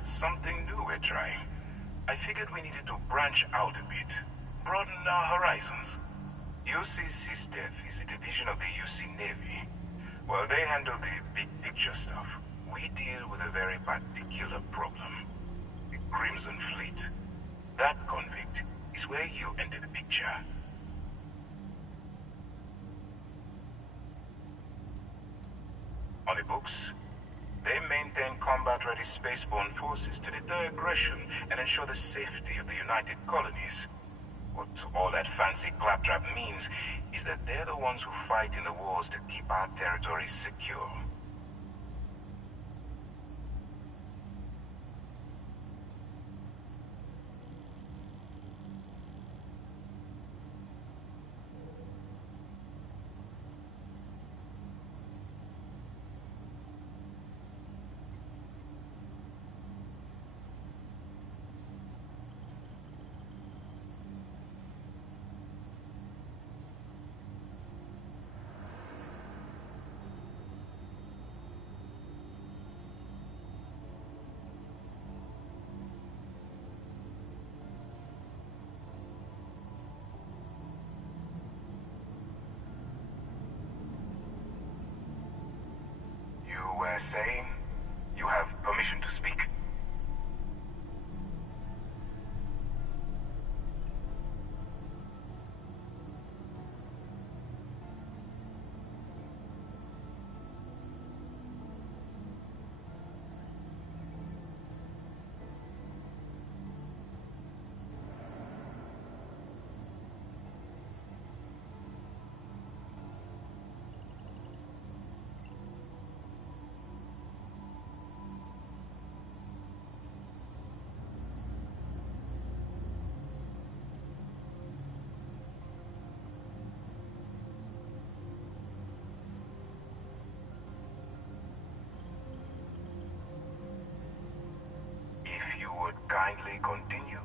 That's something new we're trying. I figured we needed to branch out a bit, broaden our horizons. UC SysDev is a division of the UC Navy. Well, they handle the big picture stuff. We deal with a very particular problem. The Crimson Fleet. That convict is where you enter the picture. On the books, they maintain combat-ready spaceborne forces to deter aggression and ensure the safety of the United Colonies. What all that fancy claptrap means is that they're the ones who fight in the wars to keep our territories secure. Saying you have permission to speak. Kindly continue.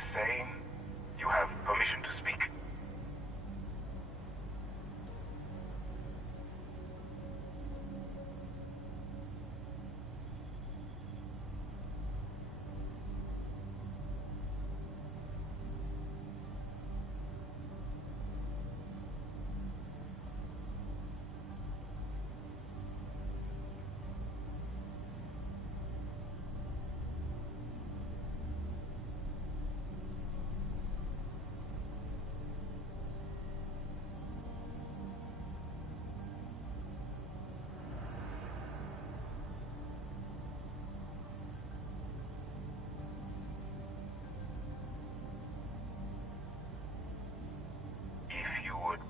Saying you have permission to speak.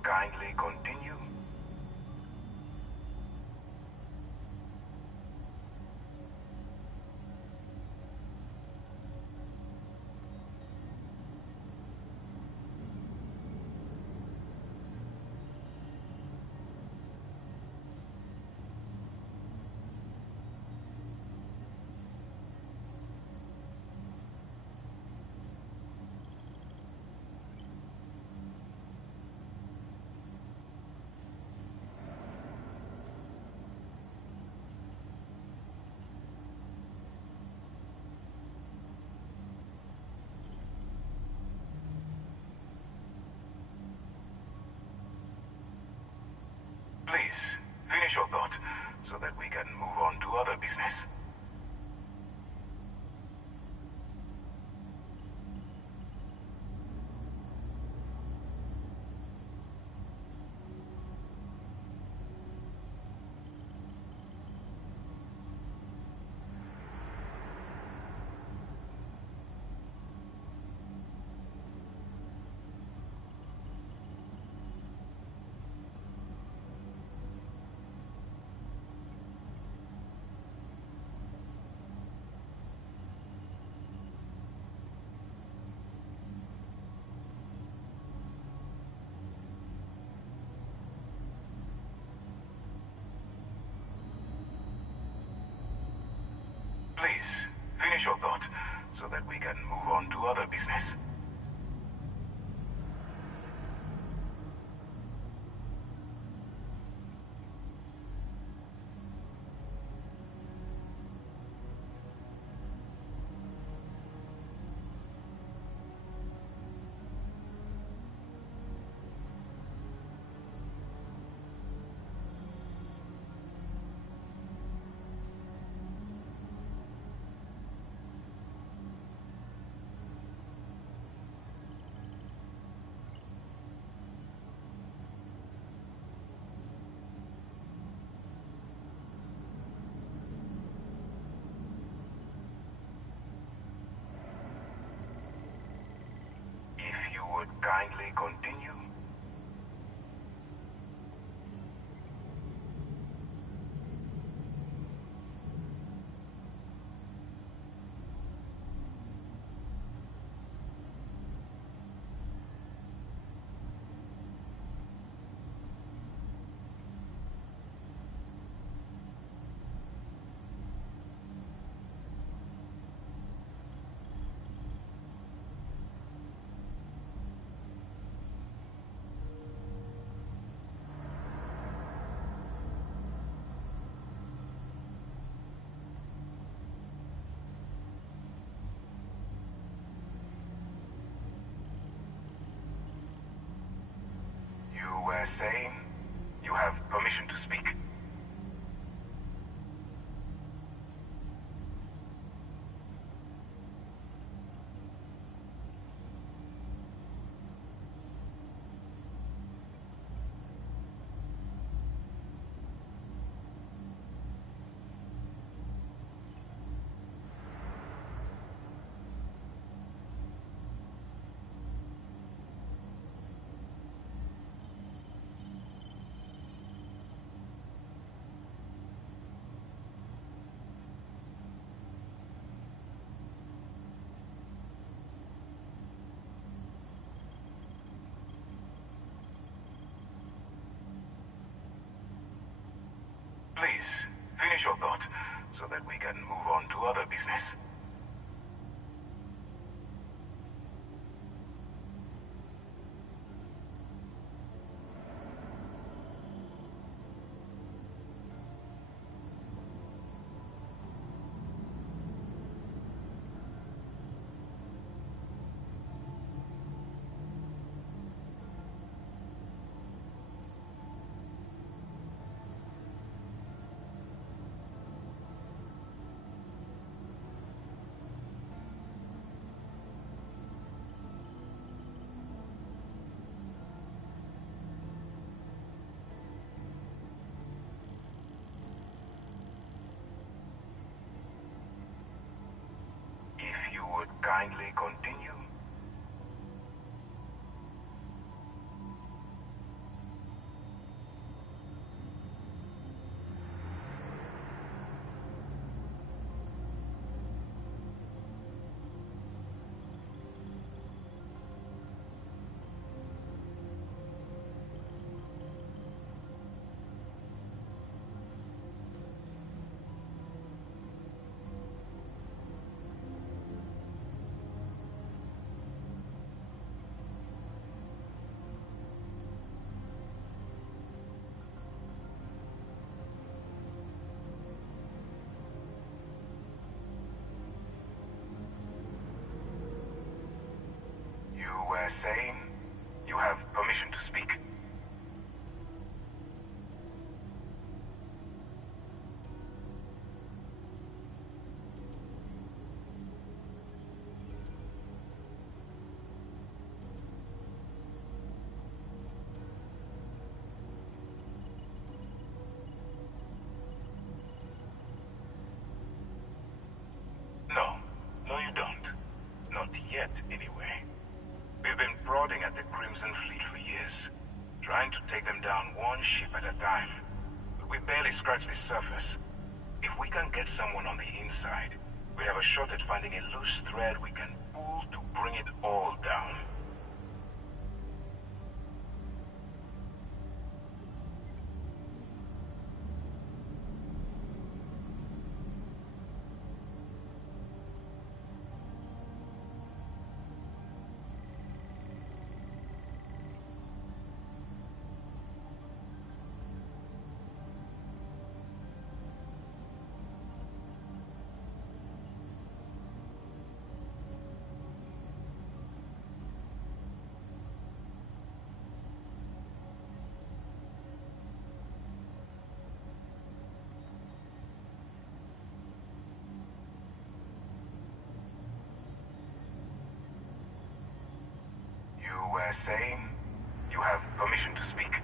Kindly continue. Please, finish your thought, so that we can move on to other business. Please, finish your thought, so that we can move on to other business. If you would kindly continue. You were saying you have permission to speak. Please, finish your thought, so that we can move on to other business. If you would kindly continue. You were saying you have permission to speak. No, no you don't. Not yet, anyway. We've been prodding at the Crimson Fleet for years, trying to take them down one ship at a time. But we barely scratched the surface. If we can get someone on the inside, we have a shot at finding a loose thread we can pull to bring it all down. were saying? You have permission to speak.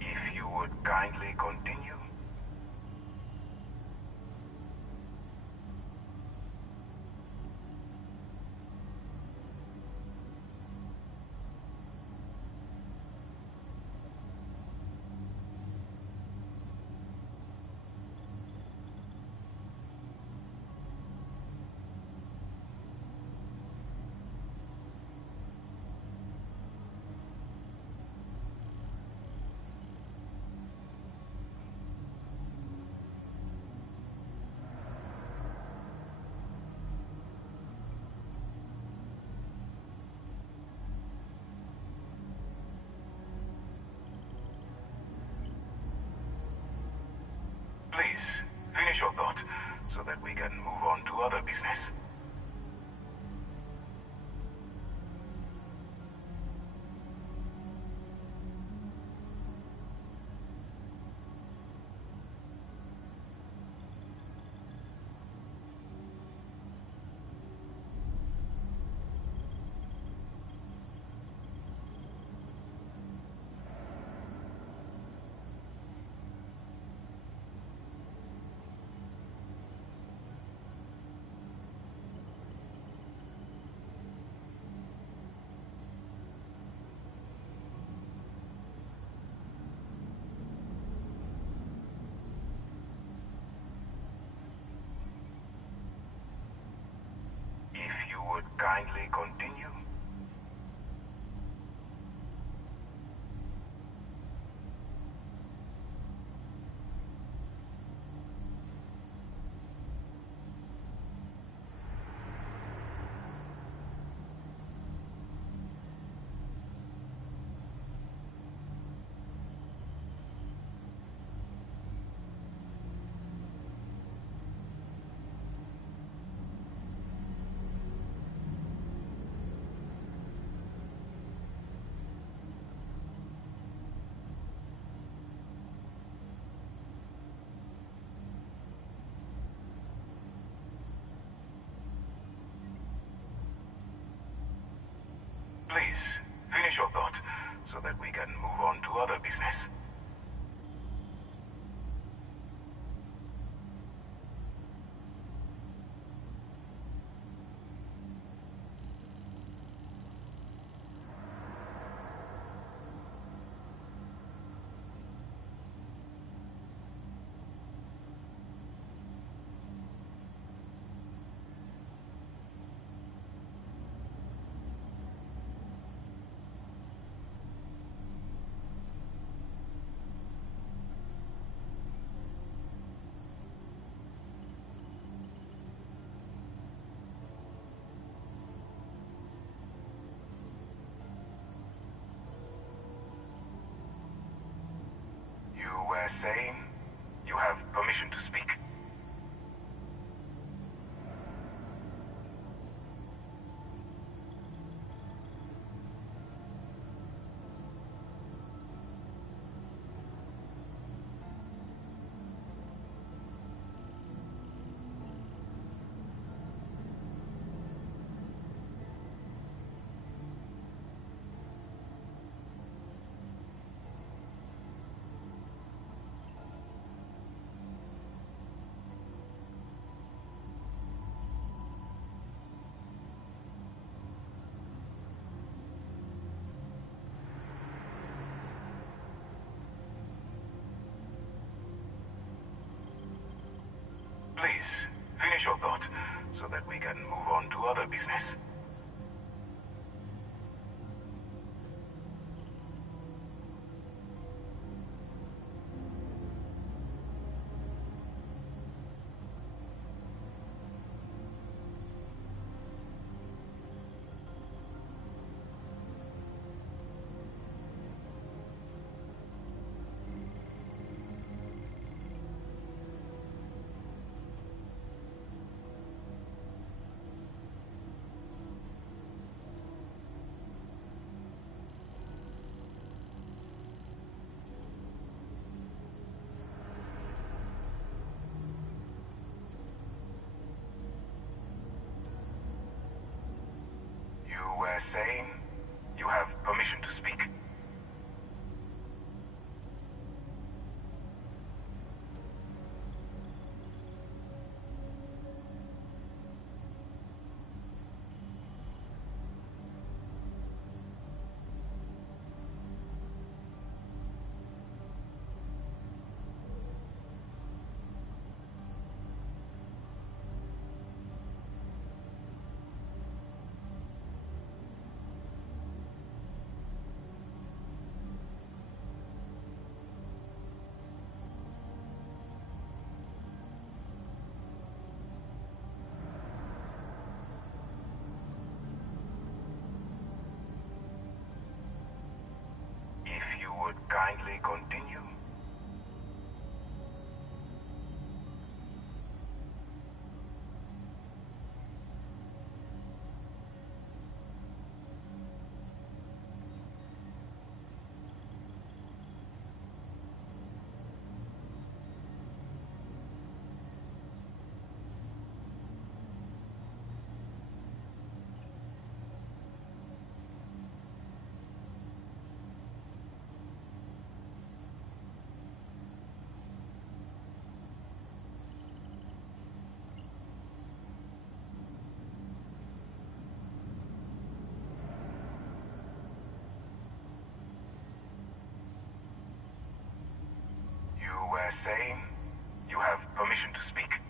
If you would kindly continue. Please, finish your thought, so that we can move on to other business. If you would kindly continue. Please, finish your thought, so that we can move on to other business. You were saying? You have permission to speak. Please, finish your thought, so that we can move on to other business. were saying you have permission to speak. If you would kindly continue. You were saying you have permission to speak.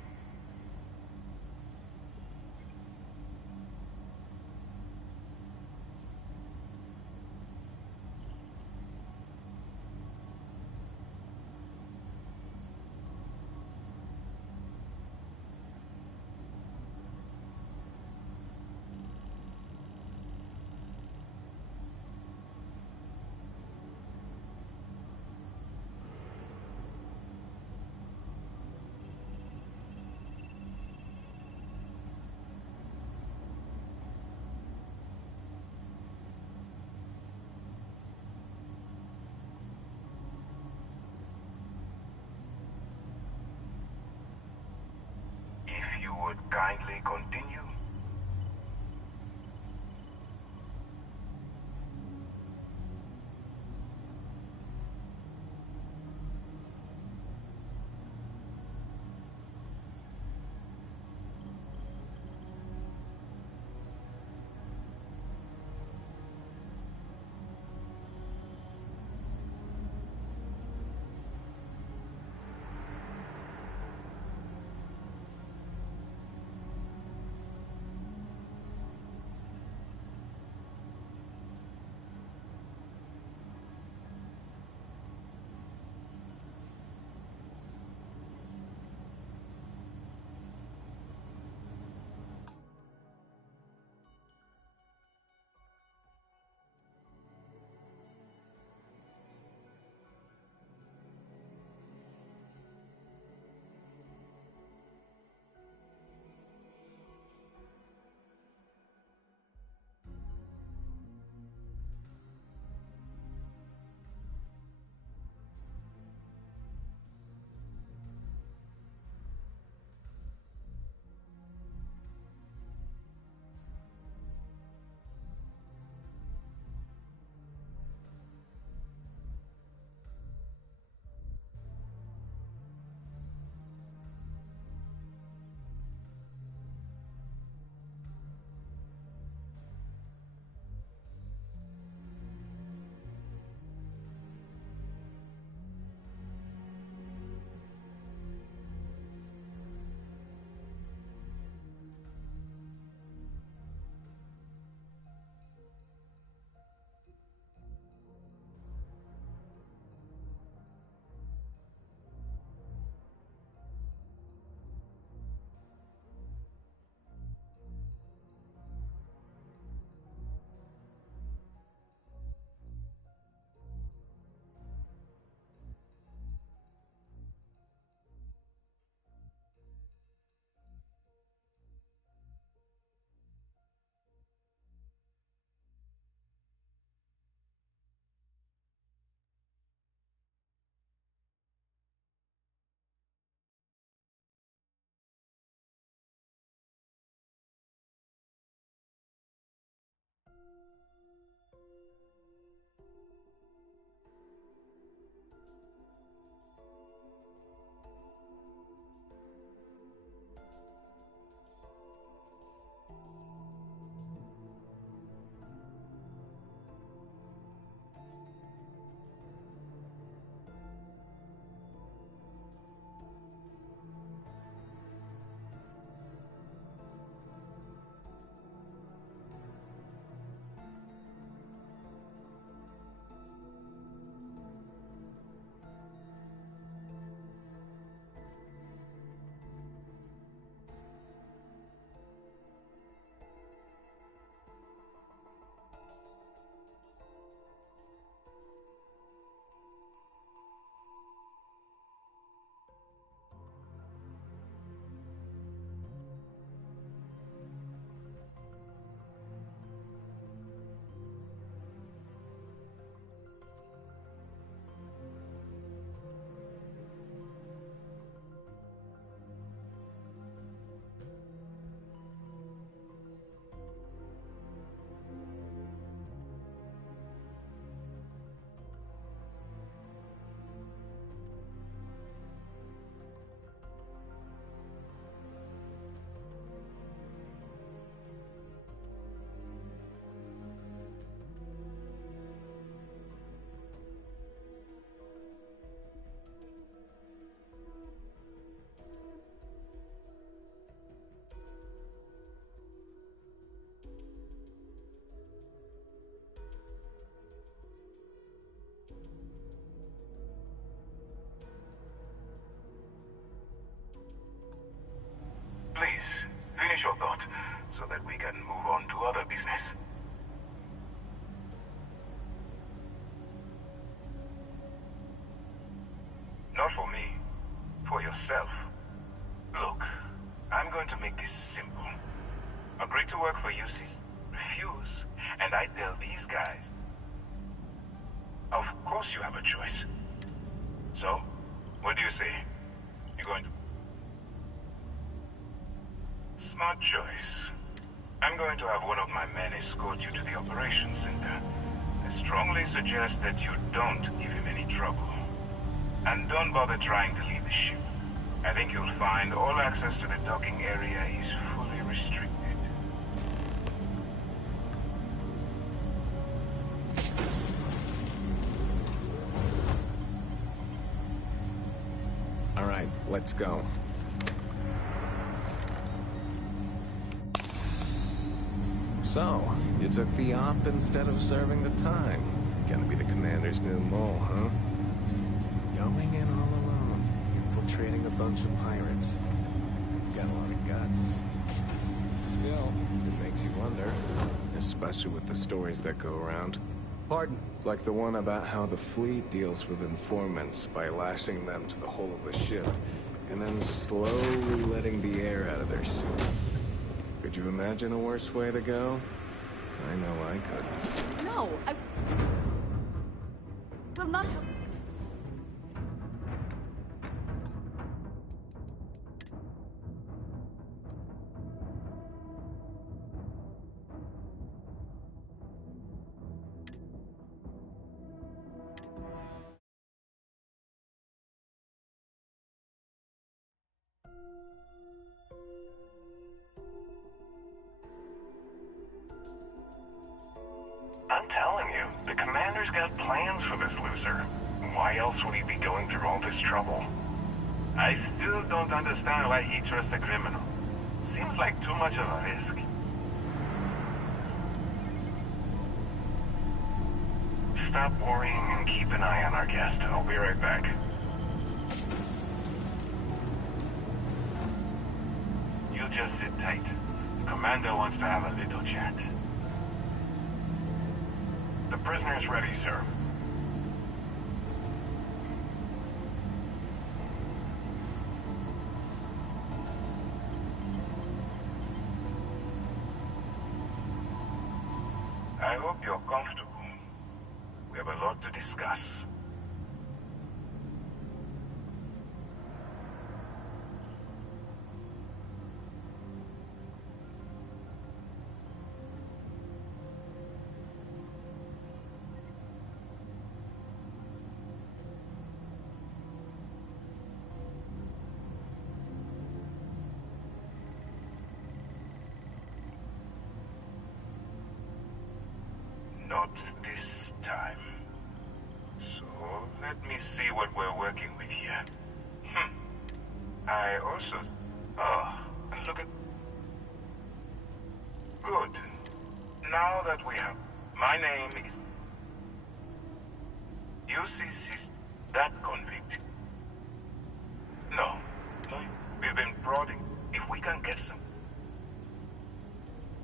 If you would kindly continue. Finish your thought, so that we can move on to other business. Not for me. For yourself. Look, I'm going to make this simple. Agree to work for UC. Refuse, and I tell these guys. Of course you have a choice. So, what do you say? You're going to... Smart choice. I'm going to have one of my men escort you to the operations center. I strongly suggest that you don't give him any trouble. And don't bother trying to leave the ship. I think you'll find all access to the docking area is fully restricted. All right, let's go. So, you took the op instead of serving the time. Gonna be the commander's new mole, huh? Going in all alone, infiltrating a bunch of pirates. Got a lot of guts. Still, it makes you wonder, especially with the stories that go around. Pardon? Like the one about how the fleet deals with informants by lashing them to the hull of a ship, and then slowly letting the air out of their suit. Could you imagine a worse way to go? I know I couldn't. No, I will not help. I'm telling you, the commander's got plans for this loser. Why else would he be going through all this trouble? I still don't understand why he trusts a criminal. Seems like too much of a risk. Stop worrying and keep an eye on our guest. I'll be right back. You just sit tight. The commander wants to have a little chat. The prisoner's ready, sir. I hope you're comfortable. We have a lot to discuss. Not this time. So, let me see what we're working with here. I also... Oh, and look at... Good. Now that we have... My name is... UCC... That convict. No. No, we've been prodding. If we can get some...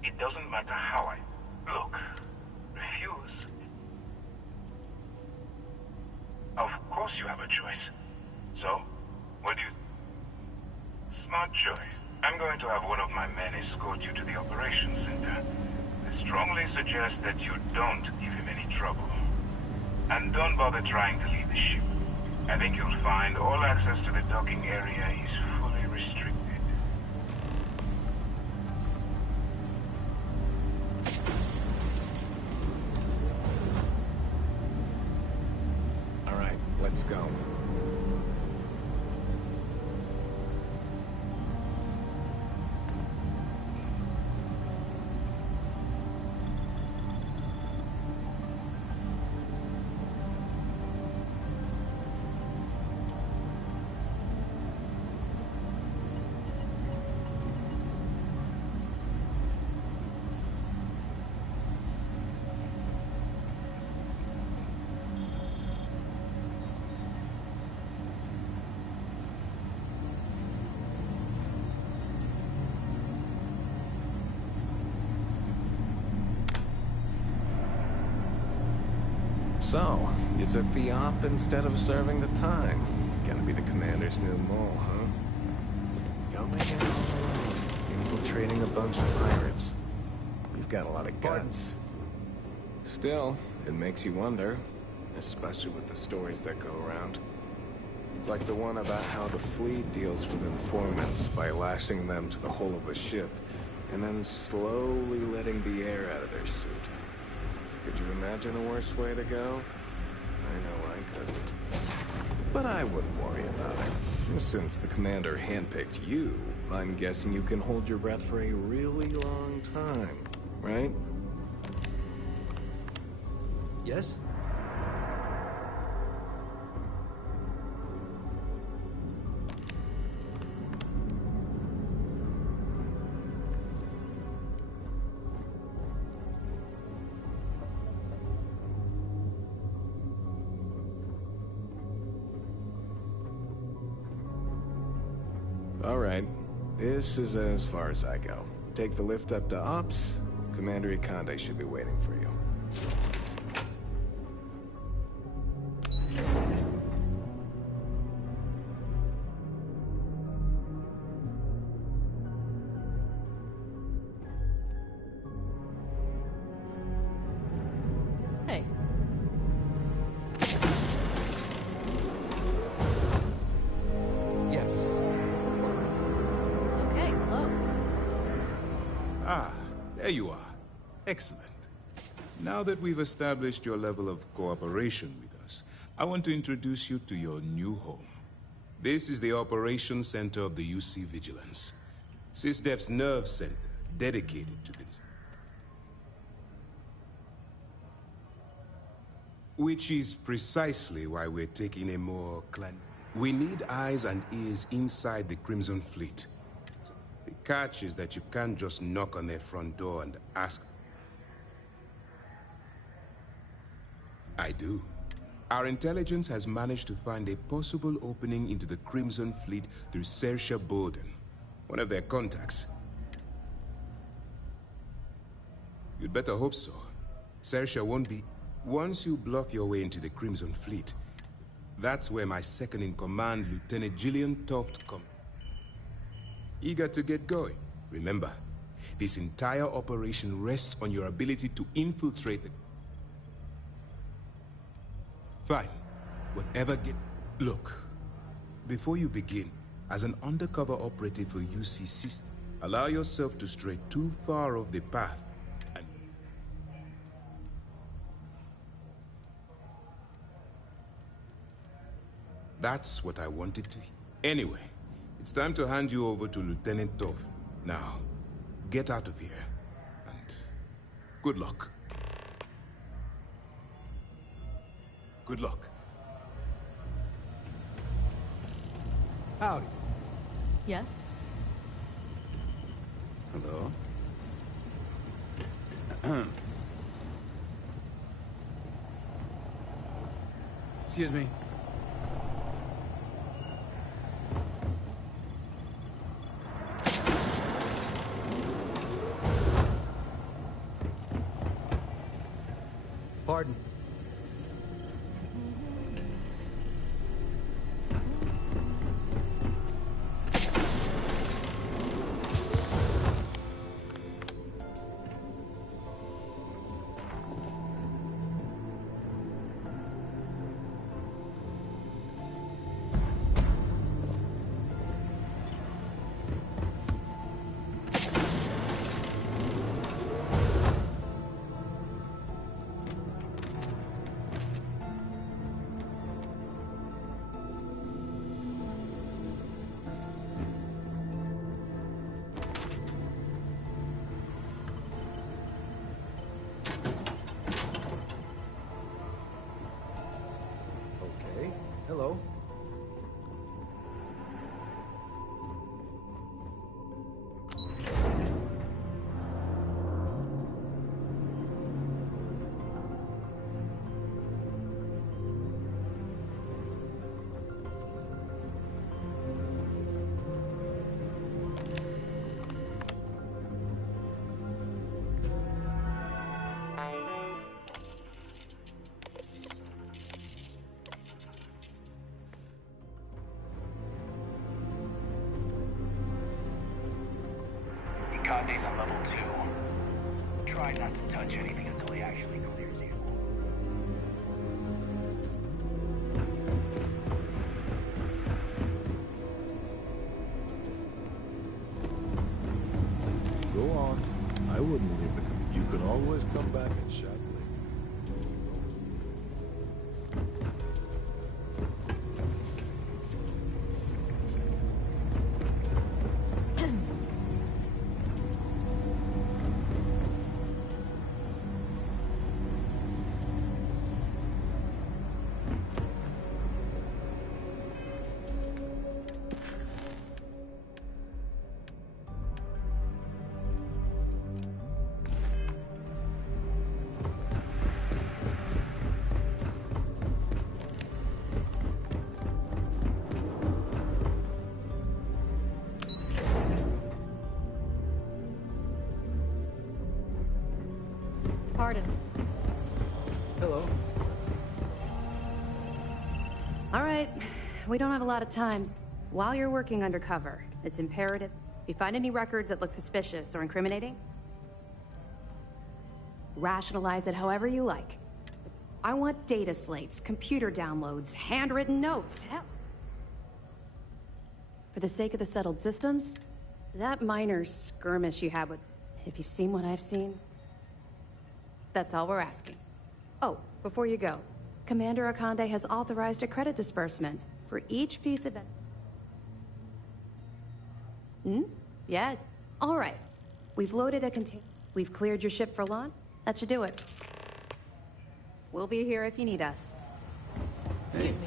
It doesn't matter how I... Look. Refuse. Of course you have a choice. So, what do you... Smart choice. I'm going to have one of my men escort you to the operations center. I strongly suggest that you don't give him any trouble. And don't bother trying to leave the ship. I think you'll find all access to the docking area is fully restricted. All right, let's go. So, you took the op instead of serving the time. Gonna be the commander's new mole, huh? Going in all alone, infiltrating a bunch of pirates. You've got a lot of guts. Still, it makes you wonder, especially with the stories that go around. Like the one about how the fleet deals with informants by lashing them to the hull of a ship, and then slowly letting the air out of their suit. Could you imagine a worse way to go? I know I couldn't. But I wouldn't worry about it. Since the commander handpicked you, I'm guessing you can hold your breath for a really long time, right? Yes? All right. This is as far as I go. Take the lift up to Ops. Commander Ikande should be waiting for you. Hey. Yes. Okay, hello. Ah, there you are. Excellent. Now that we've established your level of cooperation with us, I want to introduce you to your new home. This is the Operations Center of the UC Vigilance. SysDef's nerve center, dedicated to this. Which is precisely why we're taking a more We need eyes and ears inside the Crimson Fleet. The catch is that you can't just knock on their front door and ask. I do. Our intelligence has managed to find a possible opening into the Crimson Fleet through Saoirse Bowden, one of their contacts. You'd better hope so. Saoirse won't be... Once you bluff your way into the Crimson Fleet, that's where my second-in-command, Lieutenant Gillian Toft, comes. Eager to get going. Remember, this entire operation rests on your ability to infiltrate the... Fine. Whatever get... Look, before you begin, as an undercover operative for UCC, allow yourself to stray too far off the path, and... That's what I wanted to hear. Anyway, it's time to hand you over to Lieutenant Toff. Now, get out of here, and good luck. Good luck. Howdy. Yes? Hello. Excuse me. Pardon. Akande's on level 2. Try not to touch anything until he actually clears you. Go on. I wouldn't leave the... You can always come back and chat later. Pardon. Hello. All right, we don't have a lot of time. While you're working undercover, it's imperative. If you find any records that look suspicious or incriminating, rationalize it however you like. I want data slates, computer downloads, handwritten notes. Hell. For the sake of the settled systems, that minor skirmish you had with... If you've seen what I've seen, that's all we're asking. Oh, before you go, Commander Akande has authorized a credit disbursement for each piece of it. Yes. All right. We've loaded a container. We've cleared your ship for launch. That should do it. We'll be here if you need us. Excuse me.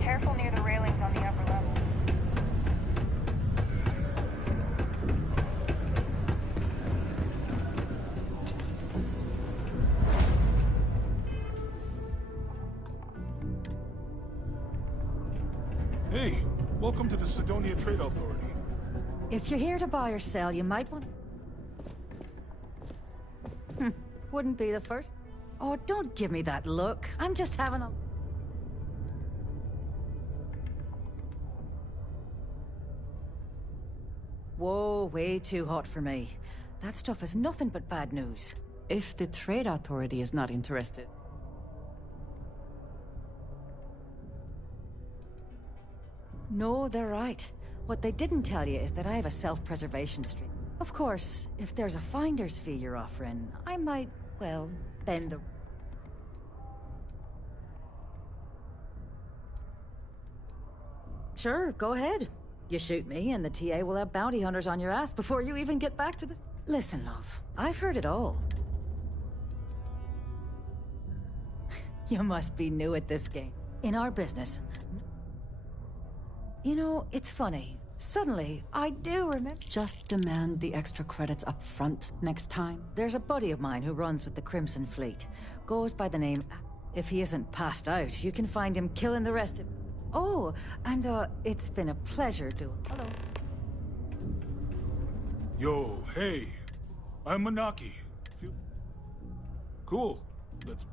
Careful near the railings on the upper level. Hey, welcome to the Sidonia Trade Authority. If you're here to buy or sell, you might want... Wouldn't be the first. Oh, don't give me that look. I'm just having a... Whoa, way too hot for me. That stuff is nothing but bad news. If the Trade Authority is not interested. No, they're right. What they didn't tell you is that I have a self-preservation streak. Of course, if there's a finder's fee you're offering, I might, well, bend the... Sure, go ahead. You shoot me, and the TA will have bounty hunters on your ass before you even get back to the... Listen, love, I've heard it all. You must be new at this game. In our business, You know, it's funny. Suddenly, I do remember. Just demand the extra credits up front next time. There's a buddy of mine who runs with the Crimson Fleet. Goes by the name... If he isn't passed out, you can find him killing the rest of... Oh, and it's been a pleasure doing... Hello. Yo, hey. I'm Manaki. Cool. Let's...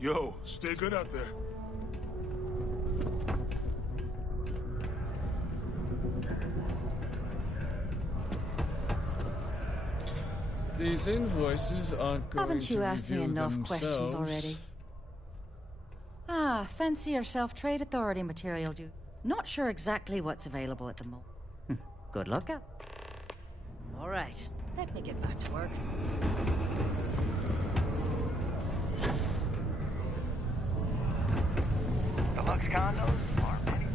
Yo, stay good out there. These invoices aren't going Haven't you to asked me review enough questions themselves. already? Ah, fancy yourself Trade Authority material, dude. Not sure exactly what's available at the moment. Good luck out. All right, let me get back to work. Deluxe condos are ready.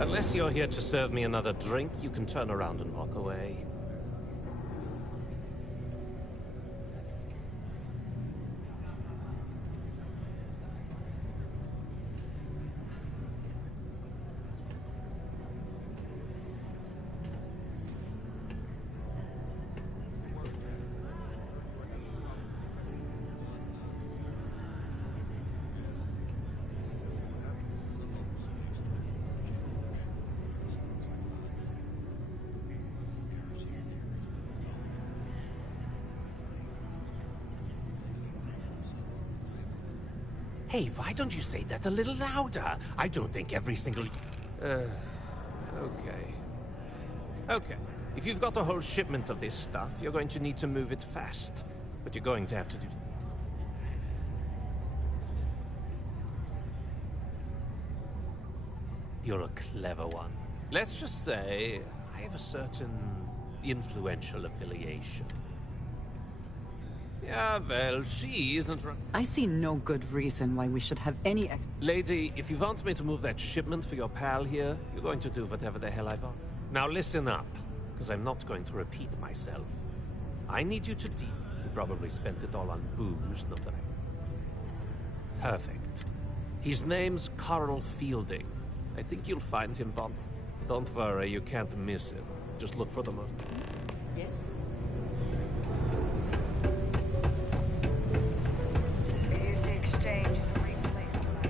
Unless you're here to serve me another drink, you can turn around and walk away. Hey, why don't you say that a little louder? I don't think every single... Okay. Okay. If you've got a whole shipment of this stuff, you're going to need to move it fast. But you're going to have to do... You're a clever one. Let's just say I have a certain influential affiliation. Yeah, well, she isn't... I see no good reason why we should have any Lady, if you want me to move that shipment for your pal here, you're going to do whatever the hell I want. Now listen up, because I'm not going to repeat myself. I need you to deal. You probably spent it all on booze, not that I... Perfect. His name's Carl Fielding. I think you'll find him fun. Don't worry, you can't miss him. Just look for the most... Yes? The exchange is a replacement.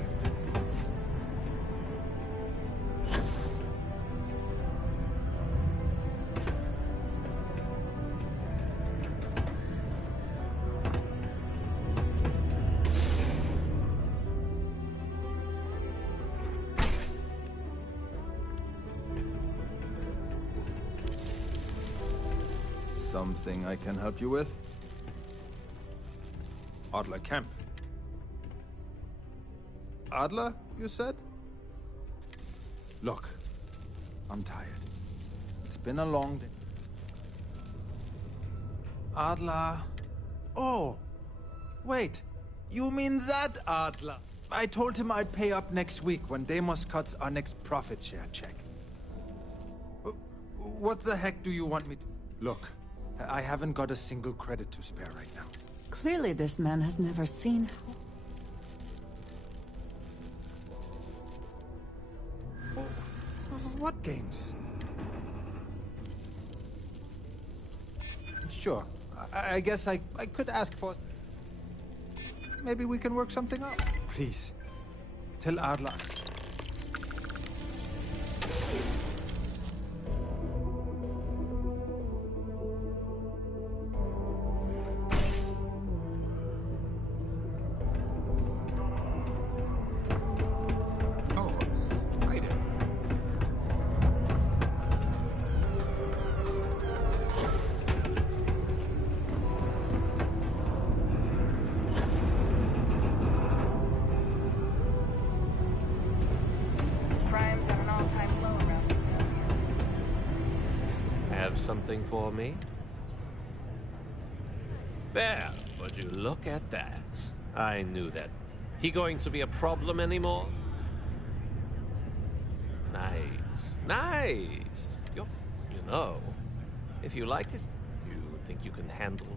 Something I can help you with? Adler Camp. Adler, you said? Look, I'm tired. It's been a long day. Adler. Oh, wait. You mean that Adler? I told him I'd pay up next week when Deimos cuts our next profit share check. What the heck do you want me to... Look, I haven't got a single credit to spare right now. Clearly this man has never seen how... What games? Sure. I guess I could ask for... Maybe we can work something out. Please, tell Adler. Something for me? There, would you look at that? I knew that. He going to be a problem anymore? Nice, nice. You know, if you like this, you think you can handle.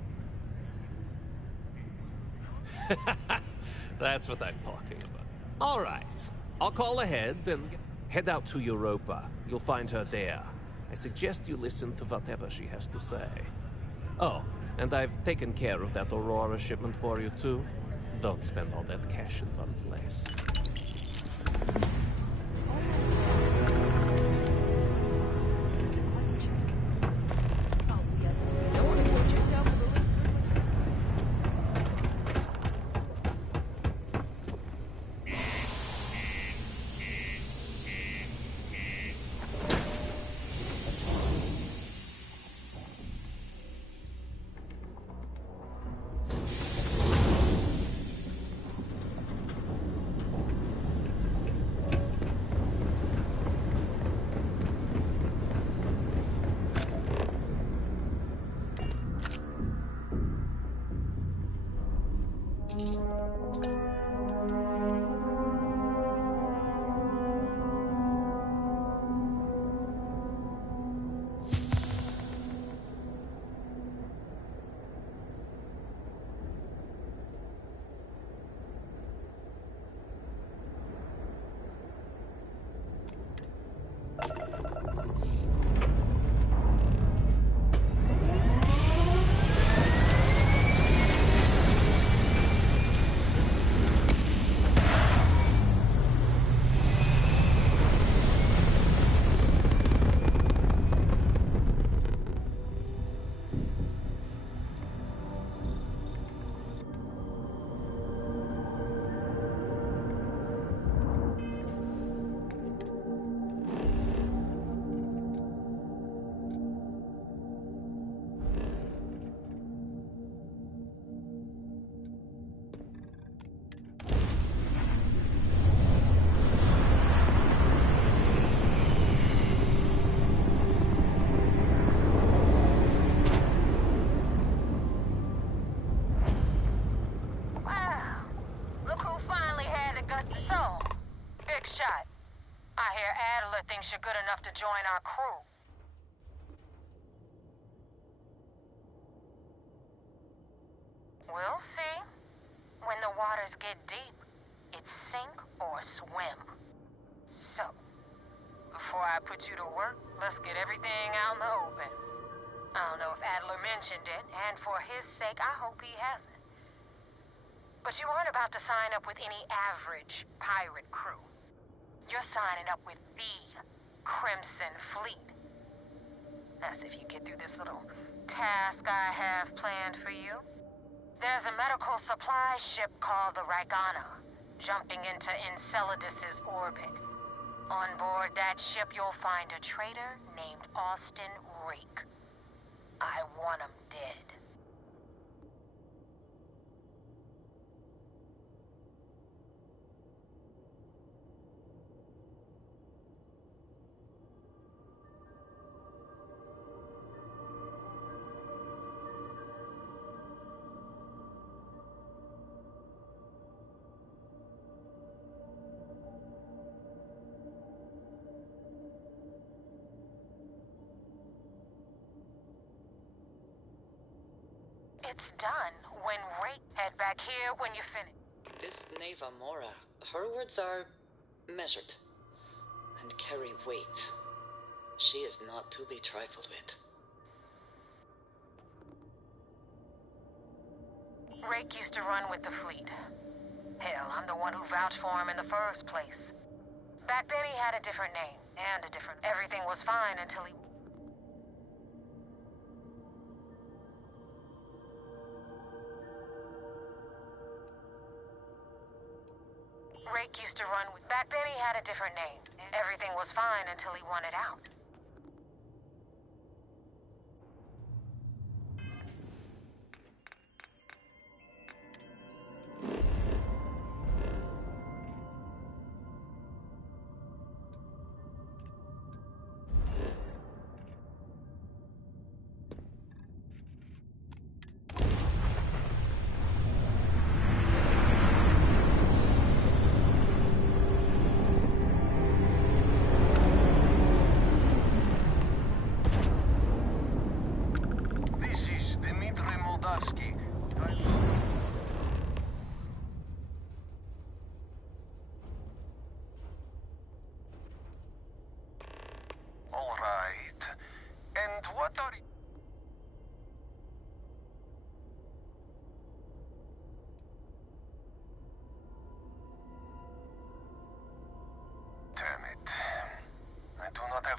That's what I'm talking about. All right, I'll call ahead and head out to Europa. You'll find her there. I suggest you listen to whatever she has to say. Oh, and I've taken care of that Aurora shipment for you too. Don't spend all that cash in one place. You're good enough to join our crew. We'll see. When the waters get deep, it's sink or swim. So, before I put you to work, let's get everything out in the open. I don't know if Adler mentioned it, and for his sake, I hope he hasn't. But you aren't about to sign up with any average pirate crew. You're signing up with the Crimson Fleet. That's if you get through this little task I have planned for you. There's a medical supply ship called the Ragana, jumping into Enceladus's orbit. On board that ship, you'll find a traitor named Austin Reek. I want him dead. it's done. When Rake, head back here when you finish. This Neva Mora, her words are measured and carry weight. She is not to be trifled with. Rake used to run with the fleet. Hell, I'm the one who vouched for him in the first place. Back then he had a different name, and a different... Everything was fine until he... Rake used to run with... Back then he had a different name. Everything was fine until he wanted out.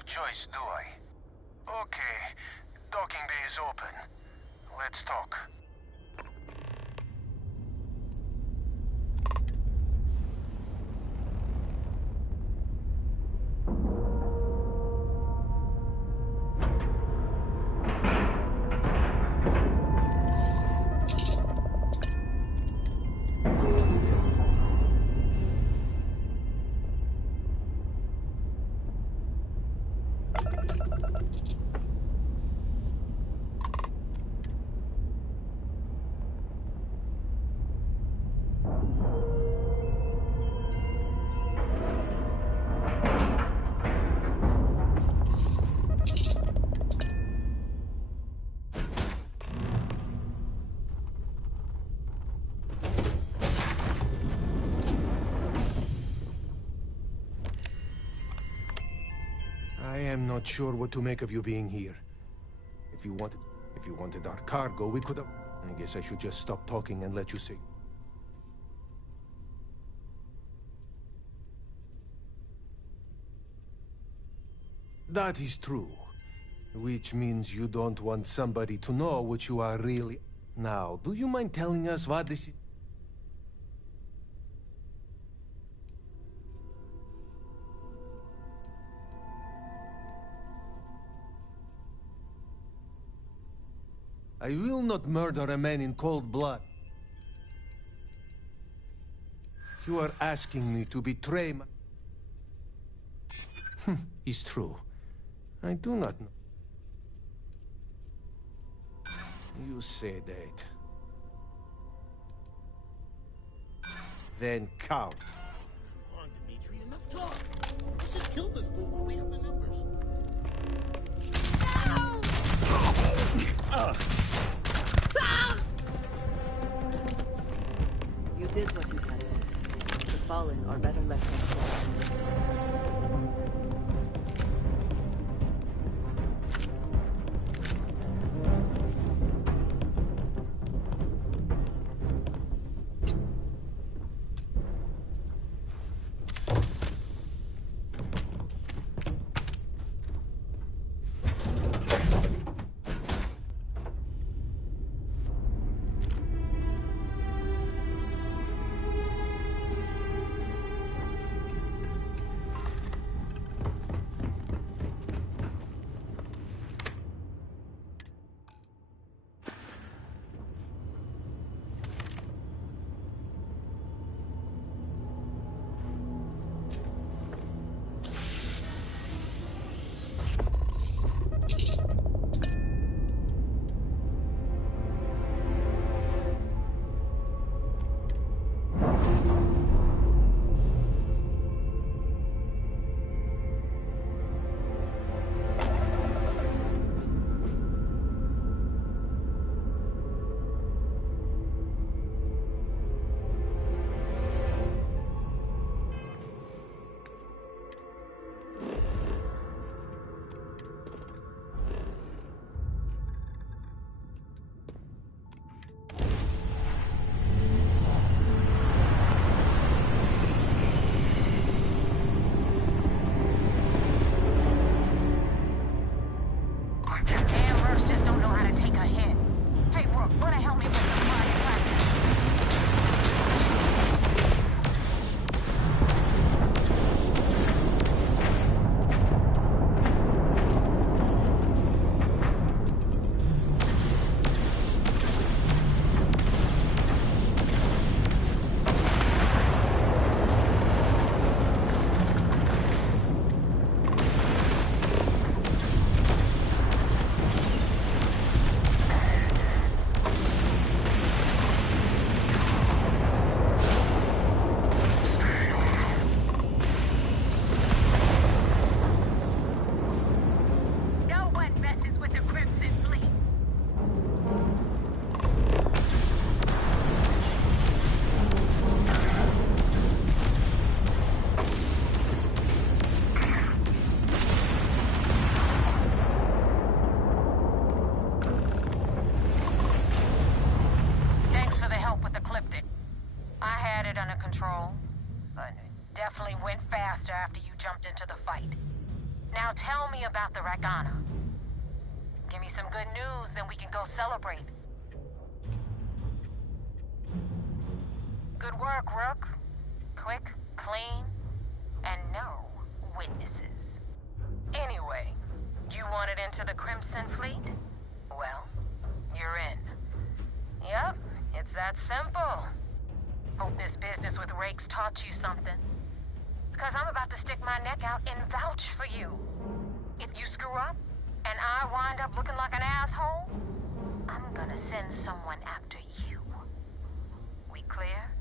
Choice, do I? Okay, docking bay is open. Let's talk. I am not sure what to make of you being here. If you wanted our cargo, we could have... I guess I should just stop talking and let you say. That is true. Which means you don't want somebody to know what you are really... Now, do you mind telling us what this is? I will not murder a man in cold blood. You are asking me to betray my... It's true. I do not know. You say that. Then count. Come on, Dimitri, enough talk. Let's just kill this fool while we have the numbers. You did what you had to. The fallen are better left unscathed. after you jumped into the fight. Now tell me about the Ragana. Give me some good news, then we can go celebrate. Good work, Rook. Quick, clean, and no witnesses. Anyway, you wanted into the Crimson Fleet? Well, you're in. Yep, it's that simple. Hope this business with Rakes taught you something. Because I'm about to stick my neck out and vouch for you. If you screw up, and I wind up looking like an asshole, I'm gonna send someone after you. We clear?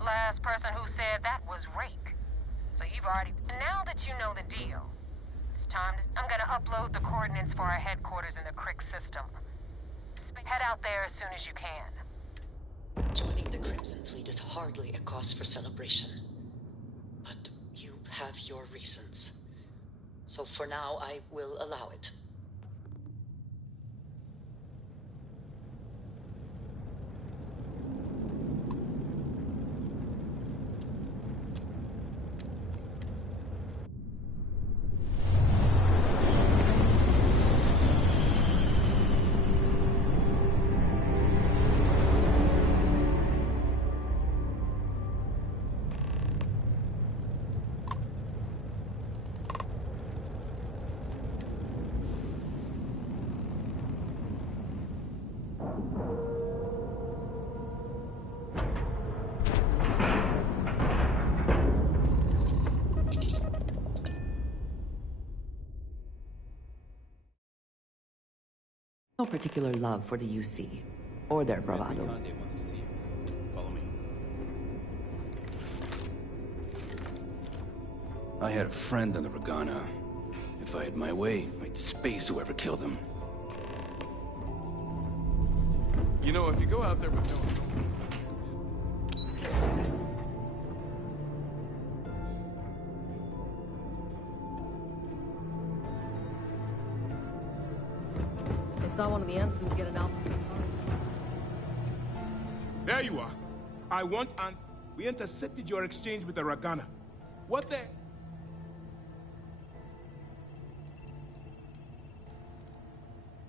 Last person who said that was Rake. So you've already... Now that you know the deal, it's time to... I'm gonna upload the coordinates for our headquarters in the Crick system. Head out there as soon as you can. Joining the Crimson Fleet is hardly a cause for celebration. But you have your reasons. So for now, I will allow it. No particular love for the UC, or their bravado. Conde wants to see you. Follow me. I had a friend on the Ragana. If I had my way, I'd space whoever killed him. You know, if you go out there with no... I saw one of the ensigns get an alpha suit. There you are. I want answers. We intercepted your exchange with the Ragana. What the...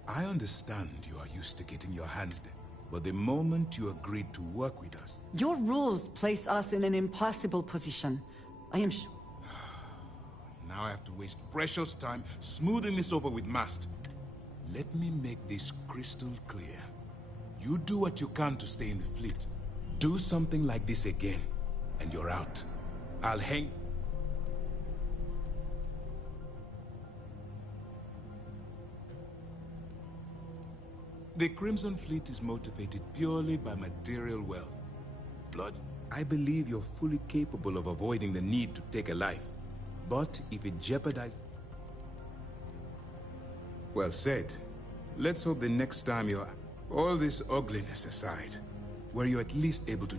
I understand you are used to getting your hands dirty, but the moment you agreed to work with us... Your rules place us in an impossible position. I am sure... Now I have to waste precious time smoothing this over with Mast. Let me make this crystal clear. You do what you can to stay in the fleet. Do something like this again, and you're out. I'll hang... The Crimson Fleet is motivated purely by material wealth. Blood, I believe you're fully capable of avoiding the need to take a life. But if it jeopardizes... Well said. Let's hope the next time you're... All this ugliness aside, were you at least able to...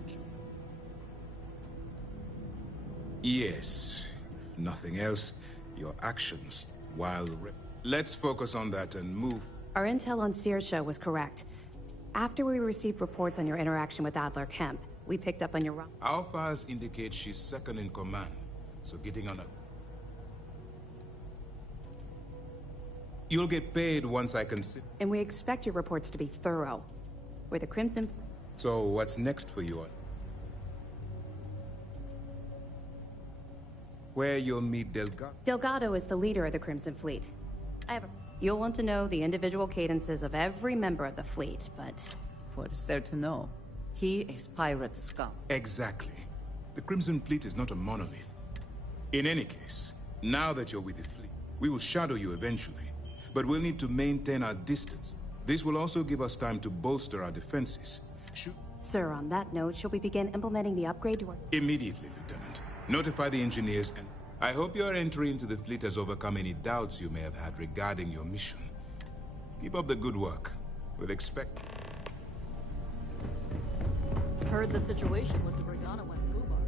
Yes. If nothing else, your actions, while... Let's focus on that and move. Our intel on Saoirse was correct. After we received reports on your interaction with Adler Kemp, we picked up on your... Our files indicate she's second in command, so getting on a... You'll get paid once I consider... And we expect your reports to be thorough. We're the Crimson... So what's next for you? Where you'll meet Delgado? Delgado is the leader of the Crimson Fleet. I have a... You'll want to know the individual cadences of every member of the fleet, but... What is there to know? He is pirate scum. Exactly. The Crimson Fleet is not a monolith. In any case, now that you're with the fleet, we will shadow you eventually, but we'll need to maintain our distance. This will also give us time to bolster our defenses. Sir, on that note, shall we begin implementing the upgrade to our... Immediately, Lieutenant. Notify the engineers and... I hope your entry into the fleet has overcome any doubts you may have had regarding your mission. Keep up the good work. We'll expect... Heard the situation with the Regana went foobar.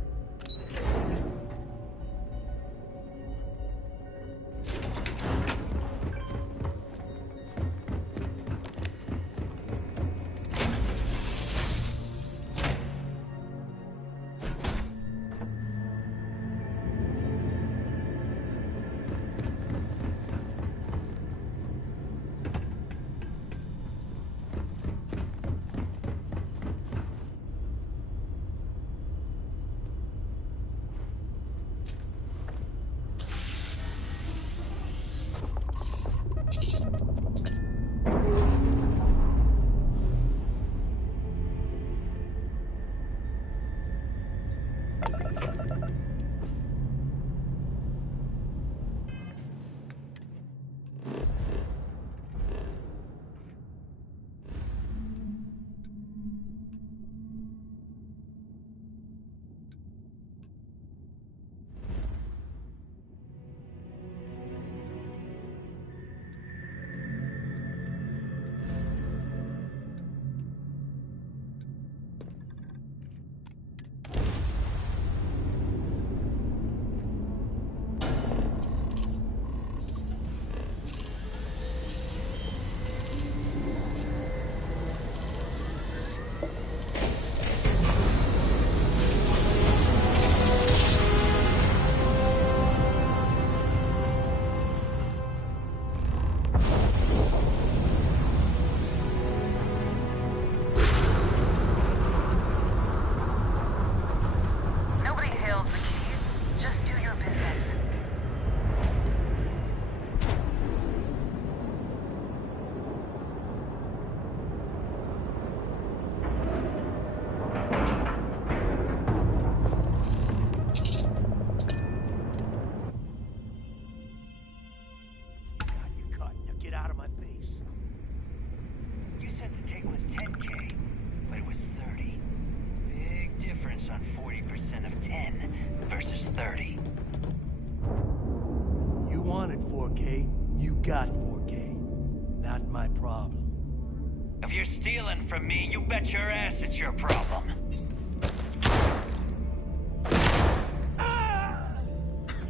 If you're stealing from me, you bet your ass it's your problem.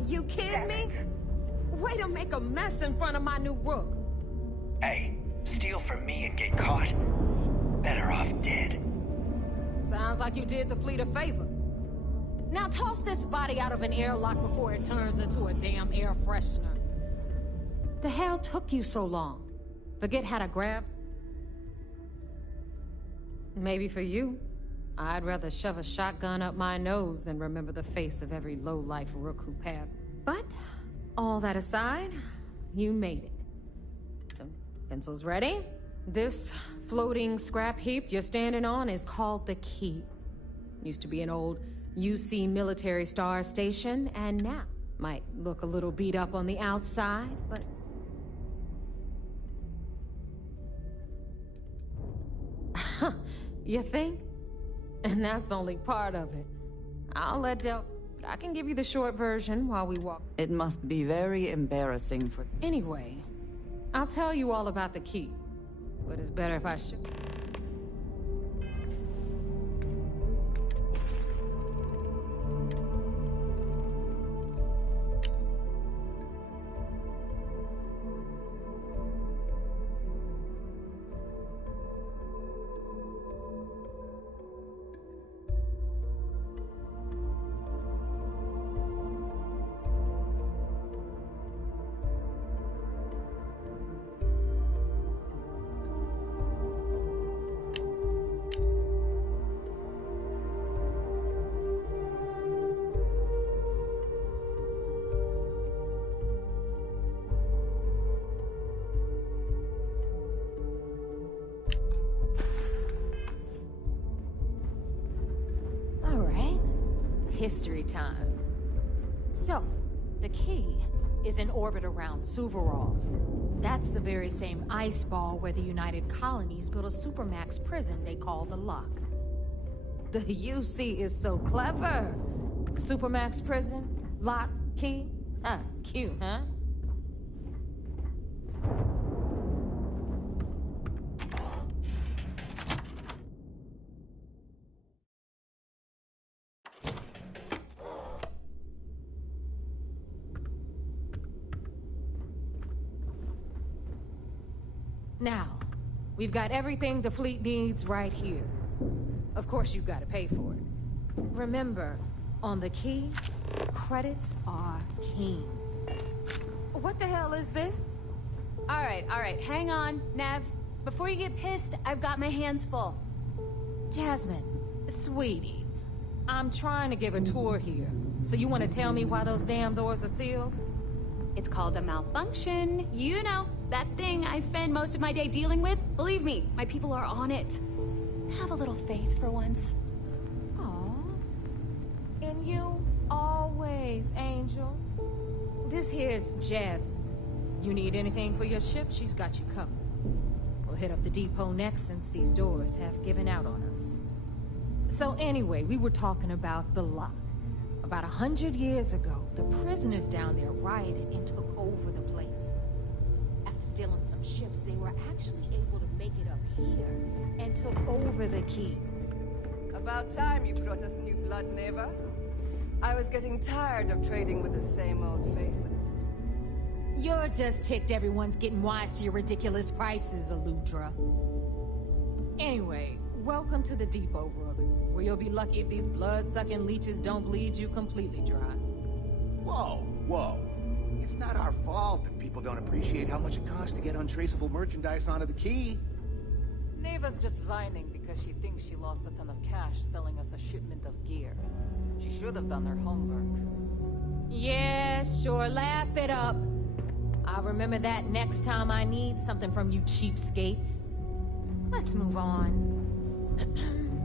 You kidding me? Way to make a mess in front of my new rook. Hey, steal from me and get caught. Better off dead. Sounds like you did the fleet a favor. Now toss this body out of an airlock before it turns into a damn air freshener. The hell took you so long? Forget how to grab? Maybe for you. I'd rather shove a shotgun up my nose than remember the face of every low-life rook who passed. But, all that aside, you made it. So, pencils ready? This floating scrap heap you're standing on is called the Key. Used to be an old UC military star station, and now might look a little beat up on the outside, but... You think? And that's only part of it. I'll let Del... But I can give you the short version while we walk. It must be very embarrassing for... Anyway, I'll tell you all about the Key. But it's better if I show... history time. So, the key is in orbit around Suvorov. That's the very same ice ball where the United Colonies built a supermax prison they call the Lock. The UC is so clever. Supermax prison, lock, key. Cute, huh? Now, we've got everything the fleet needs right here. Of course, you've got to pay for it. Remember, on the key, credits are king. What the hell is this? All right, hang on, Nav. Before you get pissed, I've got my hands full. Jasmine, sweetie, I'm trying to give a tour here. So you want to tell me why those damn doors are sealed? It's called a malfunction. You know, that thing I spend most of my day dealing with. Believe me, my people are on it. Have a little faith for once. Aw. In you, always, Angel. This here's Jasmine. You need anything for your ship, she's got you covered. We'll hit up the depot next since these doors have given out on us. So anyway, we were talking about the Lock. About 100 years ago, the prisoners down there rioted and took over the place. After stealing some ships, they were actually able to make it up here and took over the key. About time you brought us new blood, Neva. I was getting tired of trading with the same old faces. You're just ticked everyone's getting wise to your ridiculous prices, Aludra. Anyway, welcome to the depot, Rook, where you'll be lucky if these blood-sucking leeches don't bleed you completely dry. Whoa, whoa. It's not our fault that people don't appreciate how much it costs to get untraceable merchandise onto the key. Neva's just whining because she thinks she lost a ton of cash selling us a shipment of gear. She should have done her homework. Yeah, sure, laugh it up. I'll remember that next time I need something from you cheapskates. Let's move on.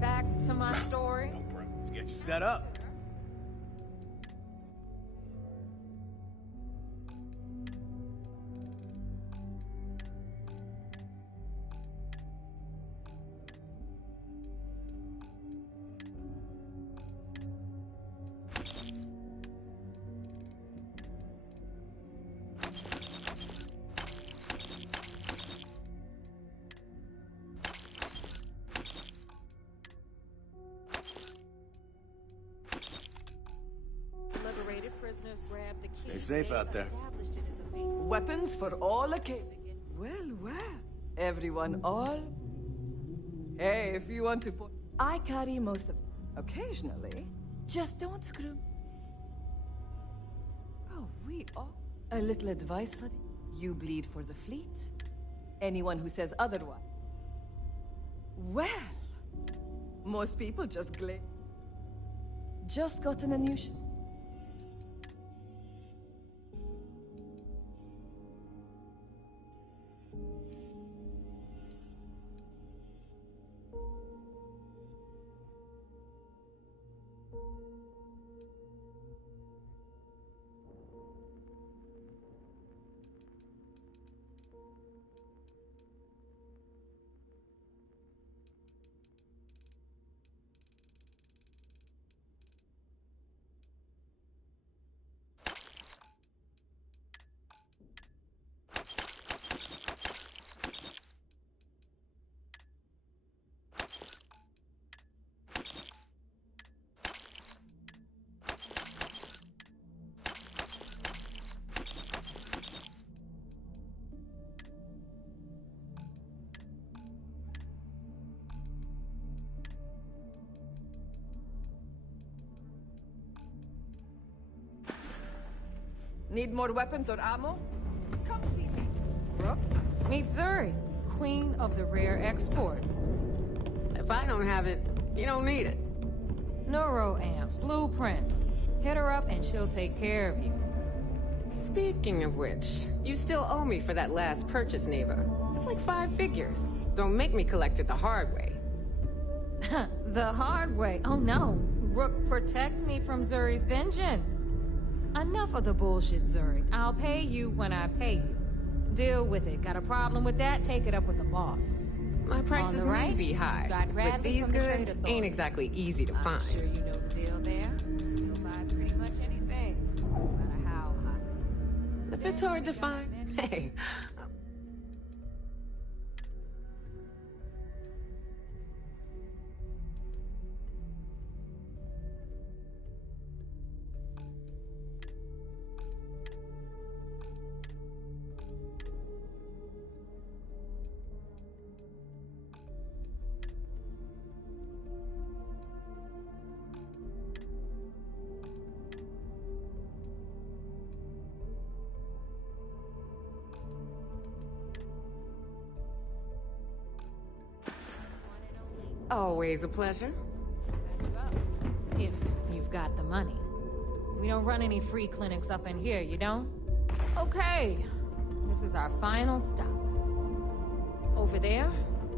Back to my story. Let's get you set up. Prisoners grabbed the key. Stay safe out there. Weapons for all occasions. Well. Everyone all? Hey, if you want to put... I carry most of... Occasionally. Just don't screw... Oh, we all... A little advice, Sadi. You bleed for the fleet. Anyone who says otherwise... Well... Most people just glare. Just gotten a new ship. Need more weapons or ammo? Come see me. Rook, meet Zuri, queen of the rare exports. If I don't have it, you don't need it. Neuroamps, blueprints. Hit her up and she'll take care of you. Speaking of which, you still owe me for that last purchase, Neva. It's like 5 figures. Don't make me collect it the hard way. The hard way? Oh no. Rook, protect me from Zuri's vengeance. Enough of the bullshit, Zuri. I'll pay you when I pay you. Deal with it. Got a problem with that? Take it up with the boss. My prices may right, be high, got Bradley but these from the Trade goods Authority. ain't exactly easy to I'm find. sure you know the deal there. You'll buy pretty much anything, no matter how high. If it's hard to find, hey. Always a pleasure. If you've got the money. We don't run any free clinics up in here, you don't? Okay, this is our final stop. Over there,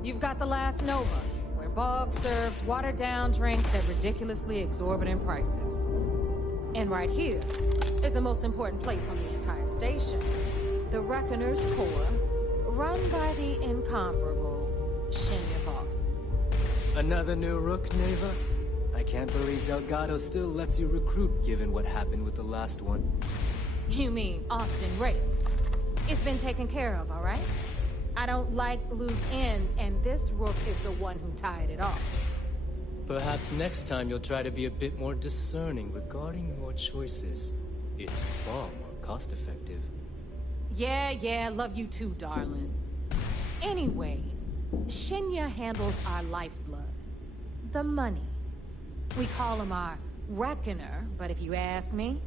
you've got the Last Nova, where Bog serves watered-down drinks at ridiculously exorbitant prices. And right here is the most important place on the entire station, the Reckoner's Core, run by the incomparable Shinya Voss. Another new Rook, Neva? I can't believe Delgado still lets you recruit, given what happened with the last one. You mean Austin Rape? It's been taken care of, all right? I don't like loose ends, and this Rook is the one who tied it off. Perhaps next time you'll try to be a bit more discerning regarding your choices. It's far more cost-effective. Yeah, love you too, darling. Anyway, Shinya handles our lifeblood. The money. We call him our Reckoner, but if you ask me,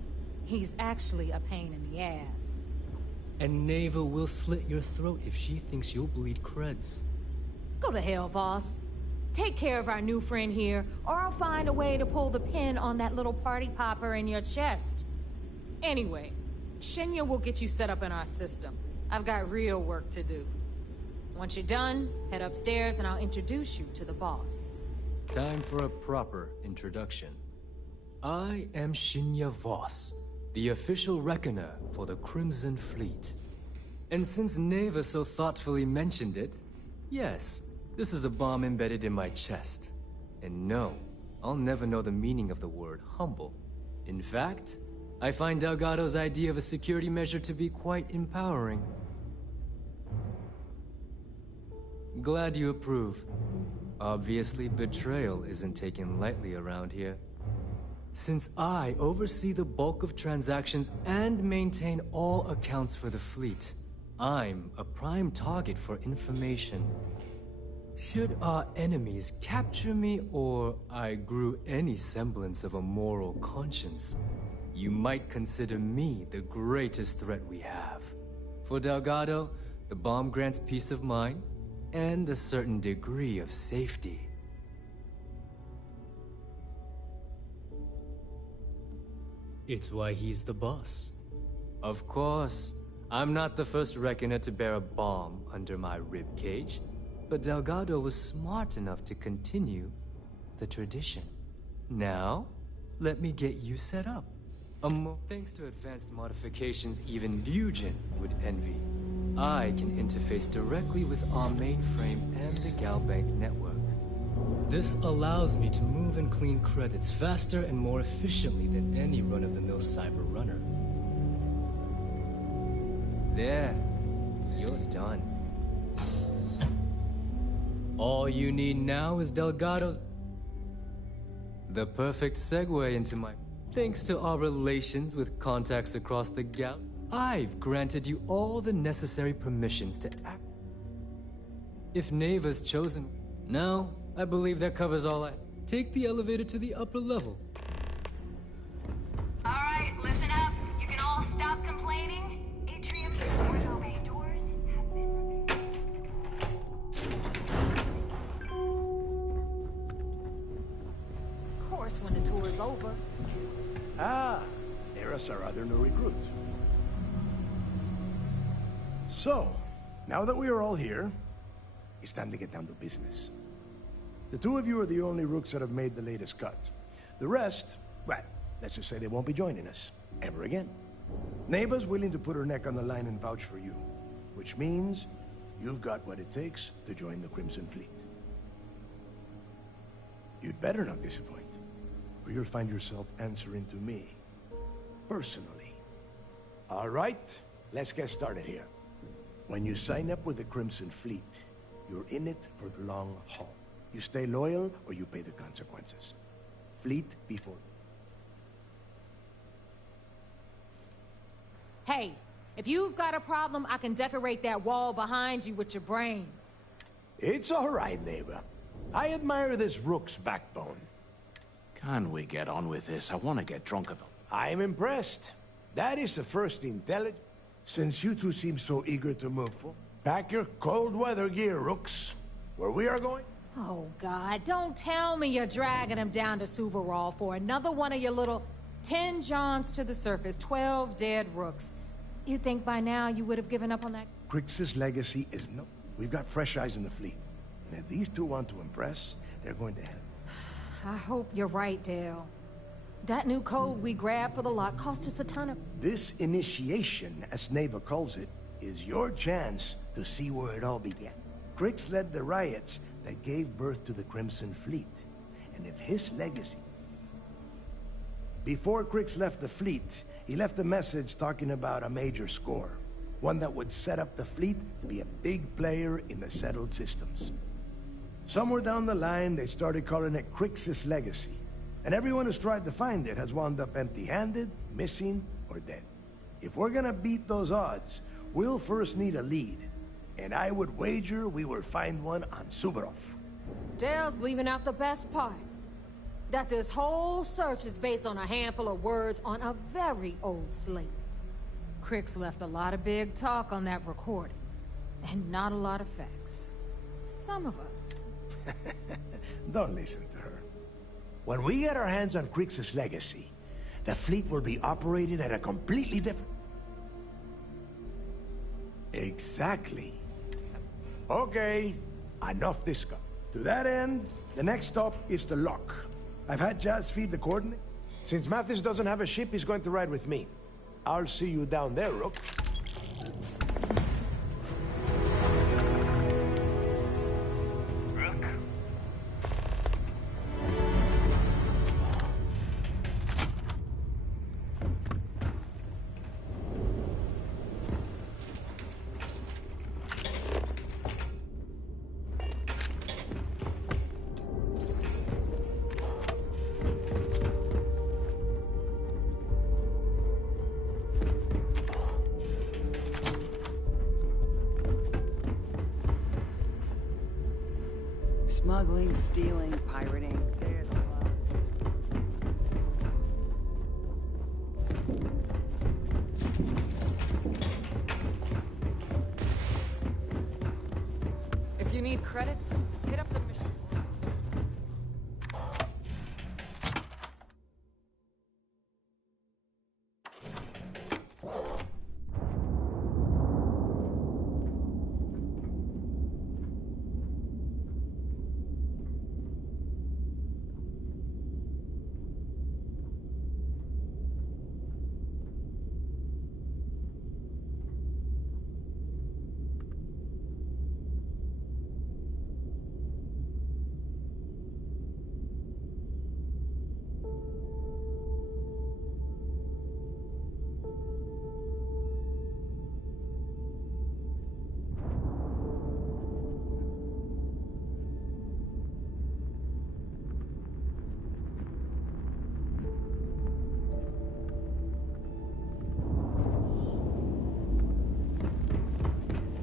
he's actually a pain in the ass. And Neva will slit your throat if she thinks you'll bleed creds. Go to hell, boss. Take care of our new friend here, or I'll find a way to pull the pin on that little party popper in your chest. Anyway, Shinya will get you set up in our system. I've got real work to do. Once you're done, head upstairs and I'll introduce you to the boss. Time for a proper introduction. I am Shinya Voss, the official reckoner for the Crimson Fleet. And since Neva so thoughtfully mentioned it, yes, this is a bomb embedded in my chest. And no, I'll never know the meaning of the word humble. In fact, I find Delgado's idea of a security measure to be quite empowering. Glad you approve. Obviously, betrayal isn't taken lightly around here. Since I oversee the bulk of transactions and maintain all accounts for the fleet, I'm a prime target for information. Should our enemies capture me or I grew any semblance of a moral conscience, you might consider me the greatest threat we have. For Delgado, the bomb grants peace of mind and a certain degree of safety. It's why he's the boss. Of course, I'm not the first reckoner to bear a bomb under my ribcage, but Delgado was smart enough to continue the tradition. Now, let me get you set up. Thanks to advanced modifications even Bugin would envy, I can interface directly with our mainframe and the Galbank network. This allows me to move and clean credits faster and more efficiently than any run-of-the-mill cyber runner. There, you're done. All you need now is Delgado's... The perfect segue into my... Thanks to our relations with contacts across the gal, I've granted you all the necessary permissions to act. If Neva's chosen... Now, I believe that covers all I... Take the elevator to the upper level. Alright, listen up. You can all stop complaining. Atrium Ordo Bay doors have been repaired. Of course, when the tour is over. Ah, there is our other new recruit. So, now that we are all here, it's time to get down to business. The two of you are the only rooks that have made the latest cut. The rest, well, let's just say they won't be joining us ever again. Neva's willing to put her neck on the line and vouch for you, which means you've got what it takes to join the Crimson Fleet. You'd better not disappoint, or you'll find yourself answering to me, personally. All right, let's get started here. When you sign up with the Crimson Fleet, you're in it for the long haul. You stay loyal, or you pay the consequences. Fleet before... Hey, if you've got a problem, I can decorate that wall behind you with your brains. It's all right, neighbor. I admire this Rook's backbone. Can we get on with this? I want to get drunk at them. I'm impressed. That is the first intelligence. Since you two seem so eager to move forward, pack your cold weather gear, Rooks. Where we are going? Oh, God, don't tell me you're dragging him down to Suvarall for another one of your little 10 Johns to the surface, 12 dead Rooks. You'd think by now you would have given up on that? Crix's legacy is no... We've got fresh eyes in the fleet. And if these two want to impress, they're going to help. I hope you're right, Dale. That new code we grabbed for the lock cost us a ton of... This initiation, as Neva calls it, is your chance to see where it all began. Crix led the riots that gave birth to the Crimson Fleet. And if his legacy... Before Crix left the fleet, he left a message talking about a major score. One that would set up the fleet to be a big player in the settled systems. Somewhere down the line, they started calling it Crix's legacy. And everyone who's tried to find it has wound up empty-handed, missing, or dead. If we're gonna beat those odds, we'll first need a lead. And I would wager we will find one on Suvarov. Dale's leaving out the best part. That this whole search is based on a handful of words on a very old slate. Crix left a lot of big talk on that recording, and not a lot of facts. Some of us. Don't listen to her. When we get our hands on Crix's legacy, the fleet will be operating at a completely different... Exactly. Okay, enough discuss. To that end, the next stop is the lock. I've had Jazz feed the coordinate. Since Mathis doesn't have a ship, he's going to ride with me. I'll see you down there, Rook. Smuggling, stealing, pirating. There's a lot. If you need credits, hit up the mission.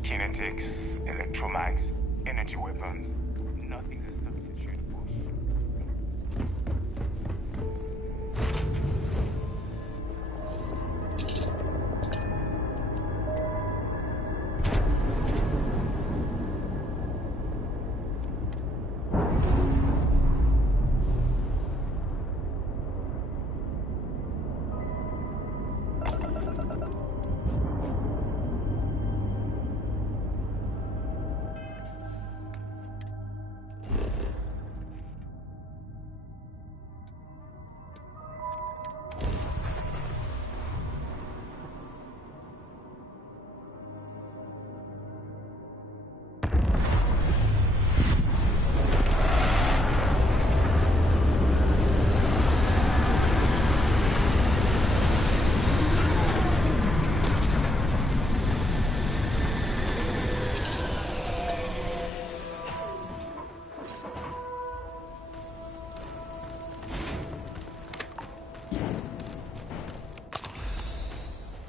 Kinetics, electromags, energy weapons. Nothing's a substitute for...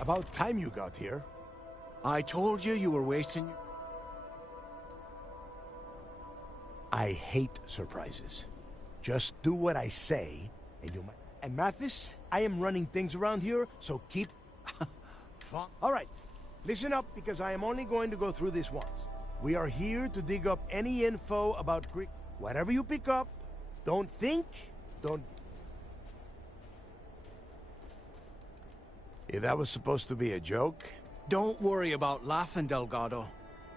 About time you got here. I told you you were wasting... I hate surprises. Just do what I say, and you might... And Mathis, I am running things around here, so keep... All right, listen up, because I am only going to go through this once. We are here to dig up any info about Greek... Whatever you pick up, don't think, don't... If that was supposed to be a joke... Don't worry about laughing, Delgado.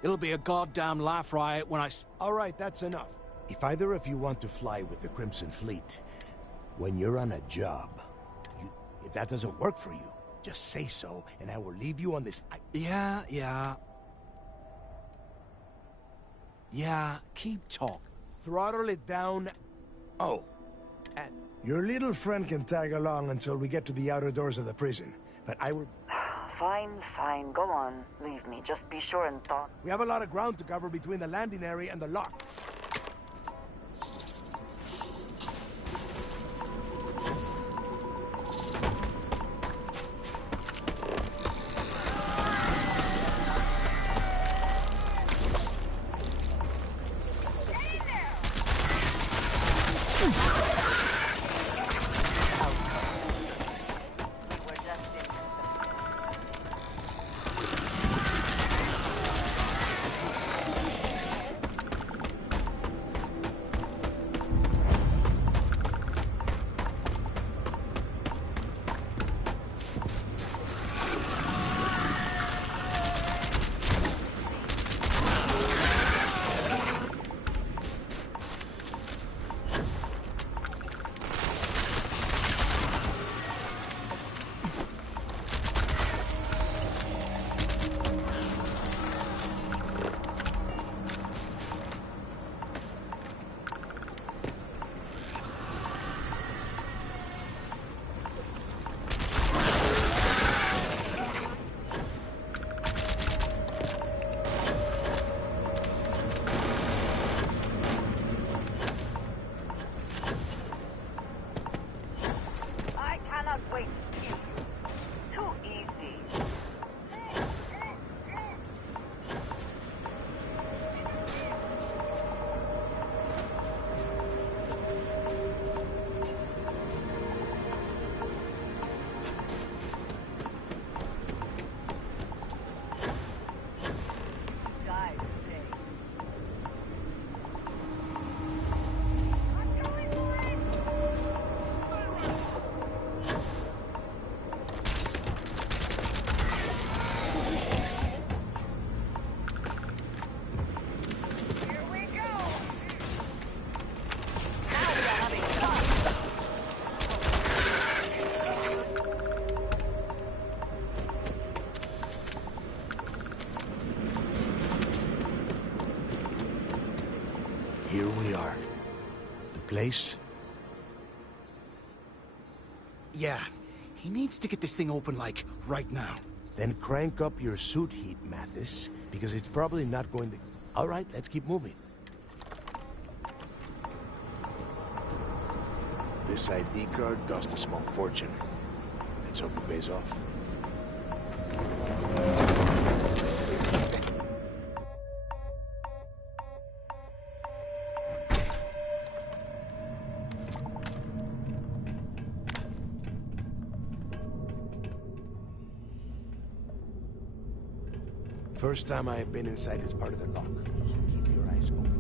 It'll be a goddamn laugh riot when I... All right, that's enough. If either of you want to fly with the Crimson Fleet, when you're on a job, if that doesn't work for you, just say so, and I will leave you on this... Yeah, keep talking. Throttle it down. Oh, and your little friend can tag along until we get to the outer doors of the prison, but I will... Fine, go on. Leave me. Just be sure and thaw. We have a lot of ground to cover between the landing area and the lock. Here we are. The place? Yeah, he needs to get this thing open, like, right now. Then crank up your suit heat, Mathis, because it's probably not going to... All right, let's keep moving. This ID card cost a small fortune. Let's hope it pays off. First time I have been inside this part of the lock, so keep your eyes open.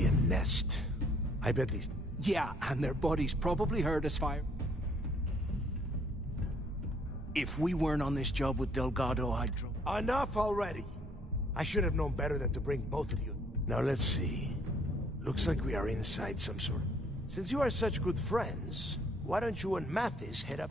be a nest. I bet these... Yeah, and their buddies probably heard us fire. If we weren't on this job with Delgado, I'd... Enough already! I should have known better than to bring both of you. Now let's see. Looks like we are inside some sort of... Since you are such good friends, why don't you and Mathis head up...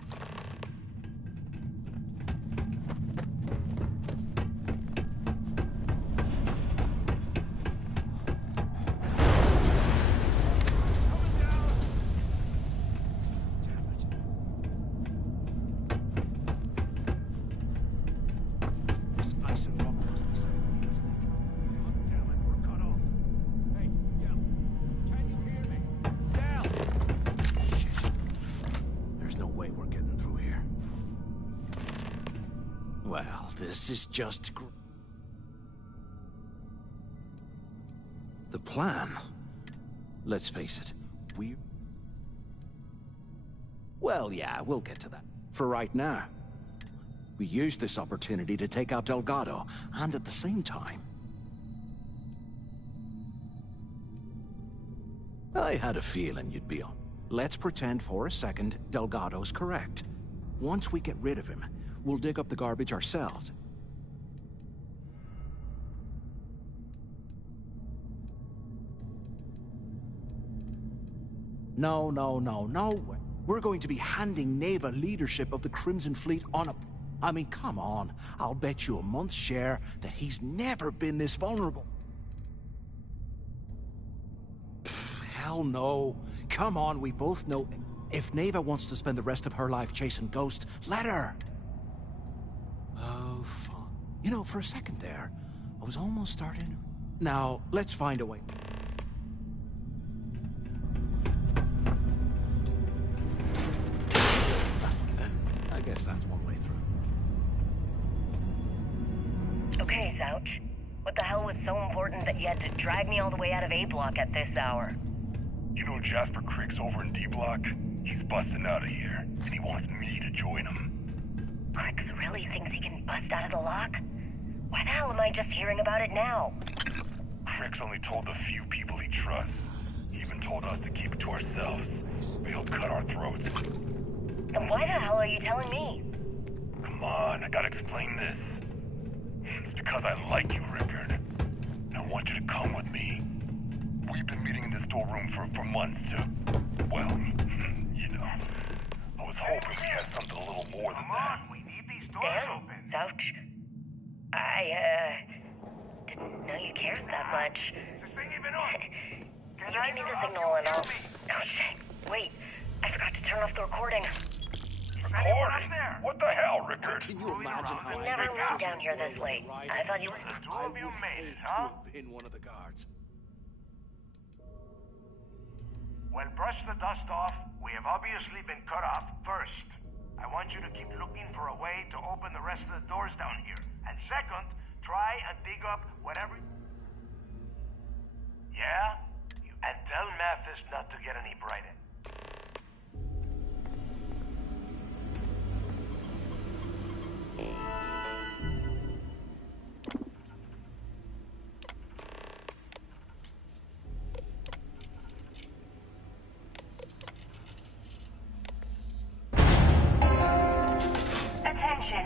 This is just... The plan? Let's face it, Well, yeah, we'll get to that. For right now, we use this opportunity to take out Delgado, and at the same time... I had a feeling you'd be on. Let's pretend for a second Delgado's correct. Once we get rid of him, we'll dig up the garbage ourselves. No. We're going to be handing Neva leadership of the Crimson Fleet on a... I mean, come on. I'll bet you a month's share that he's never been this vulnerable. Pfft, hell no. Come on, we both know... If Neva wants to spend the rest of her life chasing ghosts, let her! Oh, fun. You know, for a second there, I was almost starting... Now, let's find a way. I guess that's one way through. Okay, Zouch. What the hell was so important that you had to drag me all the way out of A Block at this hour? You know Jasper Crick's over in D Block? He's busting out of here, and he wants me to join him. Cricks really thinks he can bust out of the lock? Why the hell am I just hearing about it now? Crick's only told the few people he trusts. He even told us to keep it to ourselves. But he'll cut our throats. Then why the hell are you telling me? Come on, I gotta explain this. It's because I like you, Rickard. And I want you to come with me. We've been meeting in this storeroom for months to... Well, you know. I was hoping we had something a little more than that. We need these doors open. Zouch. I, didn't know you cared that much. Is this thing even on? You give me the signal and I'll... Oh, shit. Wait. I forgot to turn off the recording. Recording? What the hell, Rickard? Can you imagine how... You never moved down here this late. I thought you... The two of you made it, huh? ...been one of the guards. Well, brush the dust off. We have obviously been cut off first. I want you to keep looking for a way to open the rest of the doors down here. And second, try and dig up whatever... Yeah? And tell Mathis not to get any brighter. Attention.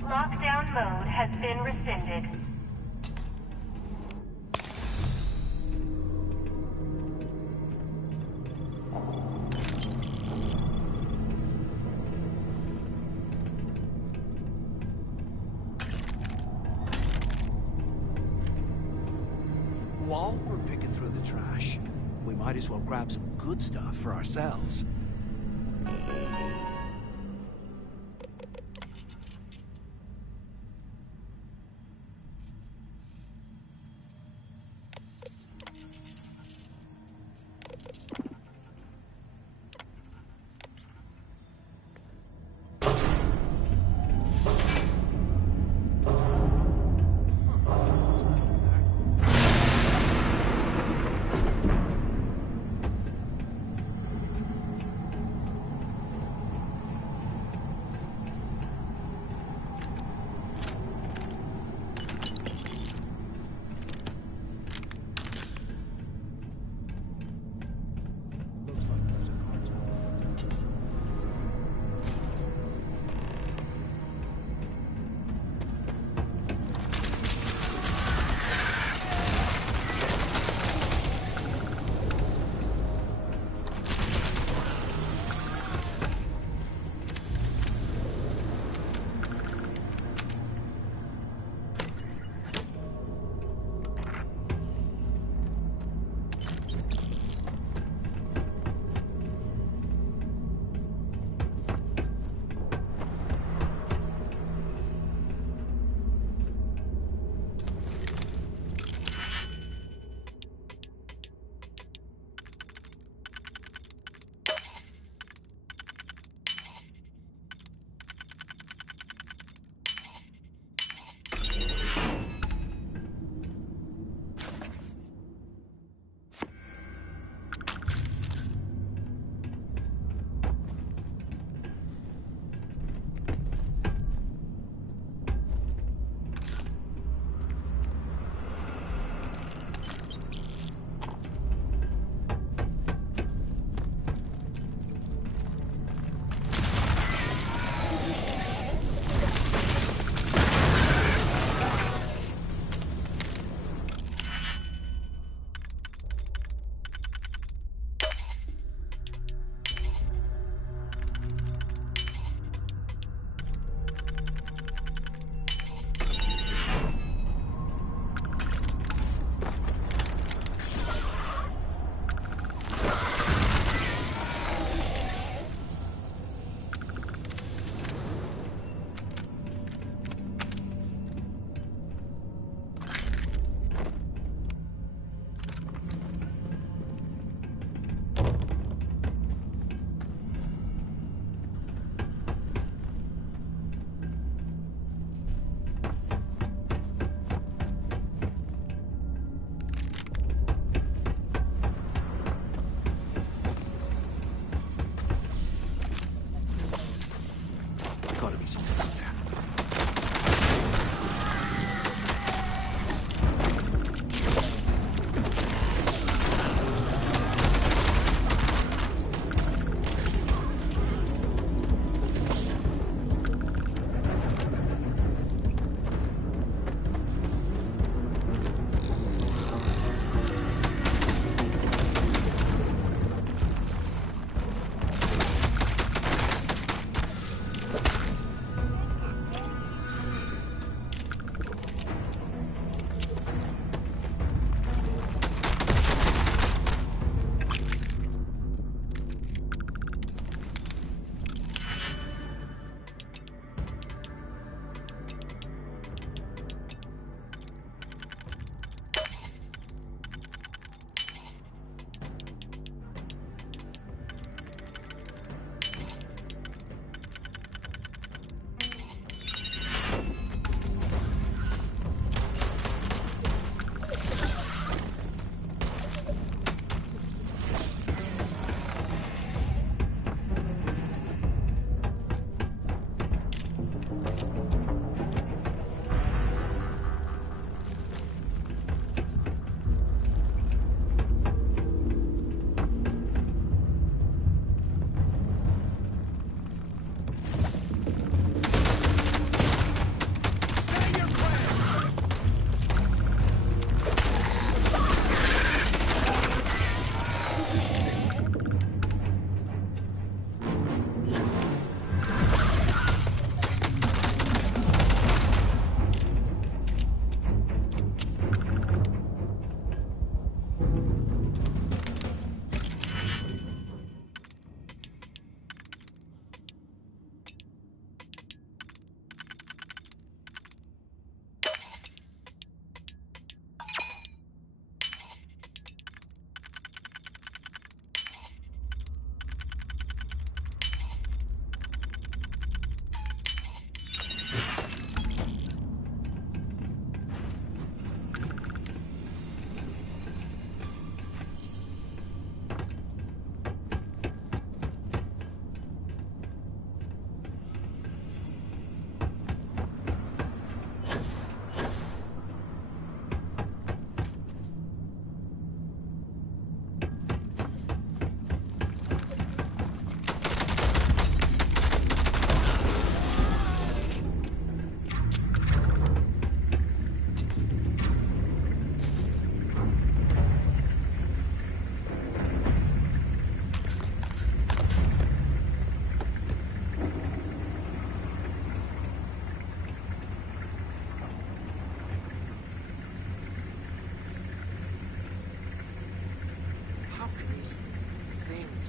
Lockdown mode has been rescinded. While we're picking through the trash, we might as well grab some good stuff for ourselves.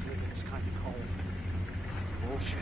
live in this kind of cold. That's bullshit.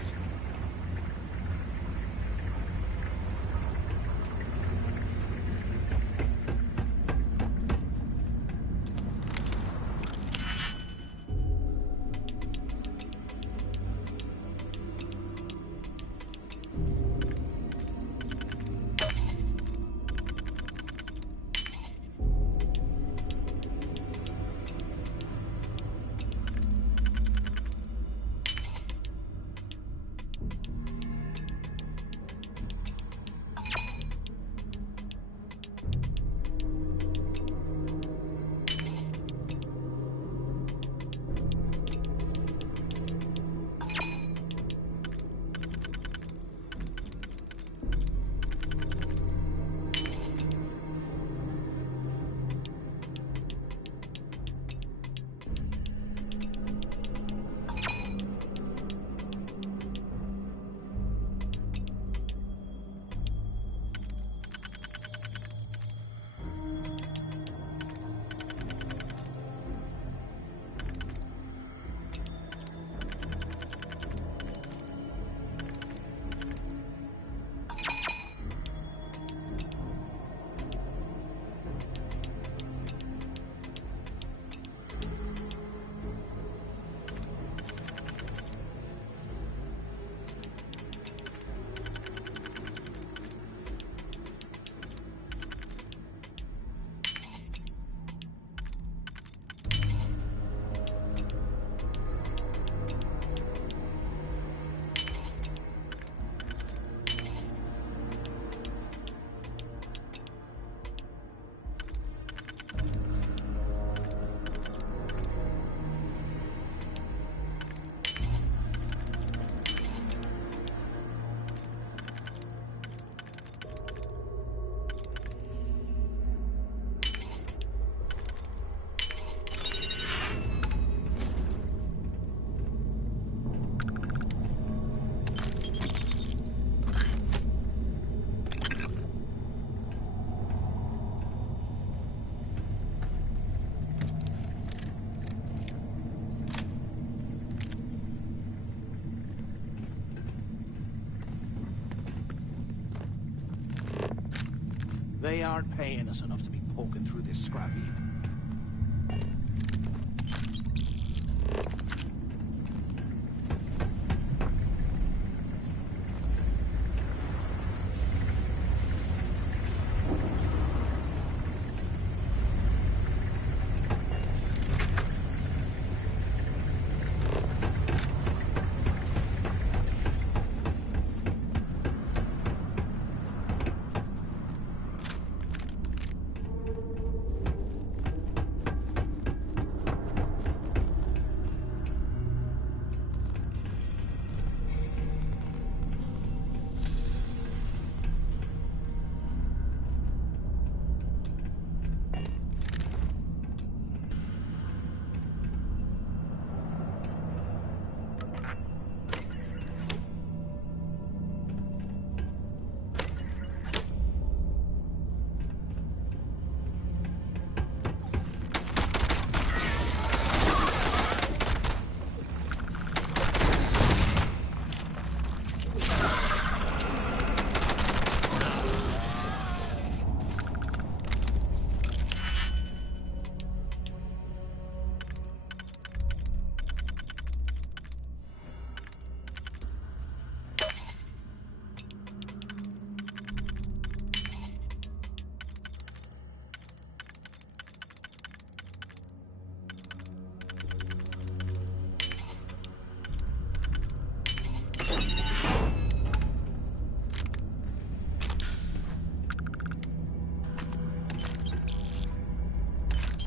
They aren't paying us enough to be poking through this scrap heap.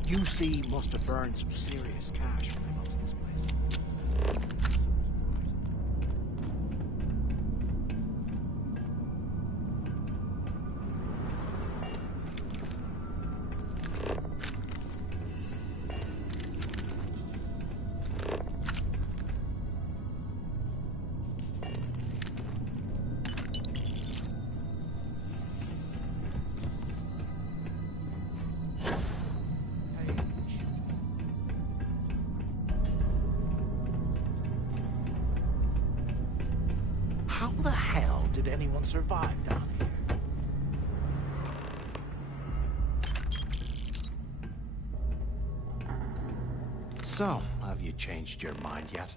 UC must have burned some serious cash when they lost this place. How the hell did anyone survive down here? So, have you changed your mind yet?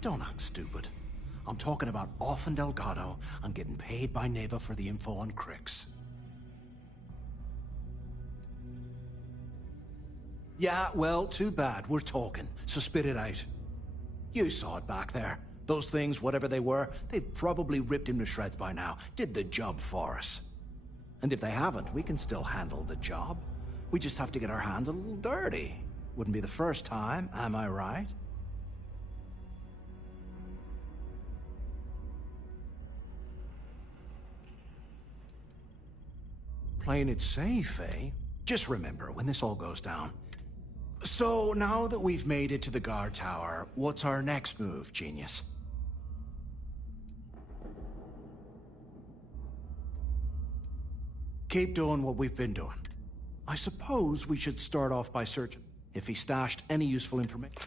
Don't act stupid. I'm talking about off in Delgado and getting paid by Neva for the info on Crix. Yeah, well, too bad. We're talking, so spit it out. You saw it back there. Those things, whatever they were, they've probably ripped him to shreds by now. Did the job for us. And if they haven't, we can still handle the job. We just have to get our hands a little dirty. Wouldn't be the first time, am I right? Playing it safe, eh? Just remember, when this all goes down. So, now that we've made it to the guard tower, what's our next move, genius? Keep doing what we've been doing. I suppose we should start off by searching if he stashed any useful information.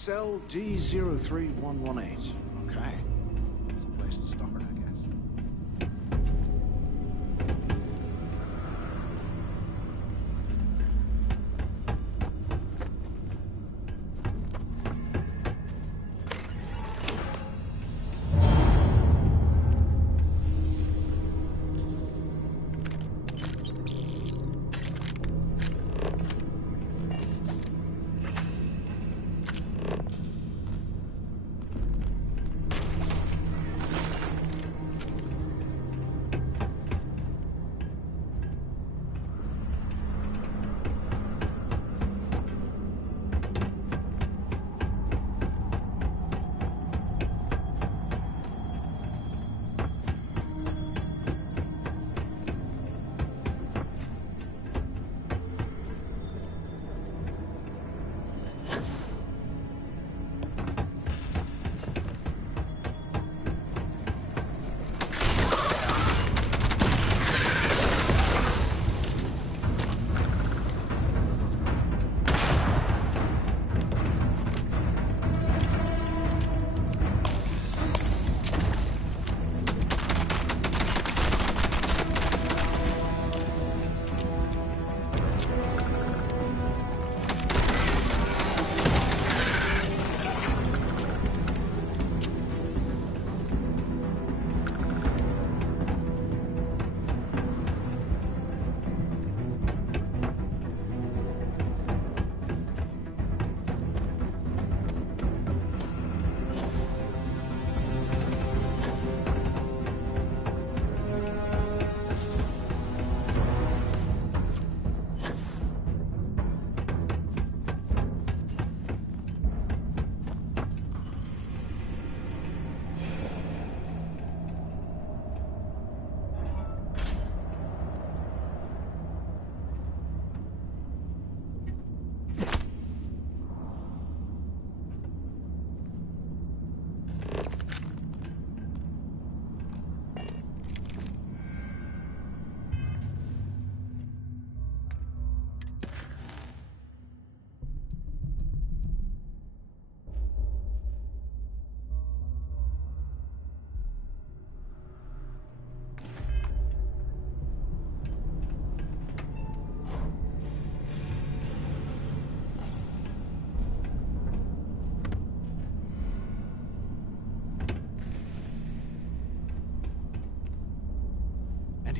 Cell D03118. Okay. That's a place to start, I guess.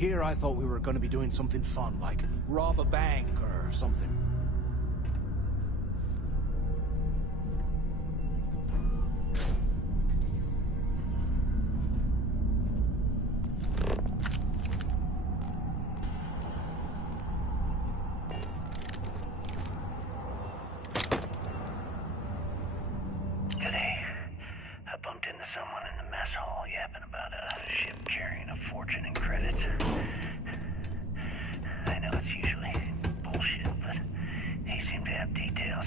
Here I thought we were going to be doing something fun, like rob a bank or something. Today, I bumped into someone in the mess hall yapping about a ship carrying a fortune in credits. I know it's usually bullshit, but he seemed to have details.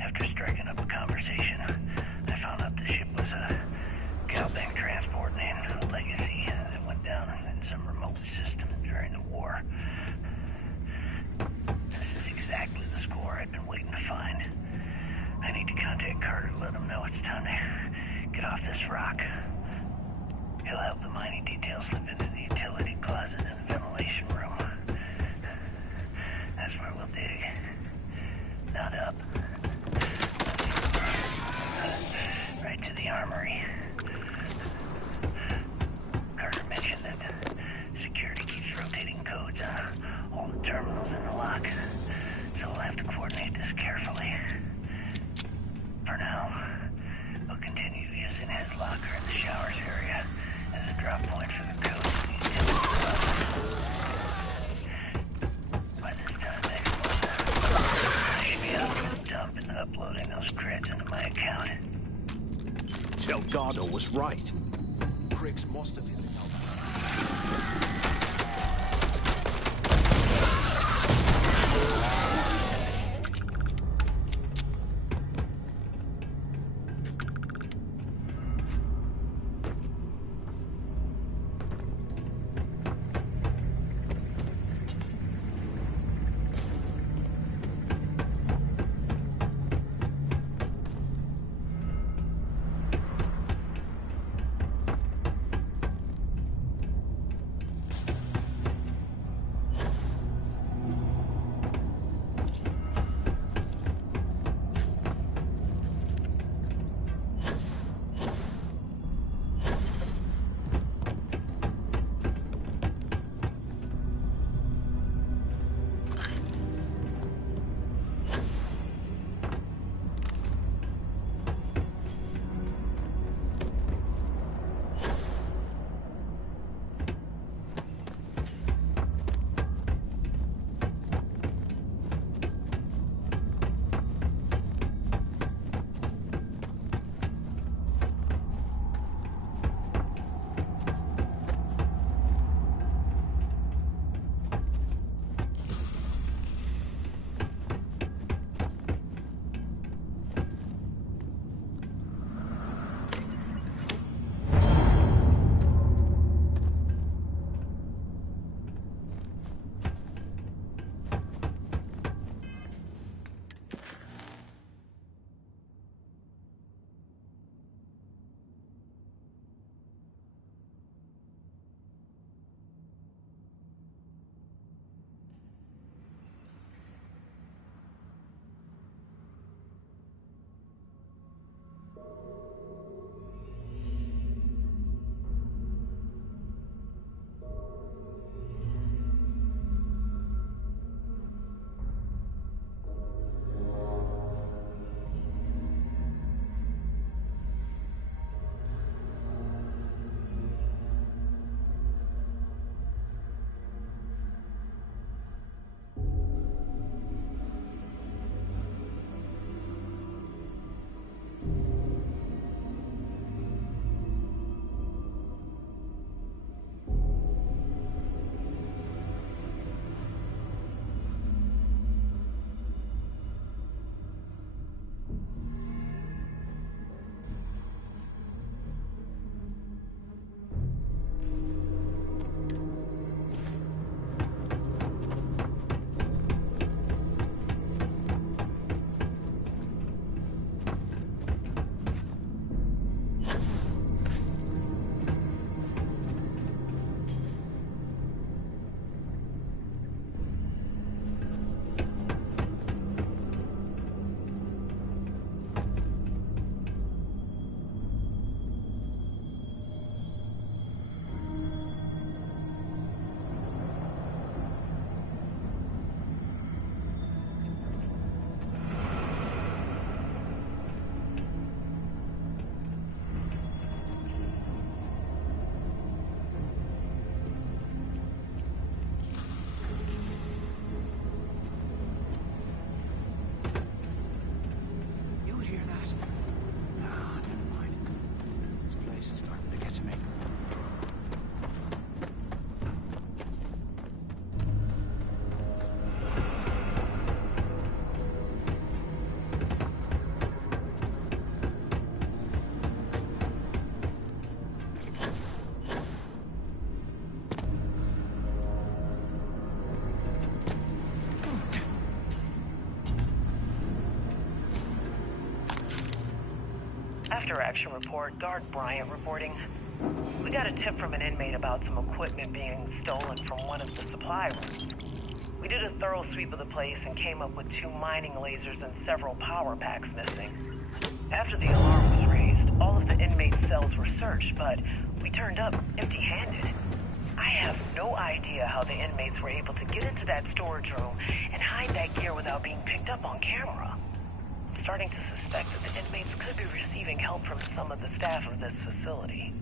After striking up a conversation, I found out the ship was a Galbank transport named Legacy that went down in some remote system during the war. This is exactly the score I've been waiting to find. I need to contact Carter to let him know it's time to get off this rock. He'll help the mining details slip into the utility closet and ventilation room. That's where we'll dig. Not up. Right to the armory. Carter mentioned that security keeps rotating codes on all the terminals in the lock, so we'll have to coordinate this carefully. For now, we'll continue using his locker in the showers area as a drop point for the codes in the utility closet. By this time next month, I should be out to the dump and uploading those creds into my account. Delgado was right. Cricks must have hit the After action report, Guard Bryant reporting. We got a tip from an inmate about some equipment being stolen from one of the supply rooms. We did a thorough sweep of the place and came up with 2 mining lasers and several power packs missing. After the alarm was raised, all of the inmates' cells were searched, but we turned up empty-handed. I have no idea how the inmates were able to get into that storage room and hide that gear without being picked up on camera. I'm starting to suspect that the inmates could be receiving help from some of the staff of this facility.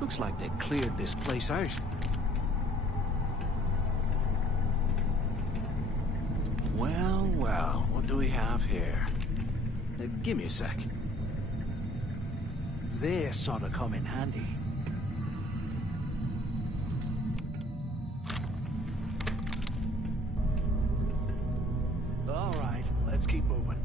Looks like they cleared this place out. Well, well, what do we have here? Give me a sec. This ought to come in handy. All right, let's keep moving.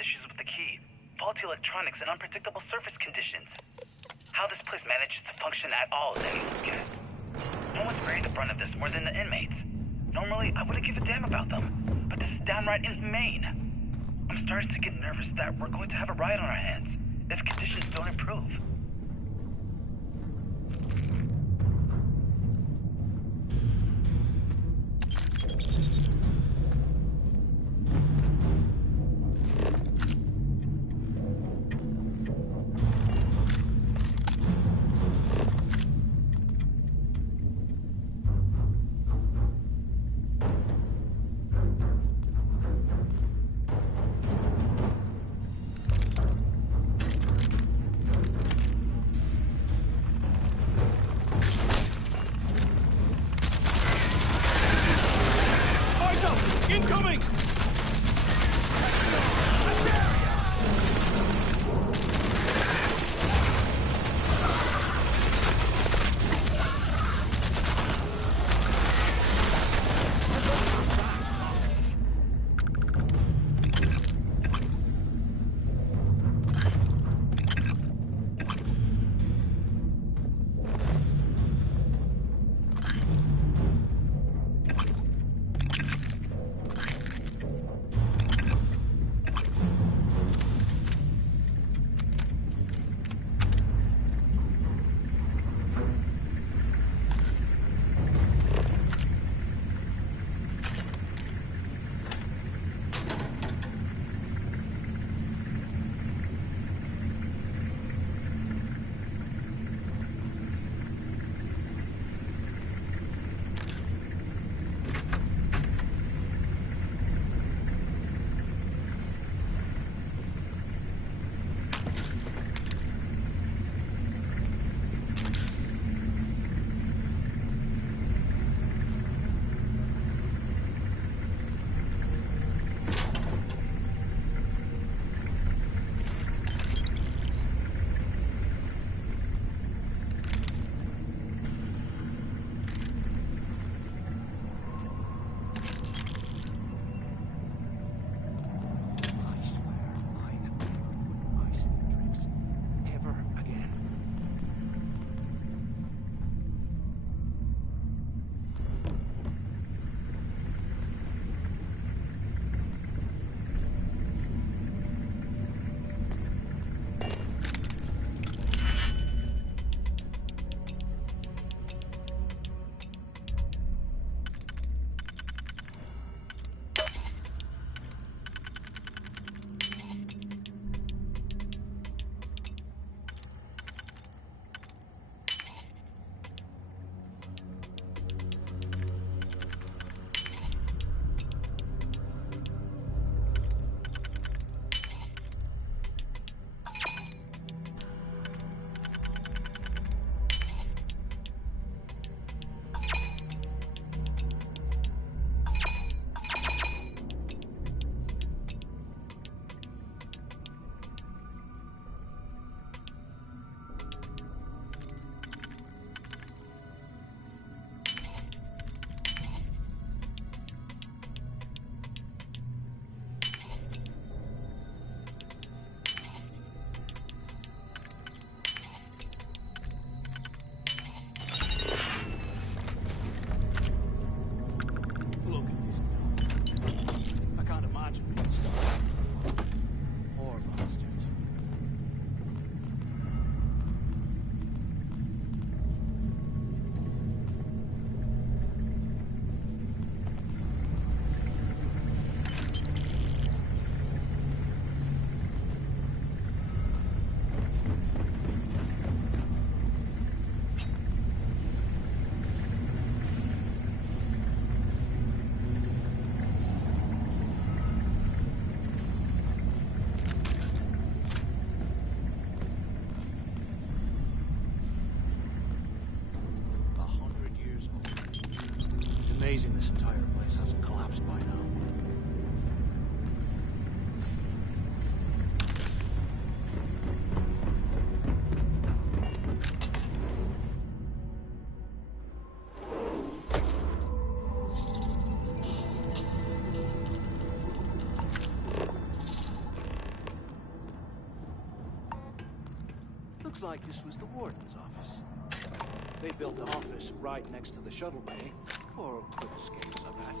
issues with the key, faulty electronics, and unpredictable surface conditions. How this place manages to function at all is anyone's guess. No one's bearing the brunt of this more than the inmates. Normally, I wouldn't give a damn about them, but this is downright inhumane. I'm starting to get nervous that we're going to have a riot on our hands if conditions don't improve. Incoming! Amazing this entire place hasn't collapsed by now. Looks like this was the warden's office. They built the office right next to the shuttle bay for quick escapes, I bet.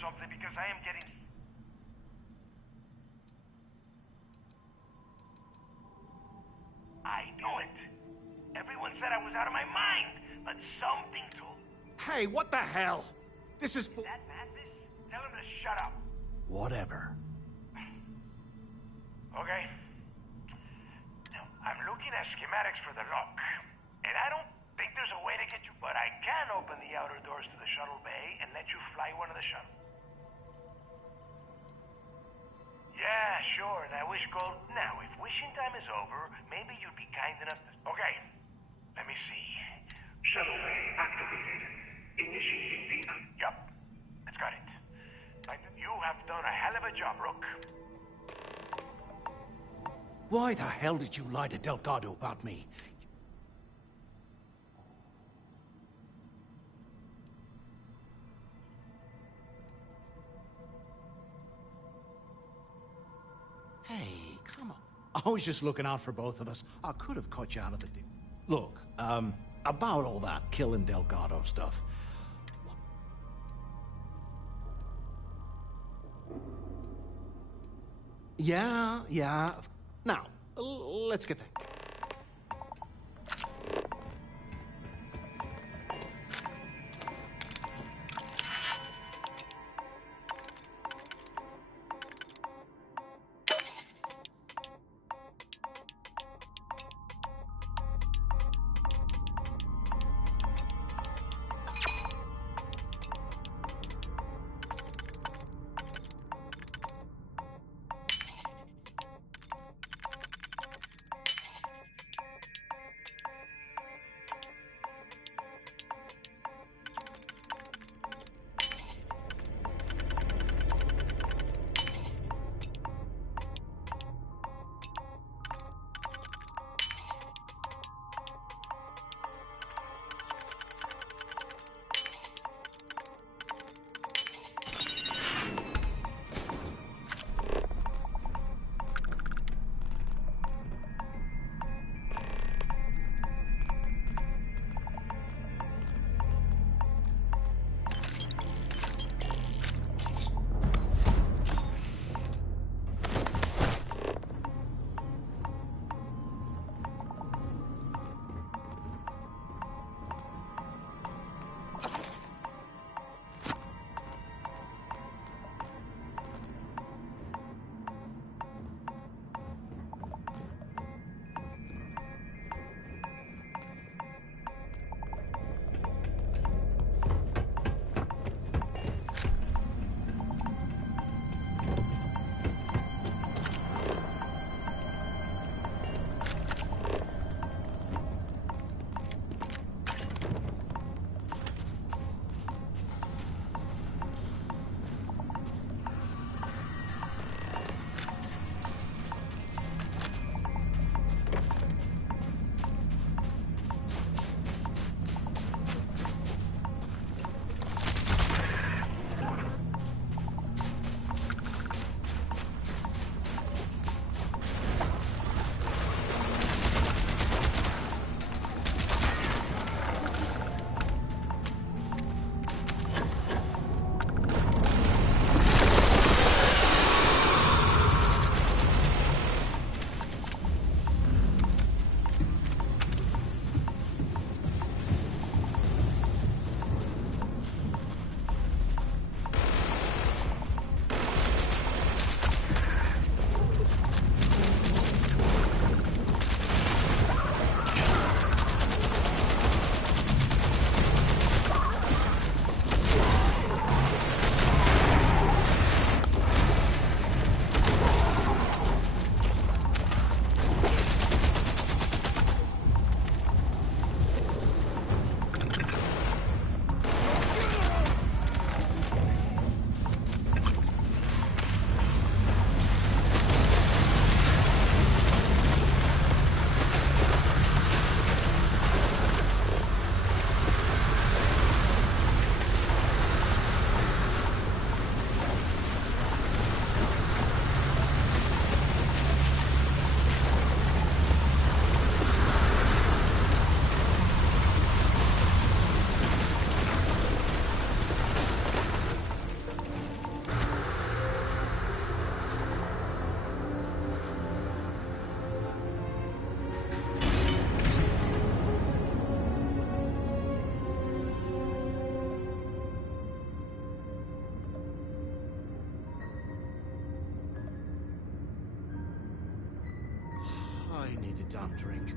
Something because I am getting... I knew it! Everyone said I was out of my mind, but something told... Hey, what the hell? This is... That Mathis? Tell him to shut up. Whatever. Okay. Now, I'm looking at schematics for the lock, and I don't think there's a way to get you... But I can open the outer doors to the shuttle bay and let you fly one of the shuttles. Yeah, sure, and I wish gold... Now, if wishing time is over, maybe you'd be kind enough to... Okay, let me see. Shuttle bay activated. Initiating the... Yup, it's got it. You have done a hell of a job, Rook. Why the hell did you lie to Delgado about me? Hey, come on. I was just looking out for both of us. I could have cut you out of the deal. Look, about all that killing Delgado stuff. Yeah. Now, let's get that. I need a damn drink.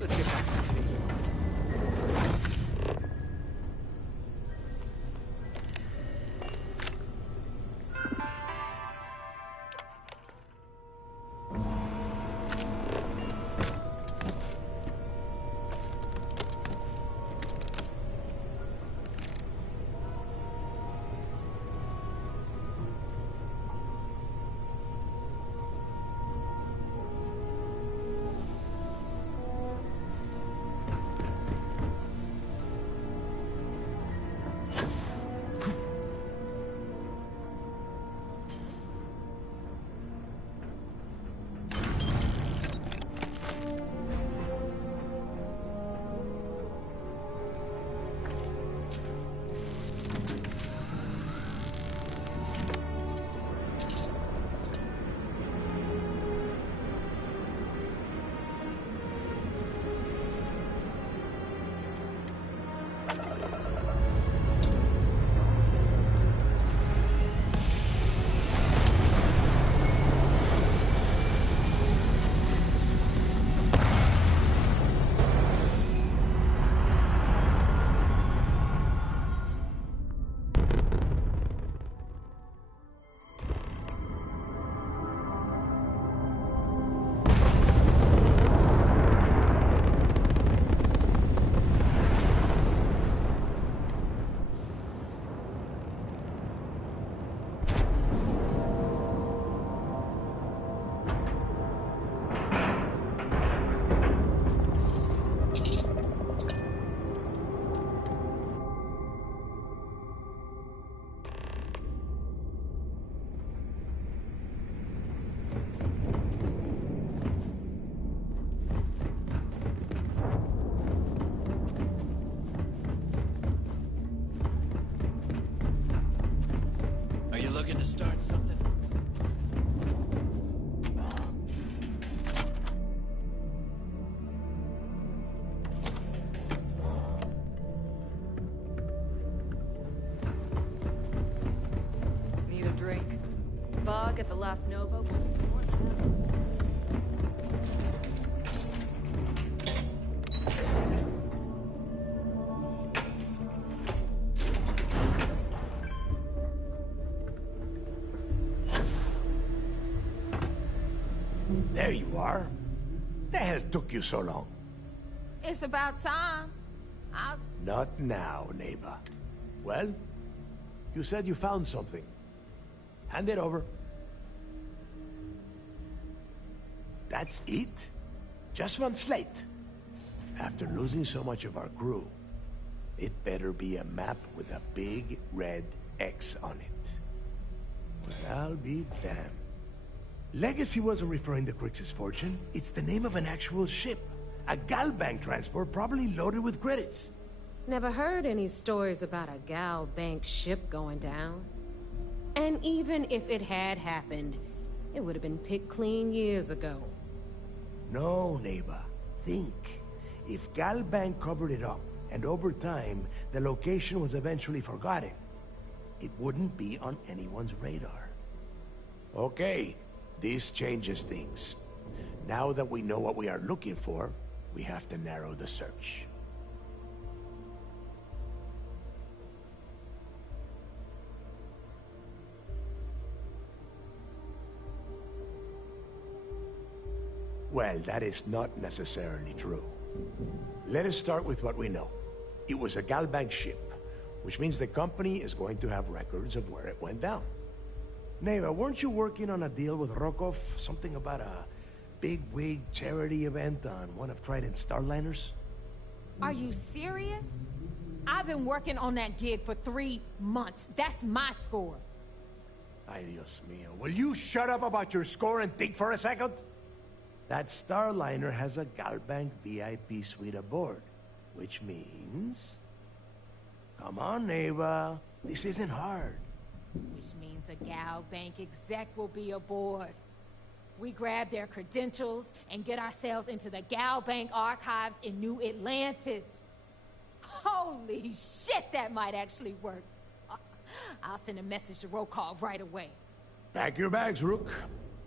Let's get back to the meeting. Are you looking to start something? Need a drink? Bog at the last Nova? There you are. The hell took you so long? It's about time. Not now, neighbor. Well, you said you found something. Hand it over. That's it? Just one slate? After losing so much of our crew, it better be a map with a big red X on it. Well, I'll be damned. Legacy wasn't referring to Crix's fortune. It's the name of an actual ship. A Galbank transport probably loaded with credits. Never heard any stories about a Gal Bank ship going down. And even if it had happened, it would have been picked clean years ago. No, neighbor. Think. If Galbank covered it up, and over time, the location was eventually forgotten, it wouldn't be on anyone's radar. Okay, this changes things. Now that we know what we are looking for, we have to narrow the search. Well, that is not necessarily true. Let us start with what we know. It was a Galbank ship, which means the company is going to have records of where it went down. Neva, weren't you working on a deal with Rokov? Something about a big-wig charity event on one of Trident's Starliners? Are you serious? I've been working on that gig for 3 months. That's my score. Ay, Dios mío. Will you shut up about your score and think for a second? That Starliner has a Galbank VIP suite aboard, which means... Come on, Neva. This isn't hard. Which means a Gal Bank exec will be aboard. We grab their credentials and get ourselves into the Gal Bank archives in New Atlantis. Holy shit, that might actually work. I'll send a message to Rokov right away. Pack your bags, Rook.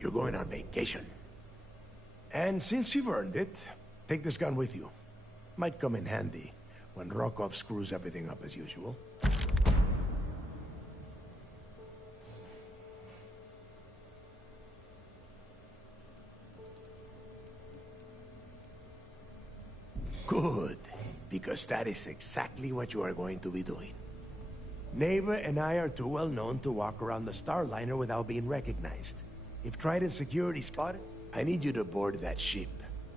You're going on vacation. And since you've earned it, take this gun with you. Might come in handy when Rokov screws everything up as usual. Good, because that is exactly what you are going to be doing. Neva and I are too well known to walk around the Starliner without being recognized. If Trident security spotted, I need you to board that ship.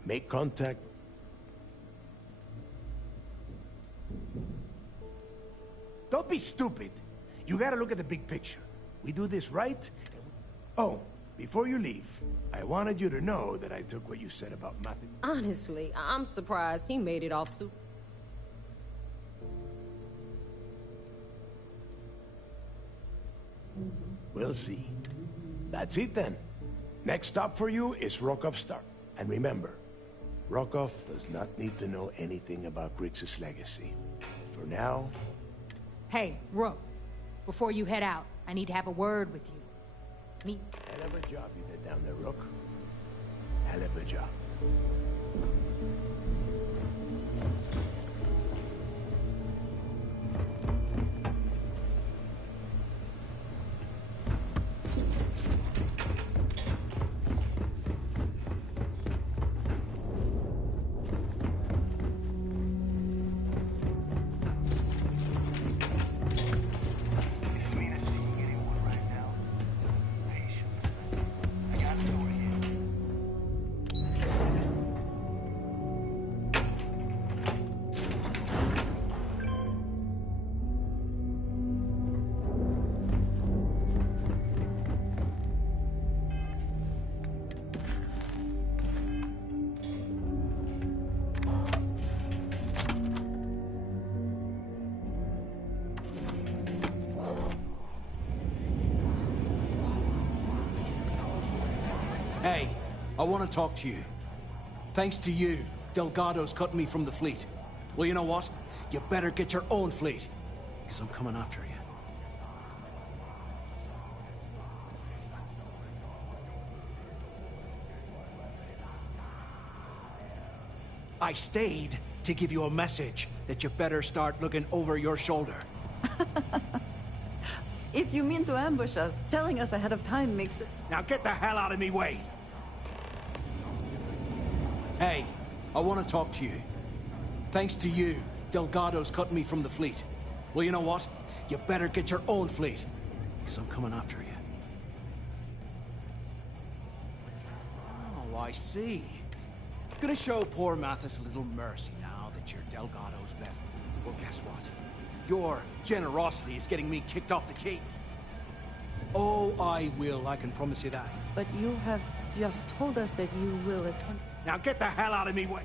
Make contact. Don't be stupid. You gotta look at the big picture. We do this right. Oh, before you leave, I wanted you to know that I took what you said about Matthew. Honestly, I'm surprised he made it off super. We'll see. That's it then. Next stop for you is Rokov Star. And remember, Rokov does not need to know anything about Grixis' legacy. For now... Hey, Rook. Before you head out, I need to have a word with you. Me. Hell of a job you did down there, Rook. Hell of a job. Hey, I want to talk to you. Thanks to you, Delgado's cutting me from the fleet. Well, you know what? You better get your own fleet, because I'm coming after you. I stayed to give you a message that you better start looking over your shoulder. If you mean to ambush us, telling us ahead of time makes it... Now get the hell out of me way! Hey, I want to talk to you. Thanks to you, Delgado's cutting me from the fleet. Well, you know what? You better get your own fleet, because I'm coming after you. Oh, I see. Gonna show poor Mathis a little mercy now that you're Delgado's best. Well, guess what? Your generosity is getting me kicked off the key. Oh, I will, I can promise you that. But you have just told us that you will attempt... Now get the hell out of me way!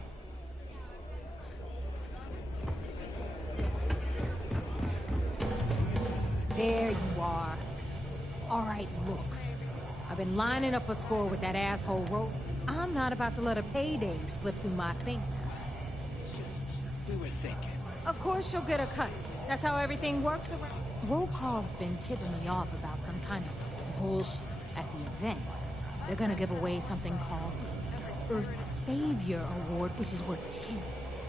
There you are. All right, look. I've been lining up a score with that asshole Rope. I'm not about to let a payday slip through my fingers. We were thinking. Of course you'll get a cut. That's how everything works around. Rokov's been tipping me off about some kind of bullshit at the event. They're gonna give away something called the Earth Savior Award, which is worth 10.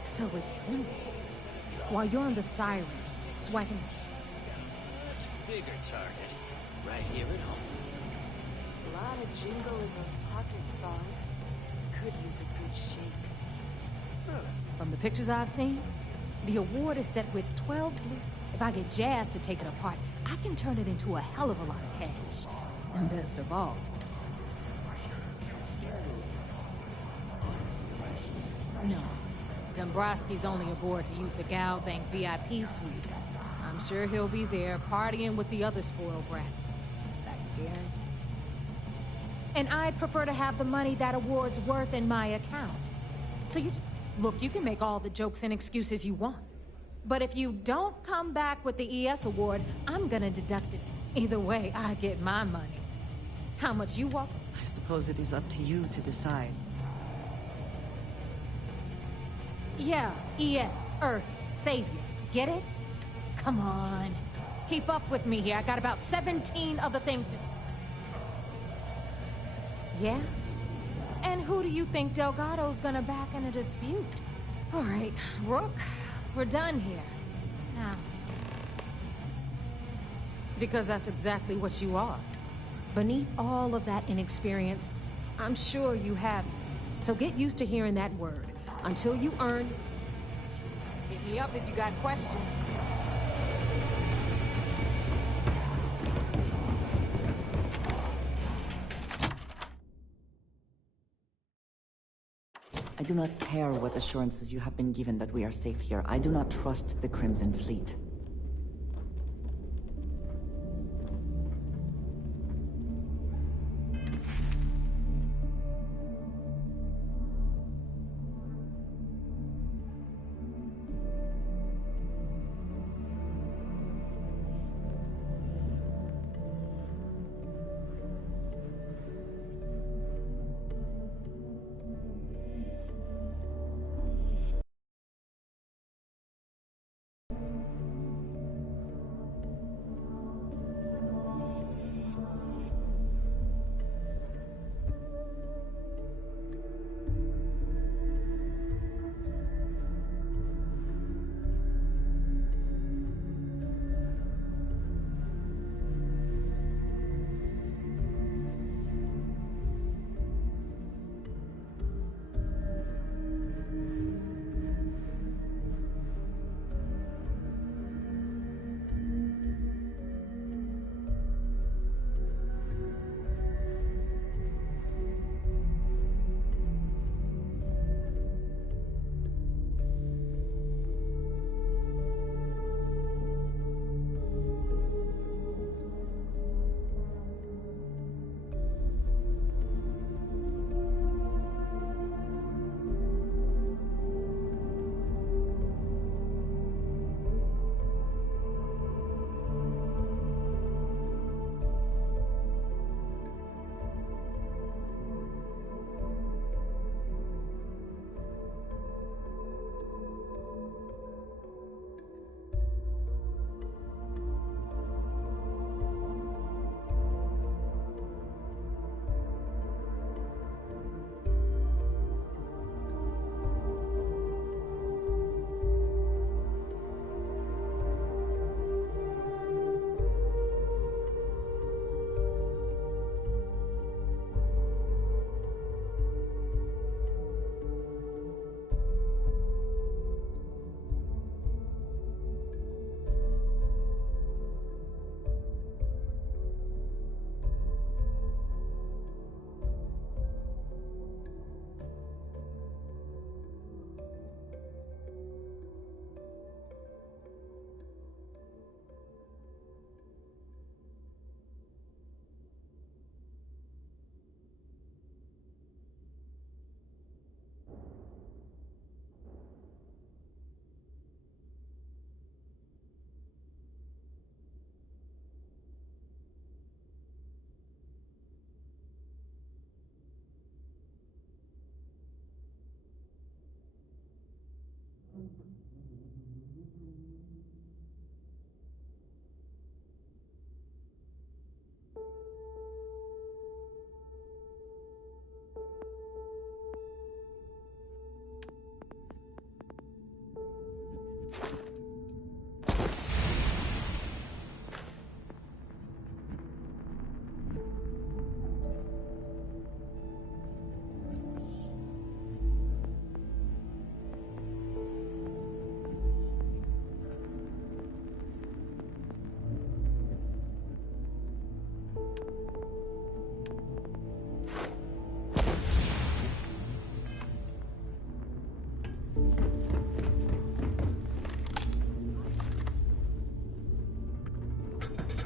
So it's simple. While you're on the siren, swiping... Bigger target, right here at home. A lot of jingle in those pockets, Bob. Could use a good shake. From the pictures I've seen, the award is set with 12 blue. If I get Jazz to take it apart, I can turn it into a hell of a lot of cash. And best of all... No. Dombrowski's only aboard to use the Gal Bank VIP suite. I'm sure he'll be there partying with the other spoiled brats. I can guarantee. And I'd prefer to have the money that award's worth in my account. So look, you can make all the jokes and excuses you want. But if you don't come back with the ES award, I'm gonna deduct it. Either way, I get my money. How much you want? I suppose it is up to you to decide. Yeah, ES, Earth, Savior. Get it? Come on. Keep up with me here. I got about 17 other things to... Yeah? And who do you think Delgado's gonna back in a dispute? All right, Rook, we're done here. Now. Because that's exactly what you are. Beneath all of that inexperience, I'm sure you have it. So get used to hearing that word. Until you earn... Hit me up if you got questions. I do not care what assurances you have been given that we are safe here. I do not trust the Crimson Fleet.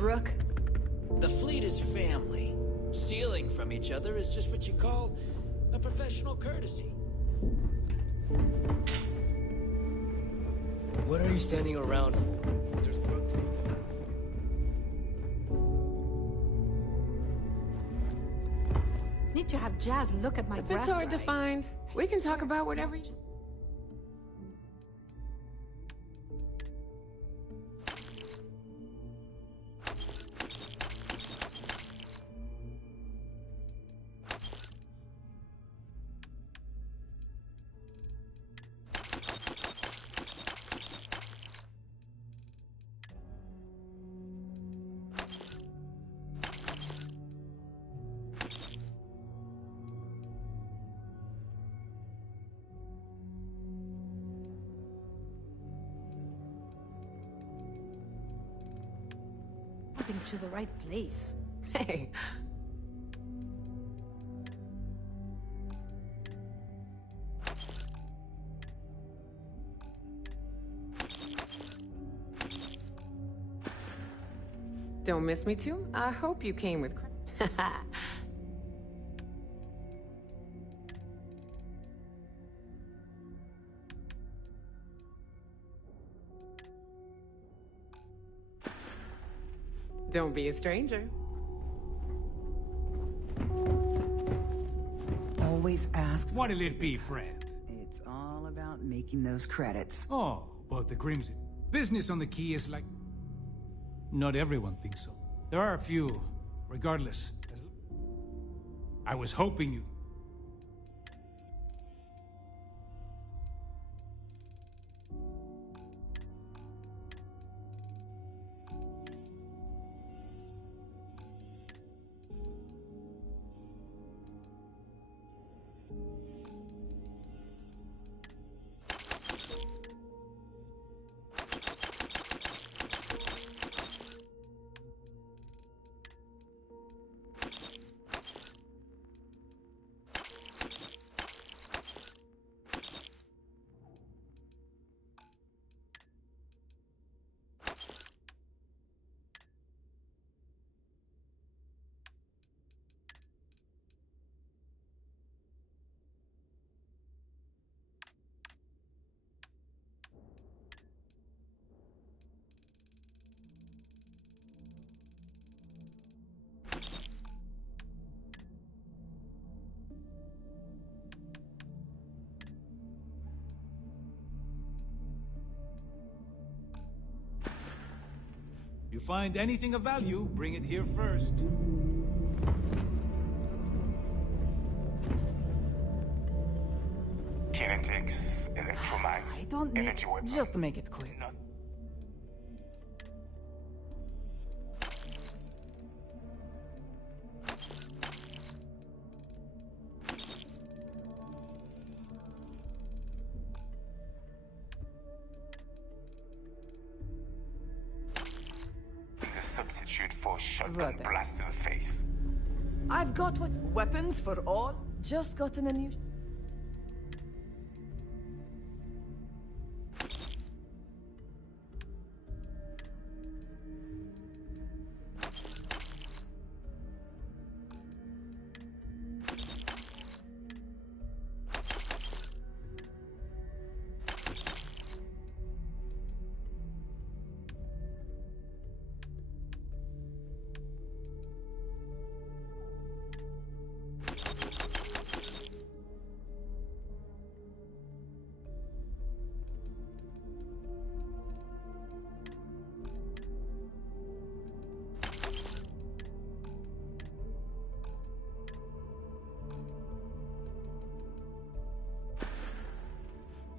Rook? The fleet is family. Stealing from each other is just what you call a professional courtesy. What are you standing around for? There's work to be done. Need to have Jazz look at my If it's hard to find, we can talk about whatever you... jumping to the right place. Hey. Don't miss me too? I hope you came with... Don't be a stranger. Always ask. What'll it be, friend? It's all about making those credits. Oh, about the Crimson. Business on the key is like... Not everyone thinks so. There are a few. Regardless. I was hoping you... You find anything of value, bring it here first. Kinetics, electromags, I don't need... energy weapons. Just make it quick. Substitute for shotgun blast to the face. I've got what? Weapons for all? Just gotten a new...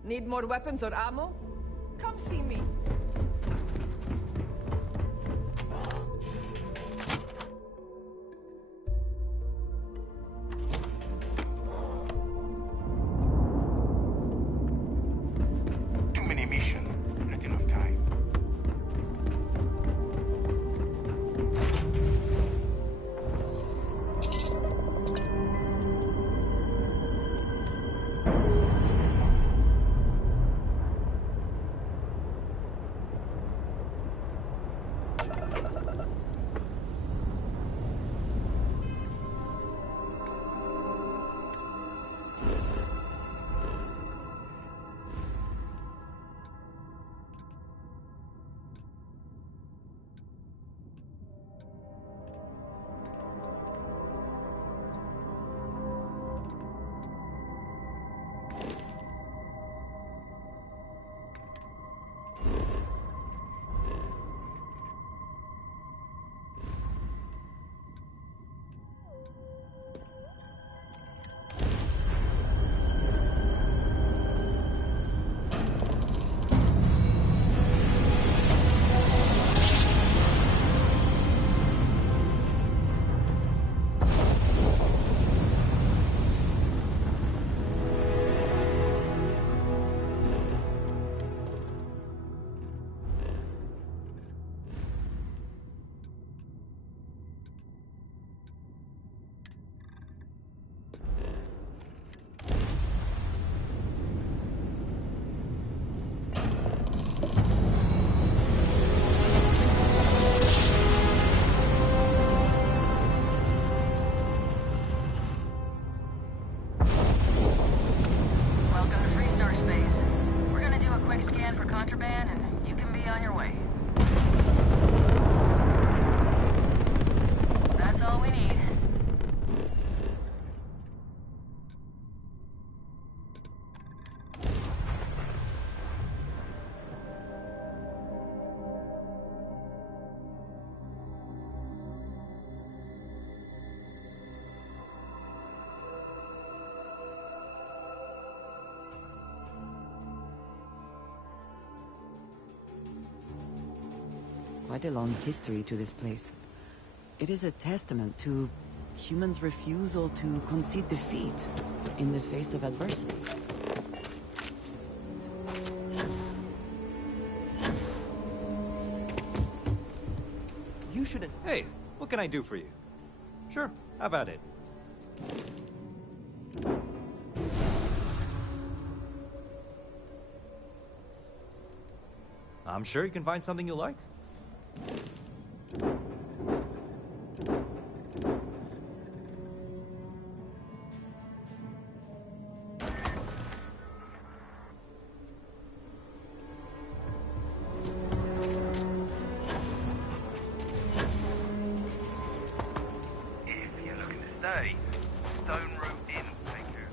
Need more weapons or ammo? Come see me. Too many missions, not enough time. quite a long history to this place. It is a testament to humans' refusal to concede defeat in the face of adversity. You shouldn't... Hey, what can I do for you? Sure, have at it. I'm sure you can find something you like. If you're looking to stay, Stone Root Inn will take you.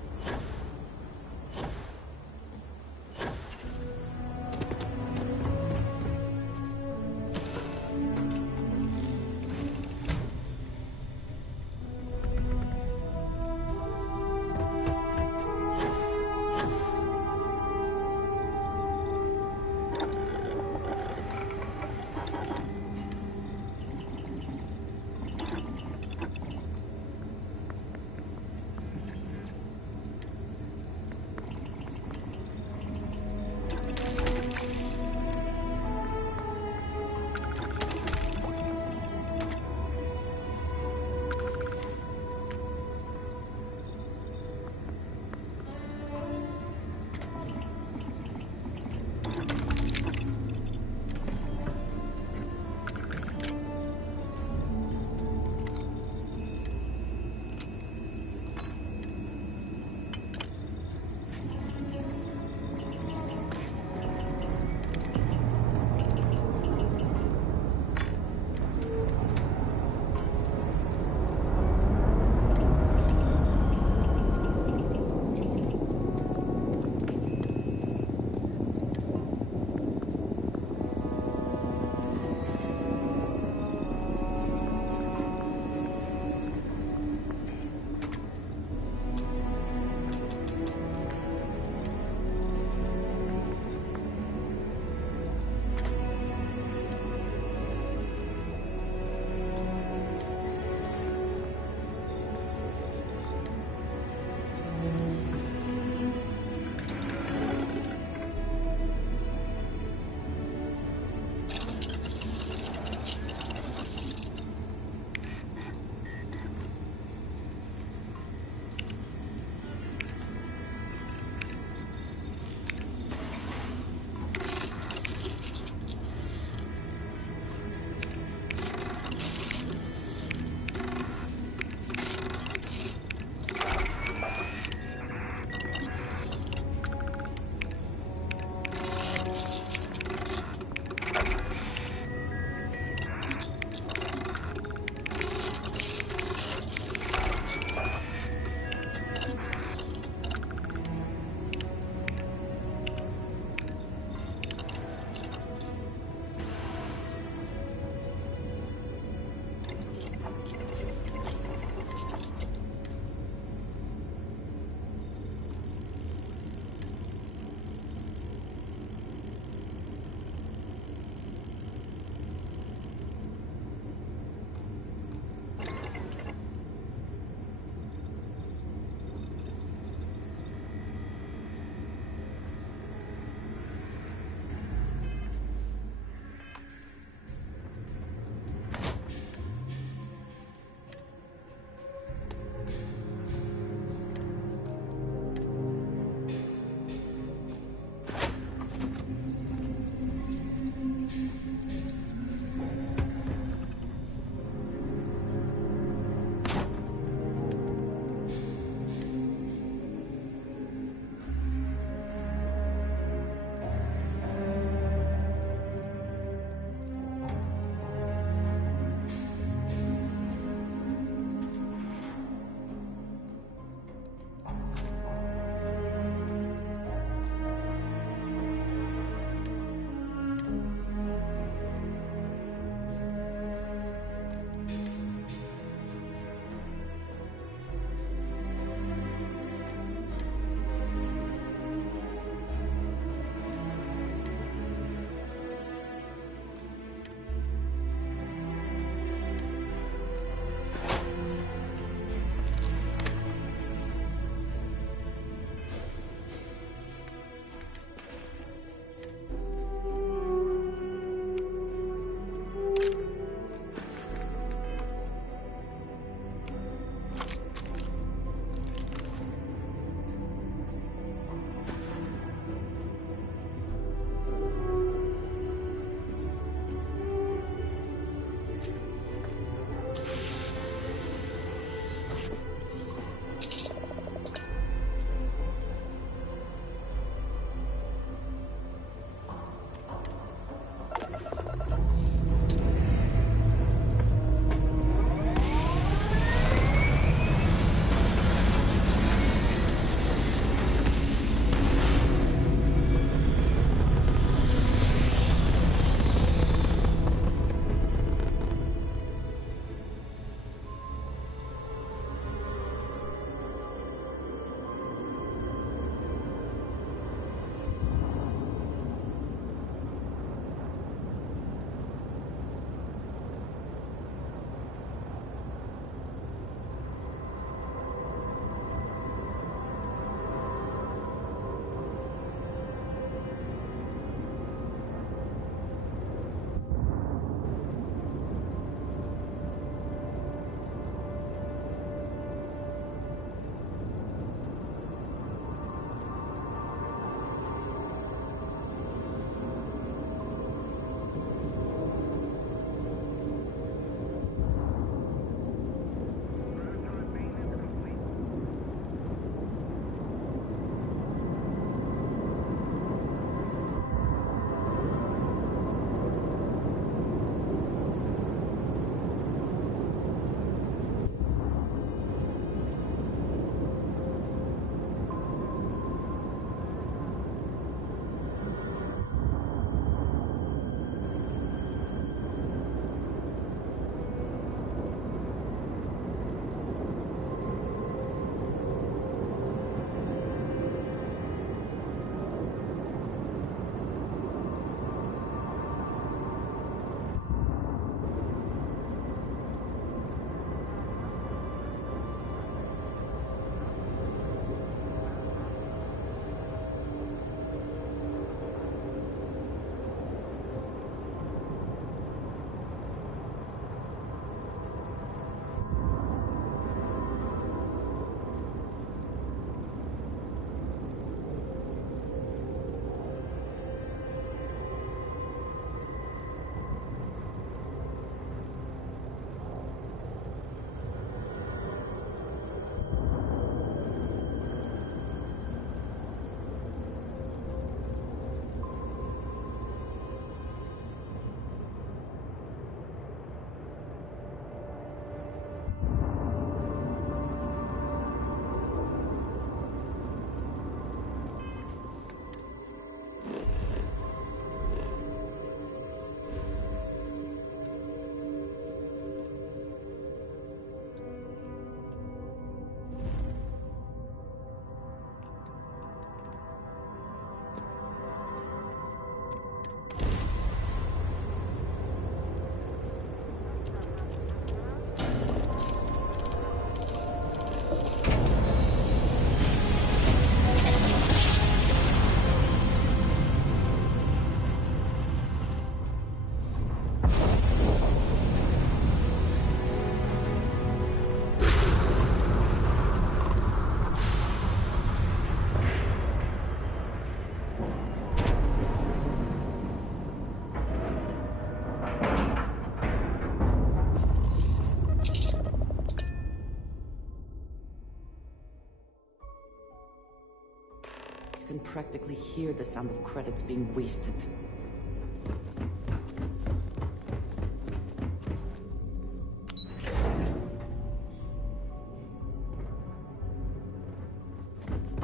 can practically hear the sound of credits being wasted.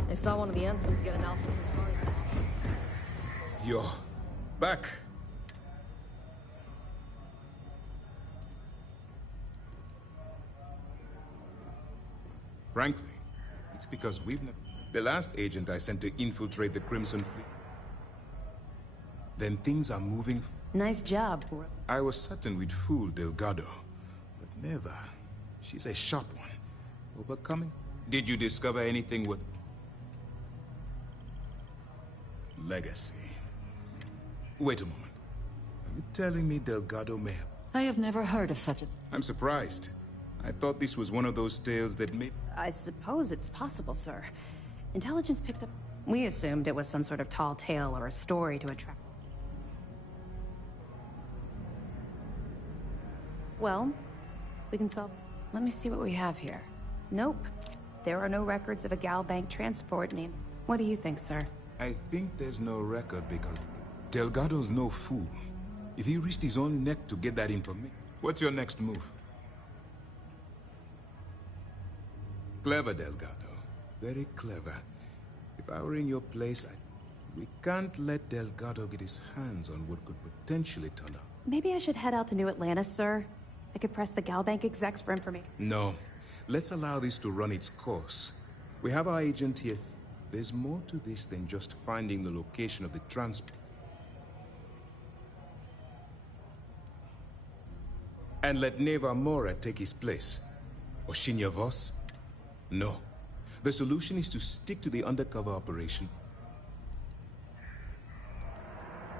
I saw one of the ensigns get an Alpha Centauri. You're back. Frankly, it's because we've never... The last agent I sent to infiltrate the Crimson Fleet. Then things are moving... Nice job. I was certain we'd fool Delgado, but never. She's a sharp one. Overcoming... Did you discover anything with... Legacy? Wait a moment. Are you telling me Delgado may have... I have never heard of such a... I'm surprised. I thought this was one of those tales that made... I suppose it's possible, sir. Intelligence picked up... We assumed it was some sort of tall tale or a story to attract... Well, we can solve... Let me see what we have here. Nope. There are no records of a Gal Bank transport name. What do you think, sir? I think there's no record because Delgado's no fool. If he risked his own neck to get that information, what's your next move? Clever, Delgado. Very clever. If I were in your place, we can't let Delgado get his hands on what could potentially turn out. Maybe I should head out to New Atlantis, sir. I could press the Gal Bank execs for information. No. Let's allow this to run its course. We have our agent here. There's more to this than just finding the location of the transport. And let Neva Mora take his place. Oshinya Voss? No. The solution is to stick to the undercover operation.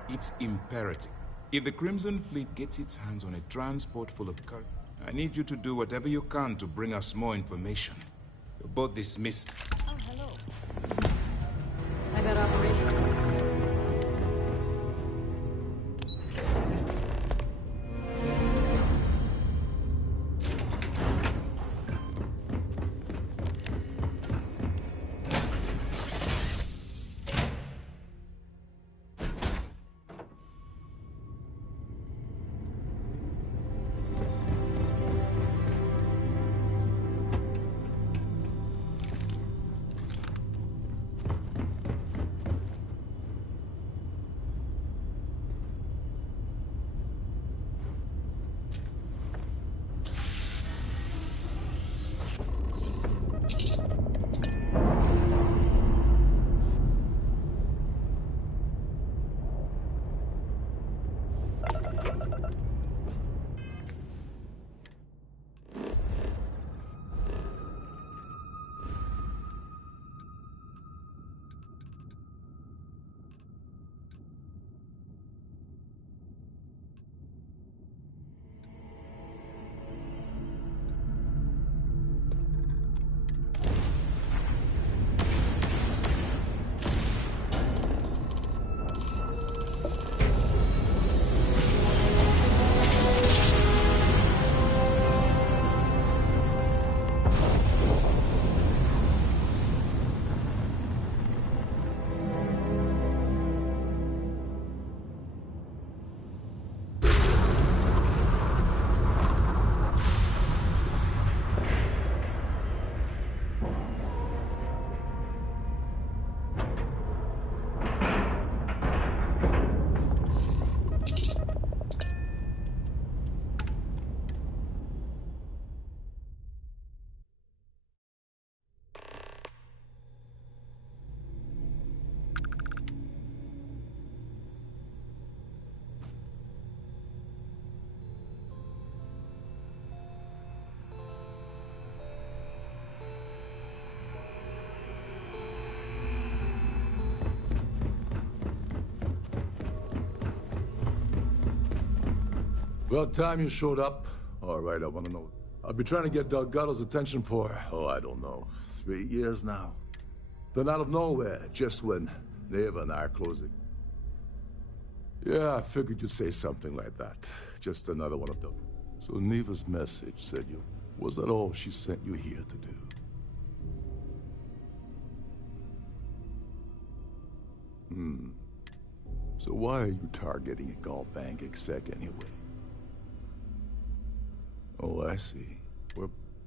It's imperative. If the Crimson Fleet gets its hands on a transport full of cargo, I need you to do whatever you can to bring us more information. You're both dismissed. Oh, hello. I got operation. About time you showed up. All right, I want to know. I've been trying to get Delgado's attention for, I don't know, 3 years now. Then out of nowhere, just when Neva and I are closing. Yeah, I figured you'd say something like that. Just another one of them. So Neva's message said you... Was that all she sent you here to do? So why are you targeting a Gal Bank exec anyway? Oh, I see.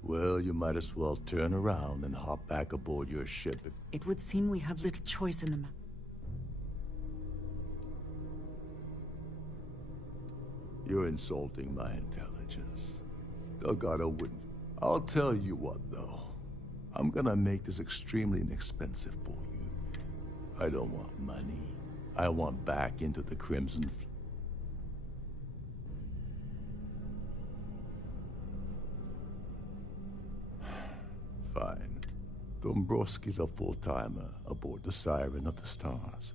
Well, you might as well turn around and hop back aboard your ship. It would seem we have little choice in the matter. You're insulting my intelligence. Delgado wouldn't. I'll tell you what, though. I'm gonna make this extremely inexpensive for you. I don't want money. I want back into the Crimson Fleet. Fine. Dombrowski's a full-timer aboard the Siren of the Stars.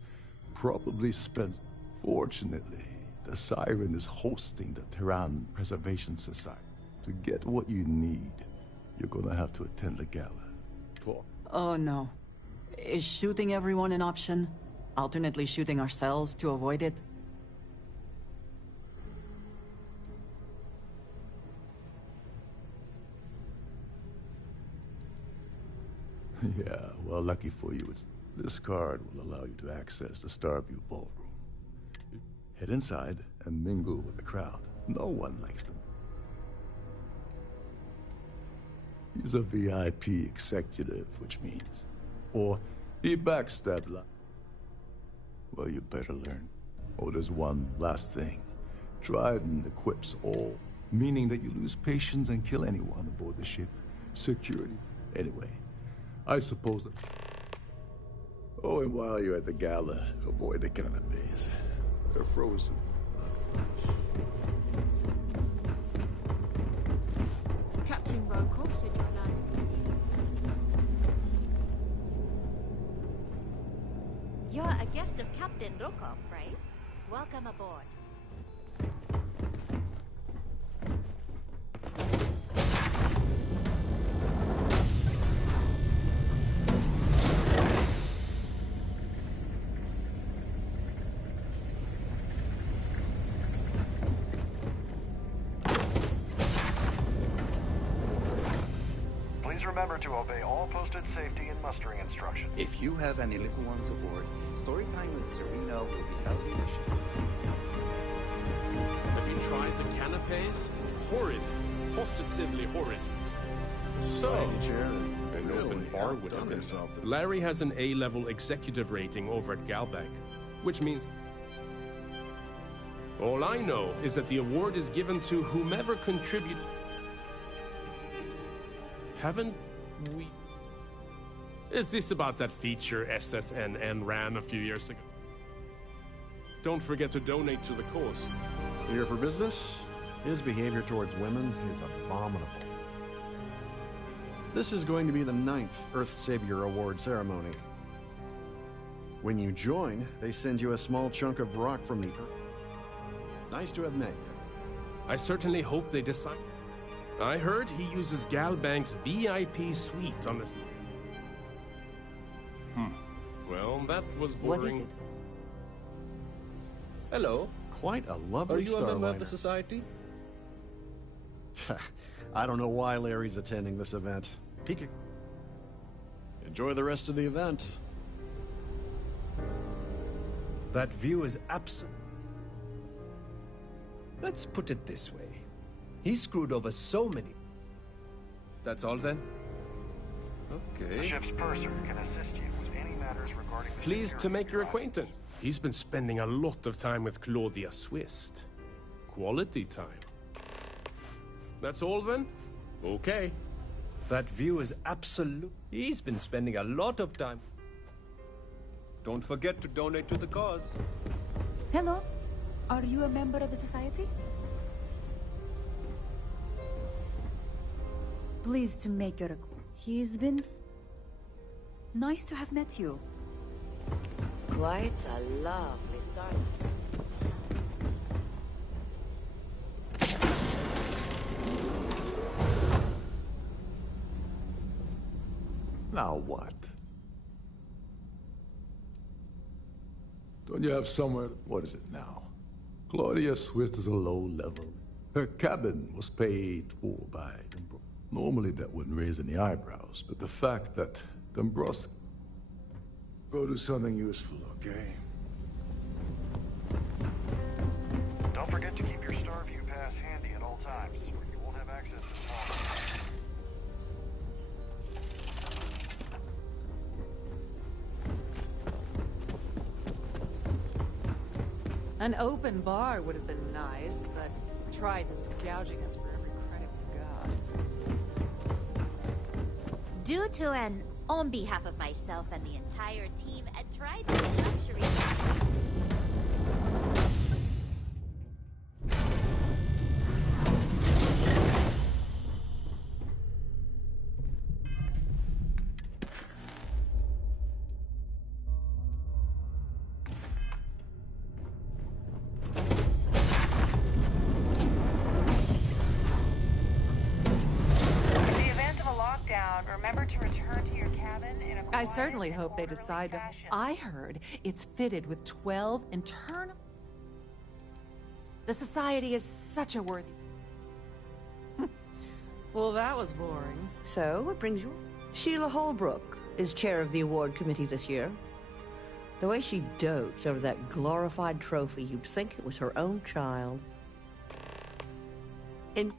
Probably spends... Fortunately, the Siren is hosting the Tehran Preservation Society. To get what you need, you're gonna have to attend the gala. Talk. Oh no. Is shooting everyone an option? Alternately shooting ourselves to avoid it? Yeah, well, lucky for you, this card will allow you to access the Starview ballroom. Head inside and mingle with the crowd. No one likes them. He's a VIP executive, which means... Or he backstabbed Well, you better learn. Oh, there's one last thing. Trident equips all, meaning that you lose patience and kill anyone aboard the ship. Security. Anyway, I suppose that... Oh, and while you're at the gala, avoid the canapes. They're frozen. Captain Rokov said you're You're a guest of Captain Rokov, right? Welcome aboard. Please remember to obey all posted safety and mustering instructions. If you have any little ones aboard, story time with Serena will be held in the ship. Have you tried the canapes? Horrid. Positively horrid. Society chair. An open bar would have been. Larry has an A-level executive rating over at Galbank, which means... All I know is that the award is given to whomever contribute... Haven't we... Is this about that feature SSNN ran a few years ago? Don't forget to donate to the cause. Here for business? His behavior towards women is abominable. This is going to be the 9th Earth Savior Award ceremony. When you join, they send you a small chunk of rock from the Earth. Nice to have met you. I certainly hope they decide. I heard he uses Galbank's VIP suite on this. Well, that was boring. What is it? Hello. Quite a lovely Are you a member of the Starliner. society? I don't know why Larry's attending this event. He could... Enjoy the rest of the event. That view is absolute. Let's put it this way. He screwed over so many. That's all then? Okay. The ship's purser can assist you with any matters regarding the Pleased to make your acquaintance. He's been spending a lot of time with Claudia Swist. Quality time. That's all then? Okay. That view is absolute. He's been spending a lot of time. Don't forget to donate to the cause. Hello. Are you a member of the society? Pleased to make your acquaintance. He's been... Nice to have met you. Quite a lovely starlight. Now what? Don't you have somewhere... What is it now? Claudia Swift is a low level. Her cabin was paid for by Dombroski. Normally that wouldn't raise any eyebrows, but the fact that Dombroski... Go do something useful, okay? Don't forget to keep your Starview pass handy at all times, or you won't have access to small. An open bar would have been nice, but Trident's gouging us for every credit we got. Due to and on behalf of myself and the entire team at Trident Luxury. Remember to return to your cabin in a I certainly hope they decide to... I heard it's fitted with 12 internal... The Society is such a worthy... Well, that was boring. So, what brings you? Sheila Holbrook, is chair of the award committee this year. The way she dotes over that glorified trophy, you'd think it was her own child. In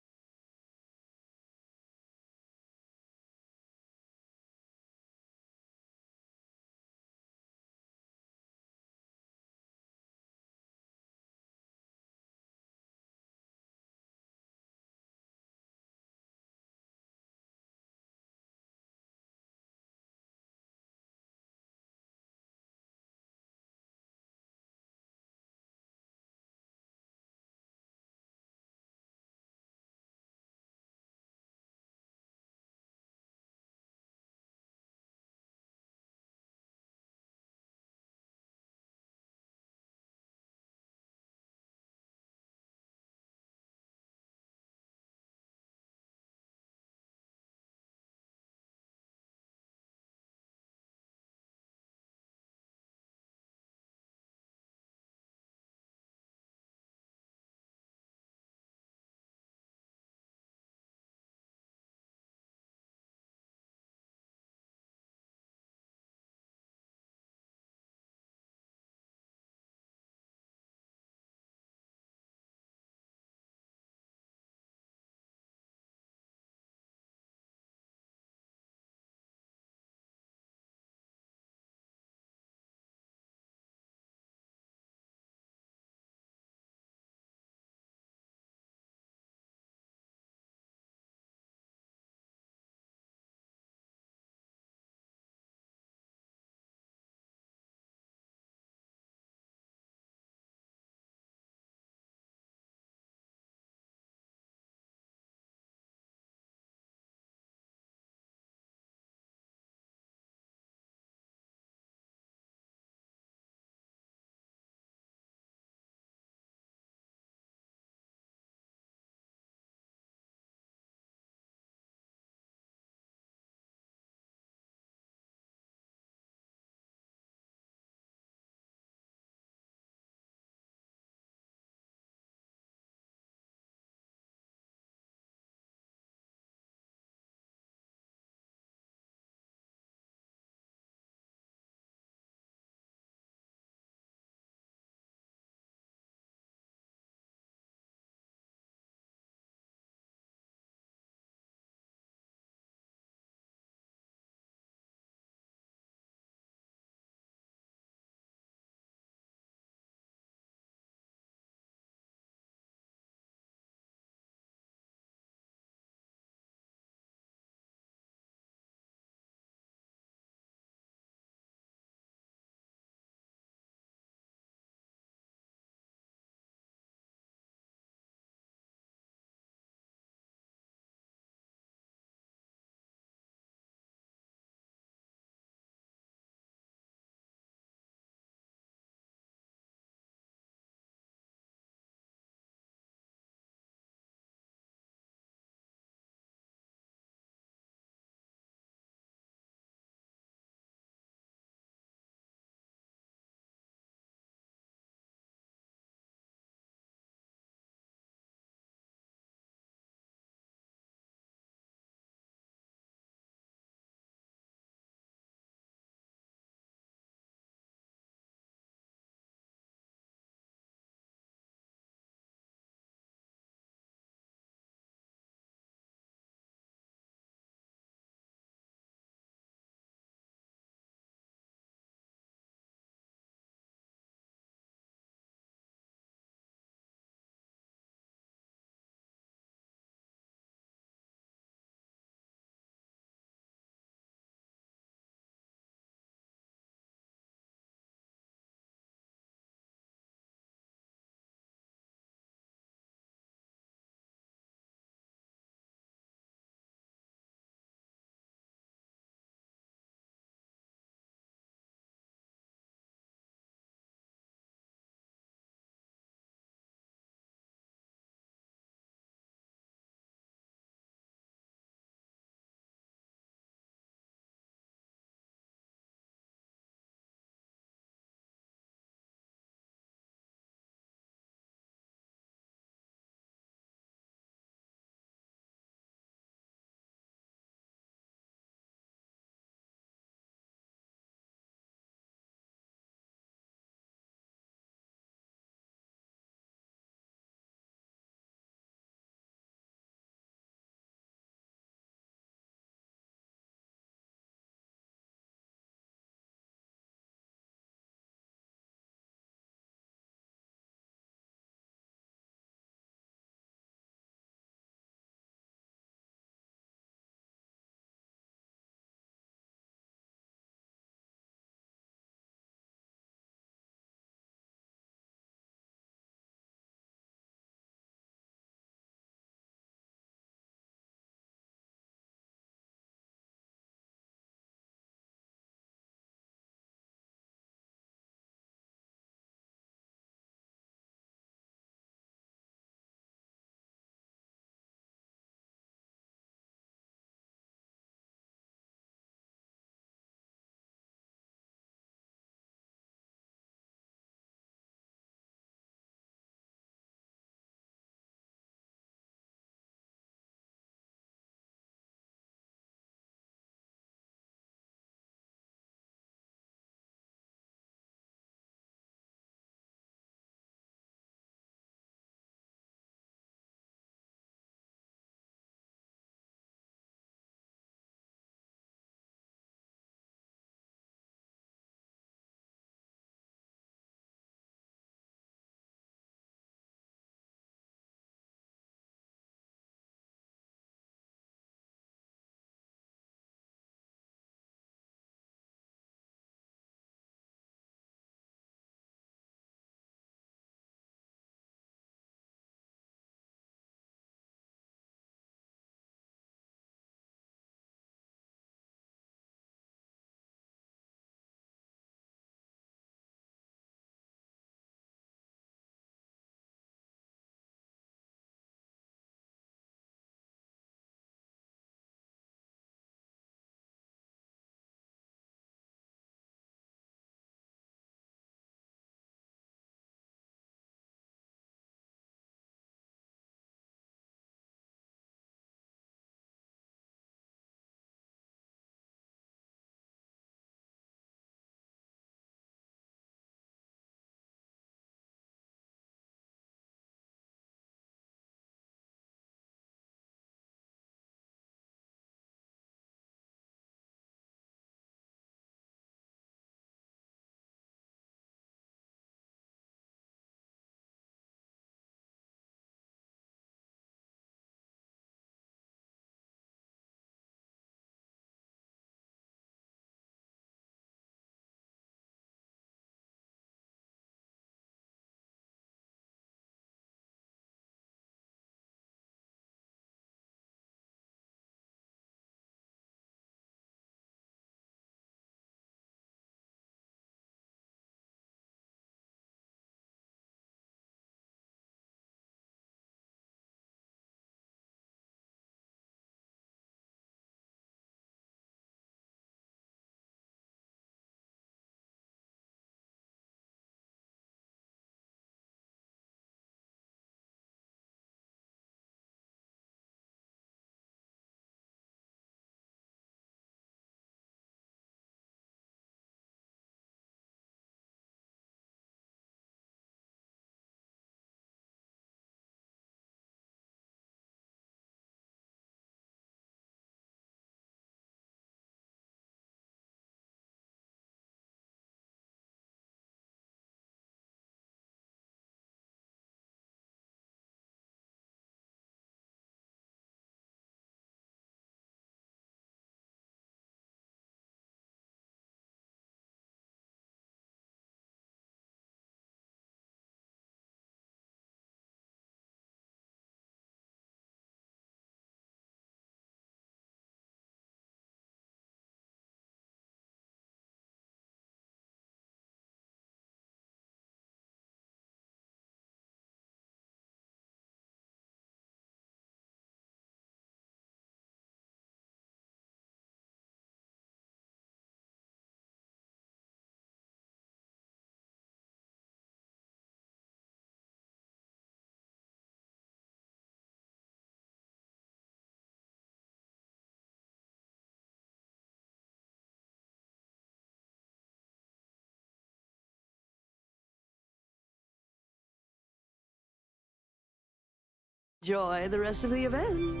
Enjoy the rest of the event.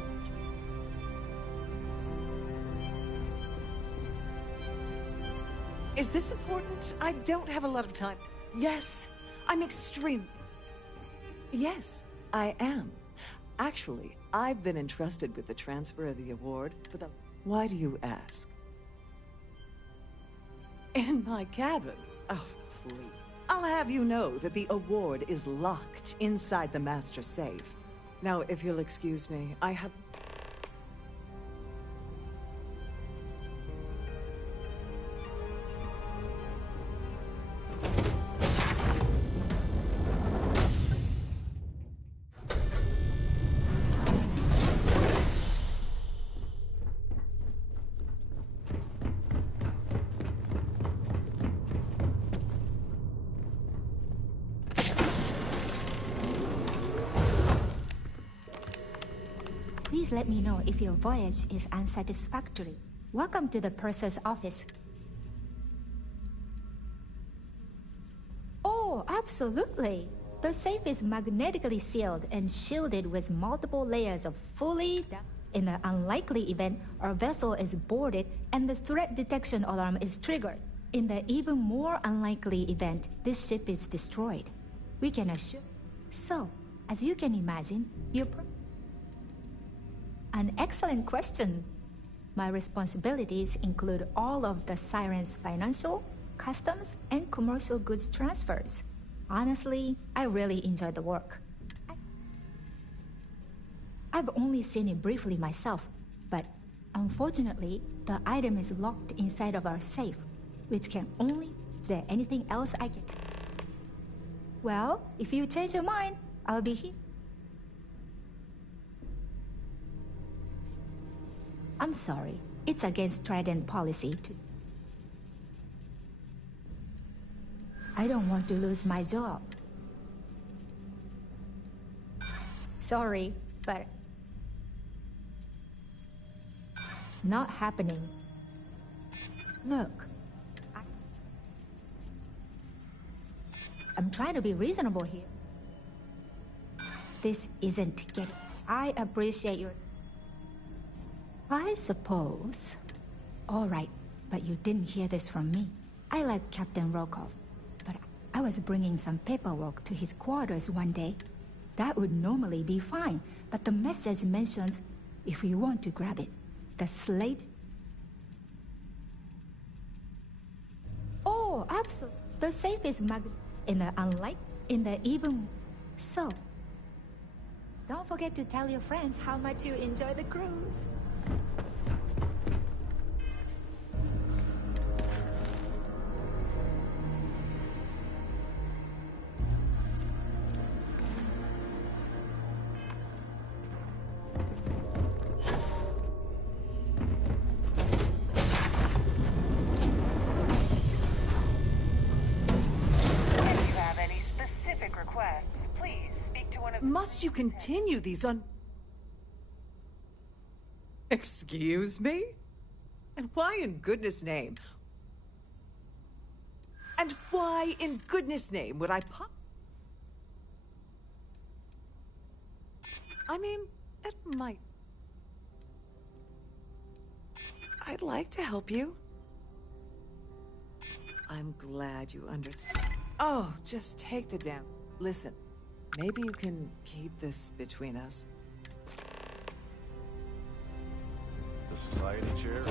Is this important? I don't have a lot of time. Yes, I'm extreme. Yes, I am. Actually, I've been entrusted with the transfer of the award for the... Why do you ask? In my cabin? Oh, please. I'll have you know that the award is locked inside the master safe. Now, if you'll excuse me, I have... Please let me know if your voyage is unsatisfactory. Welcome to the purser's office. Oh, absolutely. The safe is magnetically sealed and shielded with multiple layers of fully... In the unlikely event, our vessel is boarded and the threat detection alarm is triggered. In the even more unlikely event, this ship is destroyed. We can assure... So, as you can imagine, An excellent question. My responsibilities include all of the Siren's financial, customs, and commercial goods transfers. Honestly, I really enjoy the work. I've only seen it briefly myself, but unfortunately, the item is locked inside of our safe, which can only... Is there anything else I can... Well, if you change your mind, I'll be here. I'm sorry. It's against Trident policy to... I don't want to lose my job. Sorry, but... Not happening. Look. I'm trying to be reasonable here. This isn't getting... I appreciate your... I suppose. All right, but you didn't hear this from me. I like Captain Rokov, but I was bringing some paperwork to his quarters one day. That would normally be fine, but the message mentions if you want to grab it. The slate... Oh, absolutely. The safe is in the even... So, don't forget to tell your friends how much you enjoy the cruise. Must you continue these on... Excuse me? And why in goodness name? And why in goodness name would I pop... I mean, it might... I'd like to help you. I'm glad you understand. Oh, just take the damn... Listen. Maybe you can keep this between us. The society chair?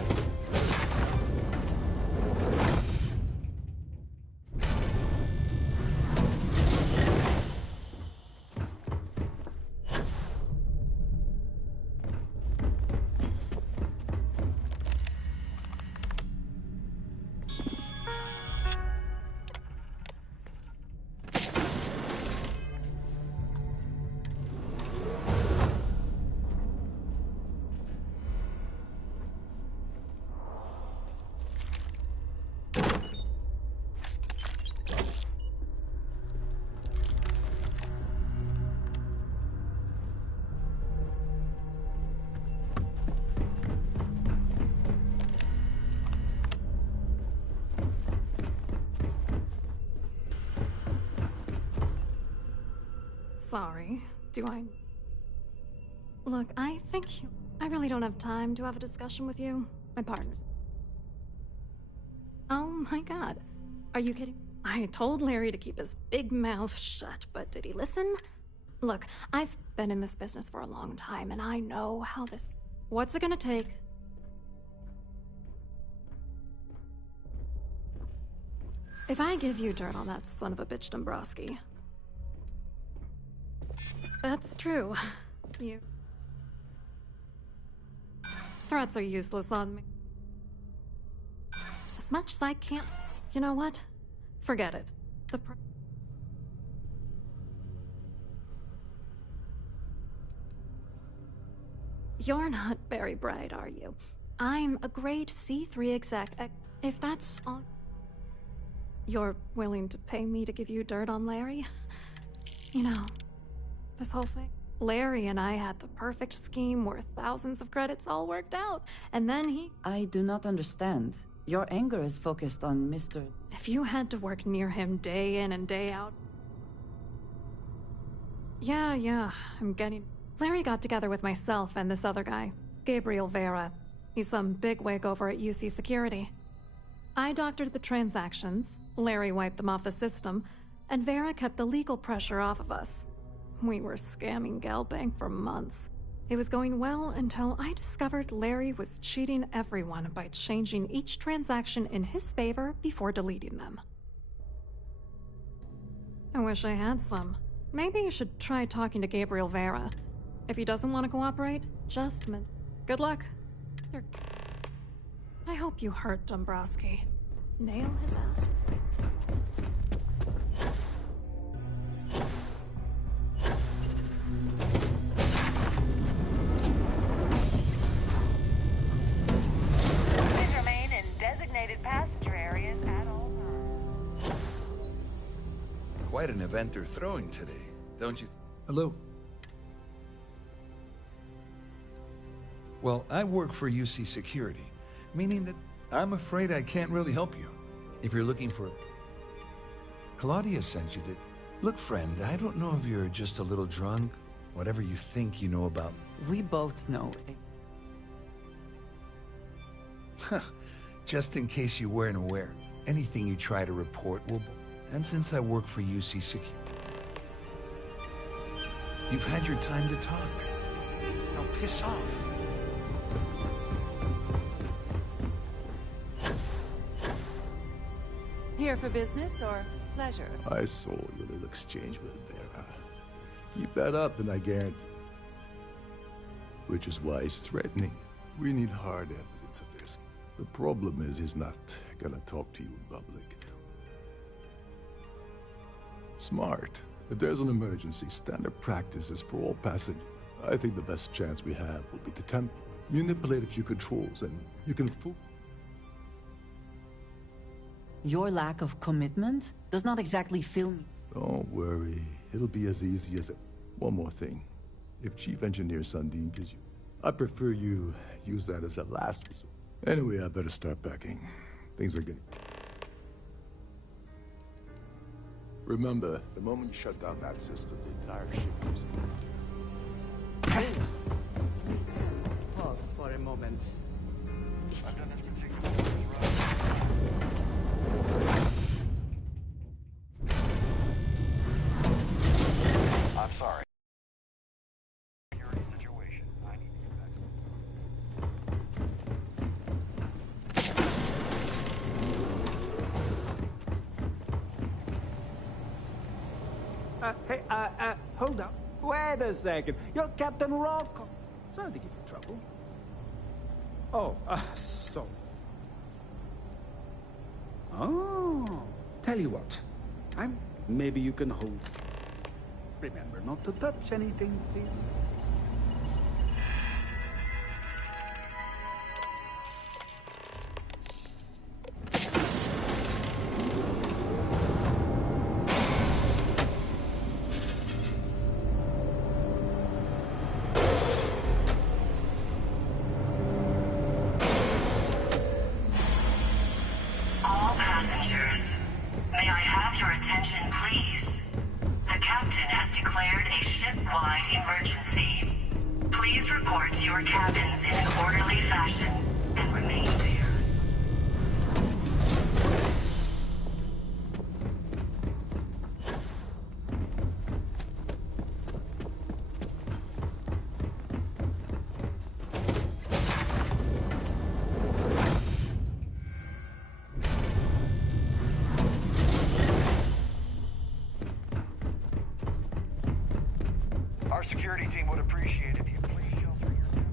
Sorry. Do I... Look, I think you... I really don't have time to have a discussion with you. My partner's... Oh my god. Are you kidding? I told Larry to keep his big mouth shut, but did he listen? Look, I've been in this business for a long time, and I know how this... What's it gonna take? If I give you dirt on that son of a bitch Dombrowski... That's true. You... Threats are useless on me. As much as I can't... You know what? Forget it. You're not very bright, are you? I'm a grade C3 exec. If that's all... You're willing to pay me to give you dirt on Larry? You know, this whole thing. Larry and I had the perfect scheme where thousands of credits all worked out, and then he... I do not understand. Your anger is focused on Mr... If you had to work near him day in and day out... Yeah, I'm getting... Larry got together with myself and this other guy, Gabriel Vera. He's some bigwig over at UC Security. I doctored the transactions, Larry wiped them off the system, and Vera kept the legal pressure off of us. We were scamming Galbank for months. It was going well until I discovered Larry was cheating everyone by changing each transaction in his favor before deleting them. I wish I had some. Maybe you should try talking to Gabriel Vera. If he doesn't want to cooperate, just good luck. I hope you hurt Dombrowski. Nail his ass. Please remain in designated passenger areas at all times. Quite an event they're throwing today, don't you? Hello. Well, I work for UC Security, meaning that I'm afraid I can't really help you. If you're looking for... Claudia sent you that... Look, friend, I don't know if you're just a little drunk, whatever you think you know about... We both know. Just in case you weren't aware, anything you try to report will... And since I work for UC Security... You've had your time to talk. Now piss off. Here for business or pleasure? I saw your little exchange with Vera. Keep that up and I guarantee... Which is why he's threatening. We need hard evidence of this. The problem is he's not gonna talk to you in public. Smart. If there's an emergency, standard practice is for all passengers. I think the best chance we have will be to manipulate a few controls and you can fool... Your lack of commitment does not exactly fill me. Don't worry. It'll be as easy as it. One more thing. If Chief Engineer Sundin gives you... I prefer you use that as a last resort. Anyway, I better start packing. Things are getting... Remember, the moment you shut down that system, the entire ship goes... Pause for a moment. I've done this particular I'm sorry. Security situation. I need to get back. Hey, hold up. Wait a second. You're Captain Rocco. Sorry to give you trouble. Oh, so. Oh, tell you what. Maybe you can hold. Remember not to touch anything, please. All passengers, may I have your attention, please? The captain has declared a ship-wide emergency. your cabins in an orderly fashion and remain there. Our security team would appreciate if you please shelter your...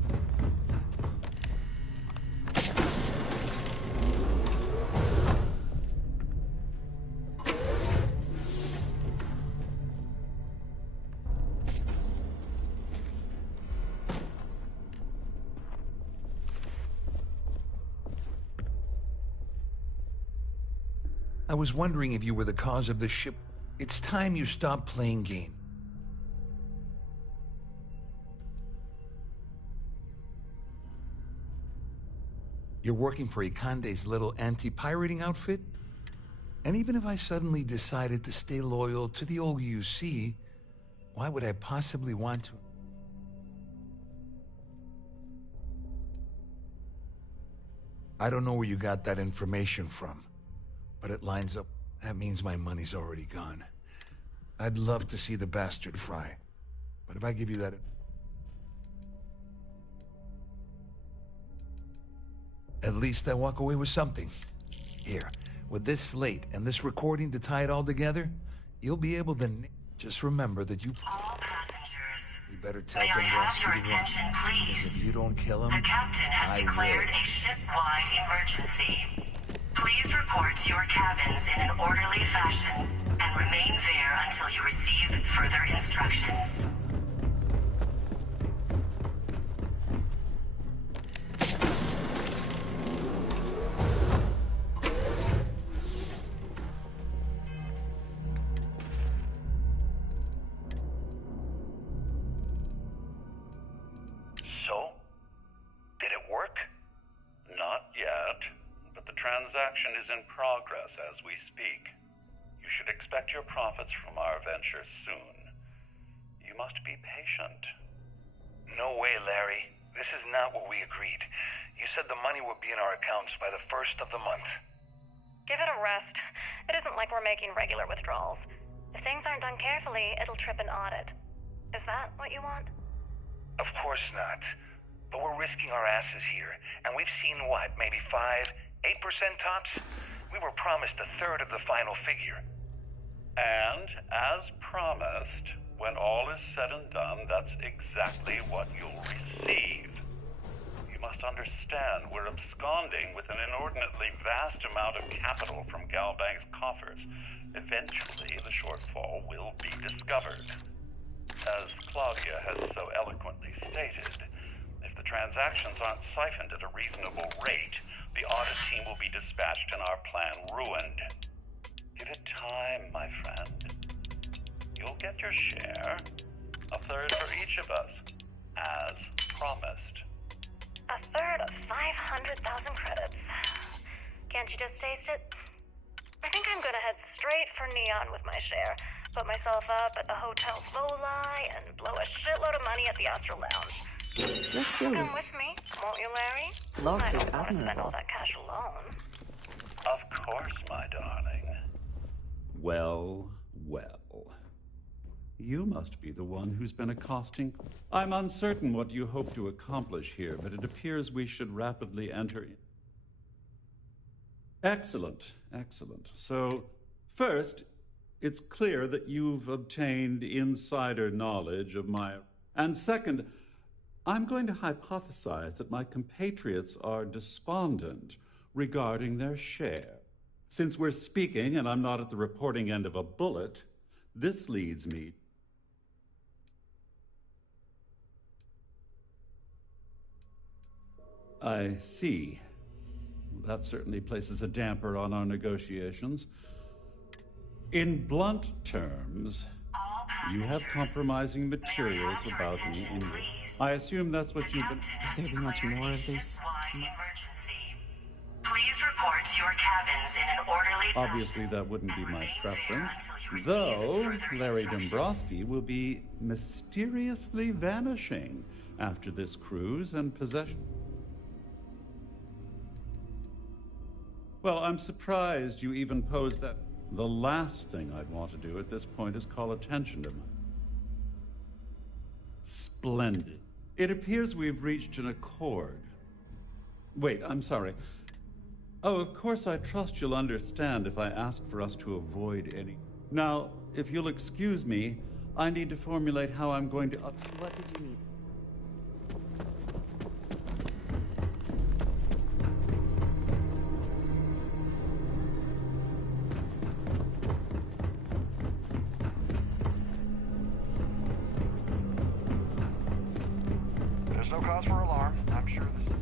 I was wondering if you were the cause of the ship. It's time you stop playing games. You're working for Ikande's little anti-pirating outfit? And even if I suddenly decided to stay loyal to the old UC, why would I possibly want to? I don't know where you got that information from, but it lines up. That means my money's already gone. I'd love to see the bastard fry, but if I give you that... At least I walk away with something. Here, with this slate and this recording to tie it all together, you'll be able to... Just remember that you... All passengers, You better tell may them I have to your rescue the room, attention, because please? if you don't kill him, The captain has I declared will. a ship-wide emergency. Please report to your cabins in an orderly fashion and remain there until you receive further instructions. So? Did it work? Not yet, but the transaction is in progress as we speak. You should expect your profits from our venture soon. You must be patient. No way, Larry. This is not what we agreed. You said the money would be in our accounts by the 1st of the month. Give it a rest. It isn't like we're making regular withdrawals. If things aren't done carefully, it'll trip an audit. Is that what you want? Of course not. But we're risking our asses here, and we've seen what, maybe 5, 8% tops? We were promised a third of the final figure. And, as promised, when all is said and done, that's exactly what you'll receive. You must understand we're absconding with an inordinately vast amount of capital from Galbank's coffers. Eventually, the shortfall will be discovered. As Claudia has so eloquently stated, if the transactions aren't siphoned at a reasonable rate, the audit team will be dispatched and our plan ruined. Give it time, my friend. You'll get your share. A third for each of us, as promised. A third of 500,000 credits. Can't you just taste it? I think I'm gonna head straight for Neon with my share. Put myself up at the Hotel Volai and blow a shitload of money at the Astral Lounge. You're still... Come with me, won't you, Larry? Logs I is don't want to spend all admirable. that cash alone. Of course, my darling. Well, well. You must be the one who's been accosting. I'm uncertain what you hope to accomplish here, but it appears we should rapidly enter in. Excellent, excellent. So, first, it's clear that you've obtained insider knowledge of my... And second, I'm going to hypothesize that my compatriots are despondent regarding their share. Since we're speaking and I'm not at the reporting end of a bullet, this leads me... I see. That certainly places a damper on our negotiations. In blunt terms, you have compromising materials about me in your... I assume that's what you've been... Will there be much more of this? Please report to your cabins in an orderly fashion. Obviously, that wouldn't be my preference, though Larry Dombrowski will be mysteriously vanishing after this cruise and possession. Well, I'm surprised you even posed that. The last thing I'd want to do at this point is call attention to my... Splendid. It appears we've reached an accord. Wait, I'm sorry. Oh, of course, I trust you'll understand if I ask for us to avoid any... Now, if you'll excuse me, I need to formulate how I'm going to... What did you need? There's no cause for alarm. I'm sure this is...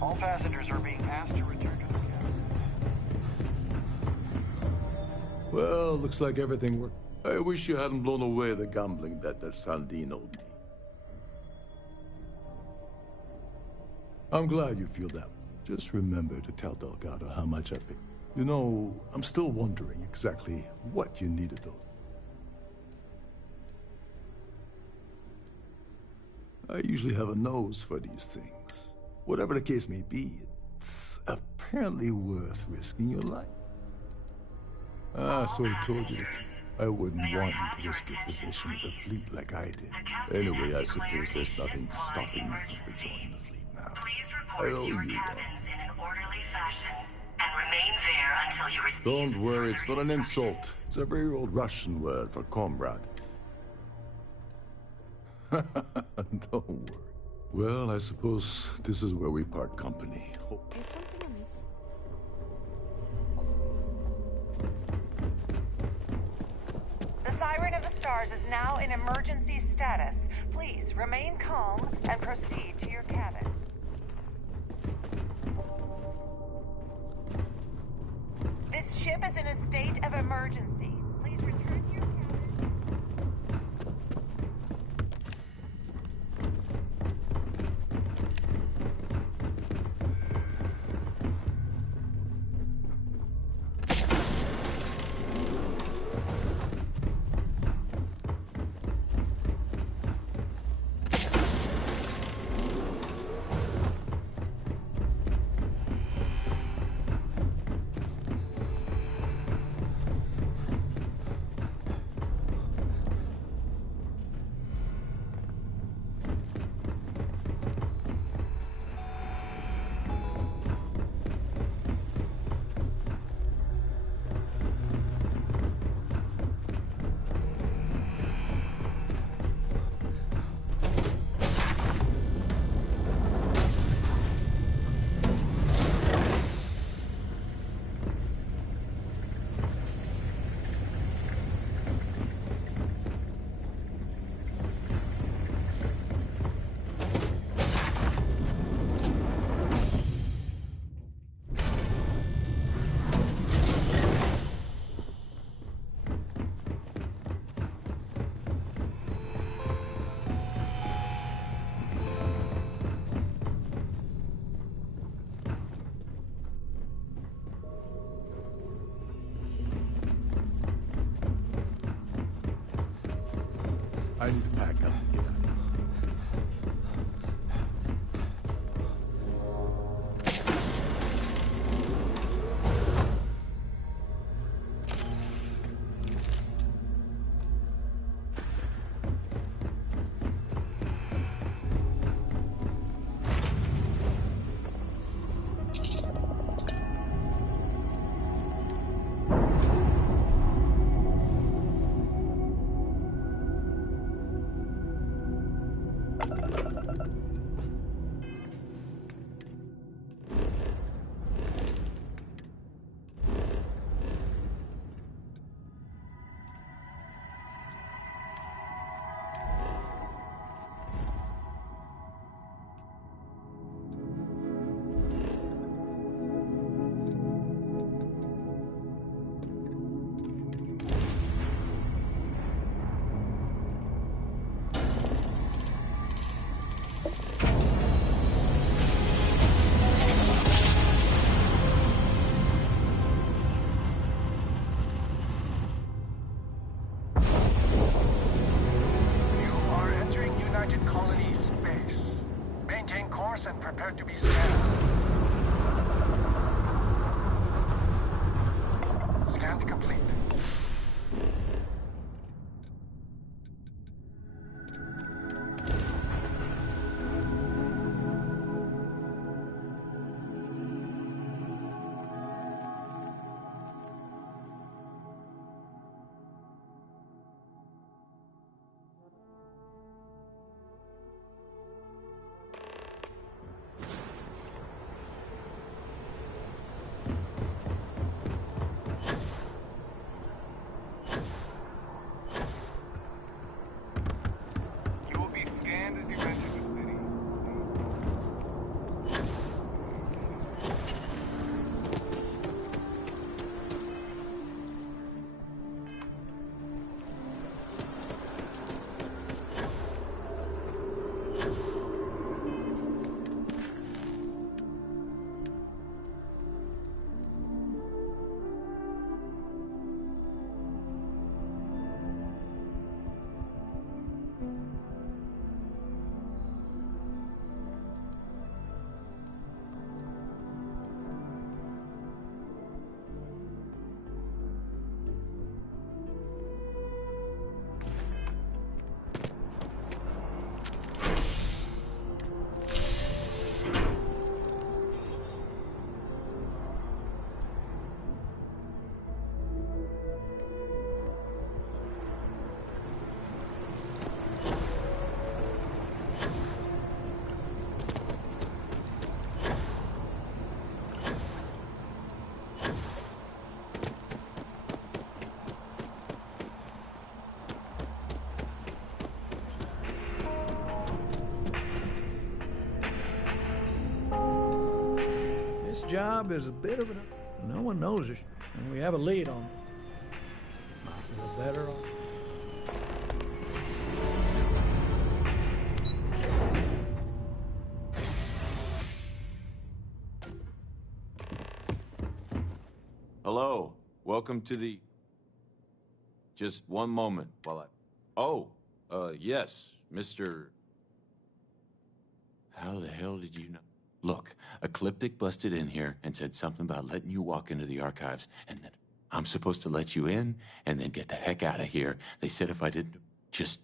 All passengers are being asked to return to the cabin. Well, looks like everything worked. I wish you hadn't blown away the gambling bet that Sandine owed me. I'm glad you feel that. Just remember to tell Delgado how much I paid. You know, I'm still wondering exactly what you needed, though. I usually have a nose for these things. Whatever the case may be, it's apparently worth risking your life. So I told you that I wouldn't want you to risk your position with the fleet like I did. Anyway, I suppose there's nothing stopping me from rejoining the fleet now. I owe you one. In an orderly fashion and remain there until you receive... Don't worry, it's not an insult. It's a very old Russian word for comrade. Don't worry. Well, I suppose this is where we part company. Is something amiss? The Siren of the Stars is now in emergency status. Please remain calm and proceed to your cabin. This ship is in a state of emergency. Please return to your cabin. I need to pack up and get out of here. to be scanned. Scanned complete. You will be scanned as you enter the city. This job is a bit of a... No one knows us, and we have a lead on it. I feel better on it. Hello. Welcome to the... Just one moment while I... Oh, yes, Mr... How the hell did you know? Look, Ecliptic busted in here and said something about letting you walk into the archives, and then I'm supposed to let you in and then get the heck out of here. They said if I didn't, just...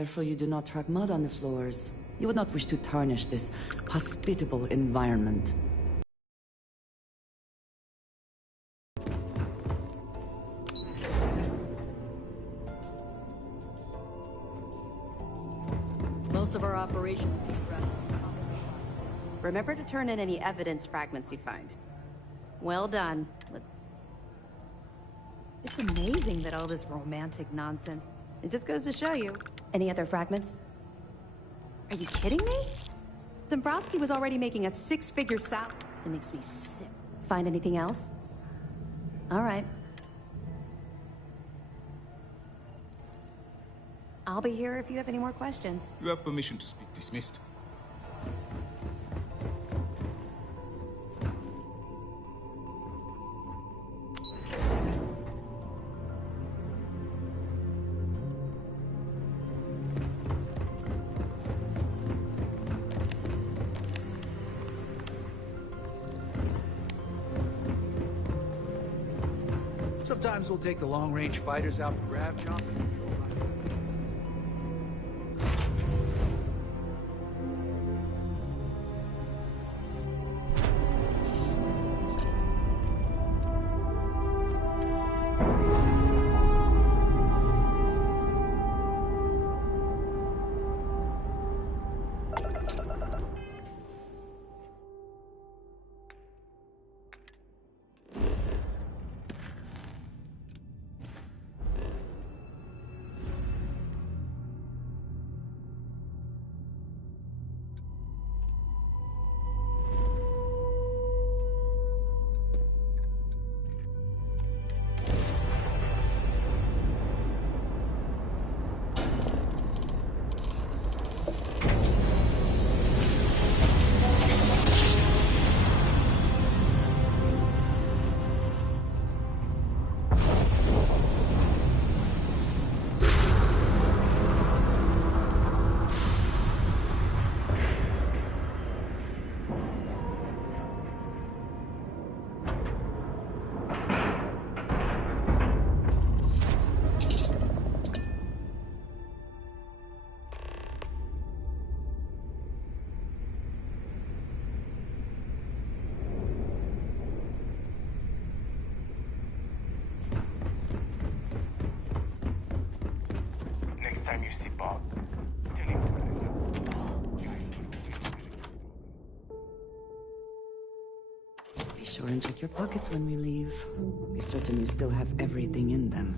careful you do not track mud on the floors. You would not wish to tarnish this hospitable environment. Most of our operations team rest. Remember to turn in any evidence fragments you find. Well done. It's amazing that all this romantic nonsense. It just goes to show you. Any other fragments? Are you kidding me? Dombrowski was already making a six-figure salary. It makes me sick. Find anything else? All right. I'll be here if you have any more questions. You have permission to speak. Dismissed. Sometimes we'll take the long-range fighters out for grav jump and control. Next time you see Bob, tell him what I know. Be sure and check your pockets when we leave. Be certain you still have everything in them.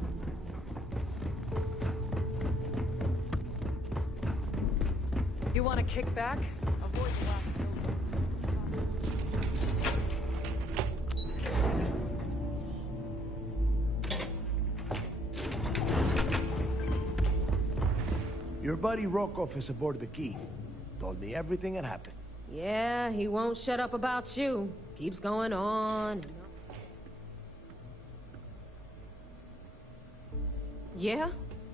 You want to kick back? Avoid the last Your buddy Rokov is aboard the Key. Told me everything that happened. Yeah, he won't shut up about you. Keeps going on and on. Yeah,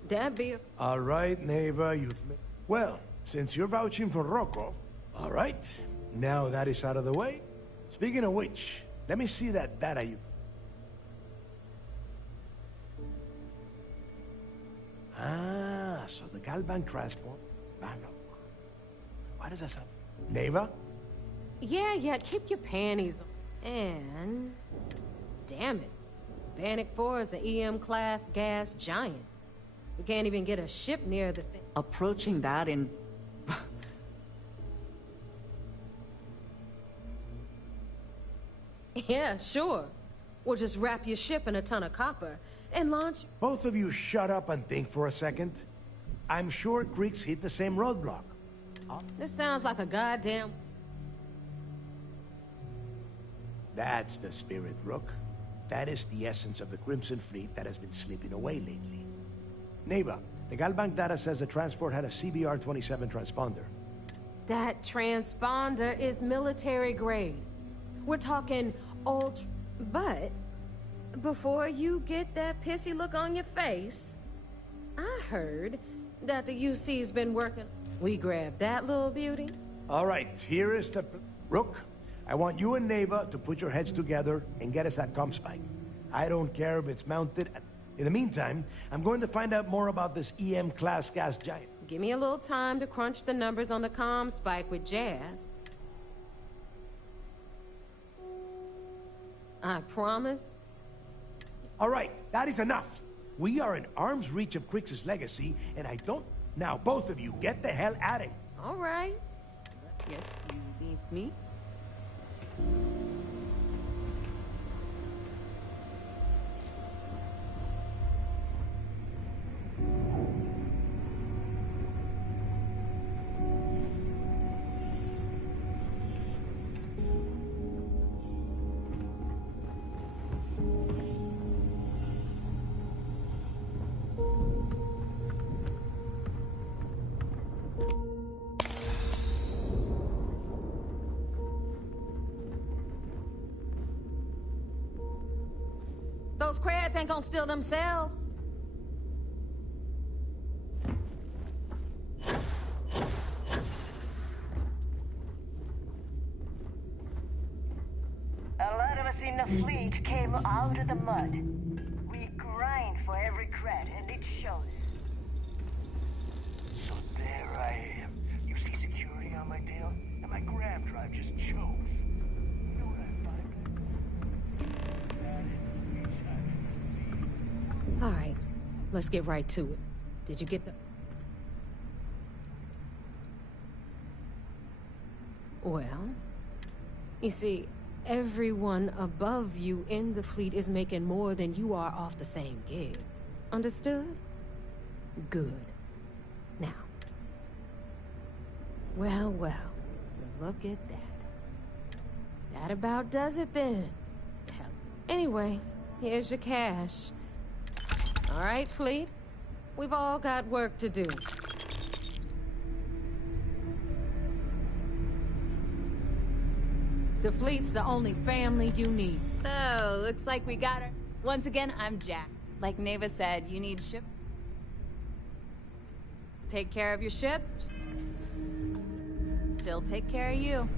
that'd be a... All right, neighbor, Well, since you're vouching for Rokov, all right. Now that is out of the way. Speaking of which, let me see that data you... Ah, so the Galbank transport... Bannock. Why does that sound... Neighbor? Yeah, keep your panties on. And... damn it. Bannock 4 is an EM-class gas giant. We can't even get a ship near the thing. Approaching that in... Yeah, sure. We'll just wrap your ship in a ton of copper and launch... Both of you shut up and think for a second. I'm sure Creeks hit the same roadblock. This sounds like a goddamn... That's the spirit, Rook. That is the essence of the Crimson Fleet that has been slipping away lately. Neighbor, the Galbank data says the transport had a CBR-27 transponder. That transponder is military grade. We're talking ultra... But, before you get that pissy look on your face, I heard that the UC's been working... We grabbed that little beauty. All right, here is the... Rook, I want you and Neva to put your heads together and get us that comm spike. I don't care if it's mounted... In the meantime, I'm going to find out more about this EM-class gas giant. Give me a little time to crunch the numbers on the comm spike with Jazz. I promise. All right, that is enough. We are in arm's reach of Crix's legacy, and I don't... Now, both of you, get the hell out of here. All right. Yes, you need me? Those crabs ain't gonna steal themselves. A lot of us in the fleet came out of the mud. We grind for every credit, and it shows. So there I am. You see security on my tail, and my grab drive just chokes. You know what I find? All right, let's get right to it. Did you get the... Well, you see, everyone above you in the fleet is making more than you are off the same gig. Understood? Good. Now. Well, look at that. That about does it then. Hell. Anyway, here's your cash. All right, fleet. We've all got work to do. The fleet's the only family you need. So, looks like we got her. Once again, I'm Jack. Like Neva said, you need ship. Take care of your ship. She'll take care of you.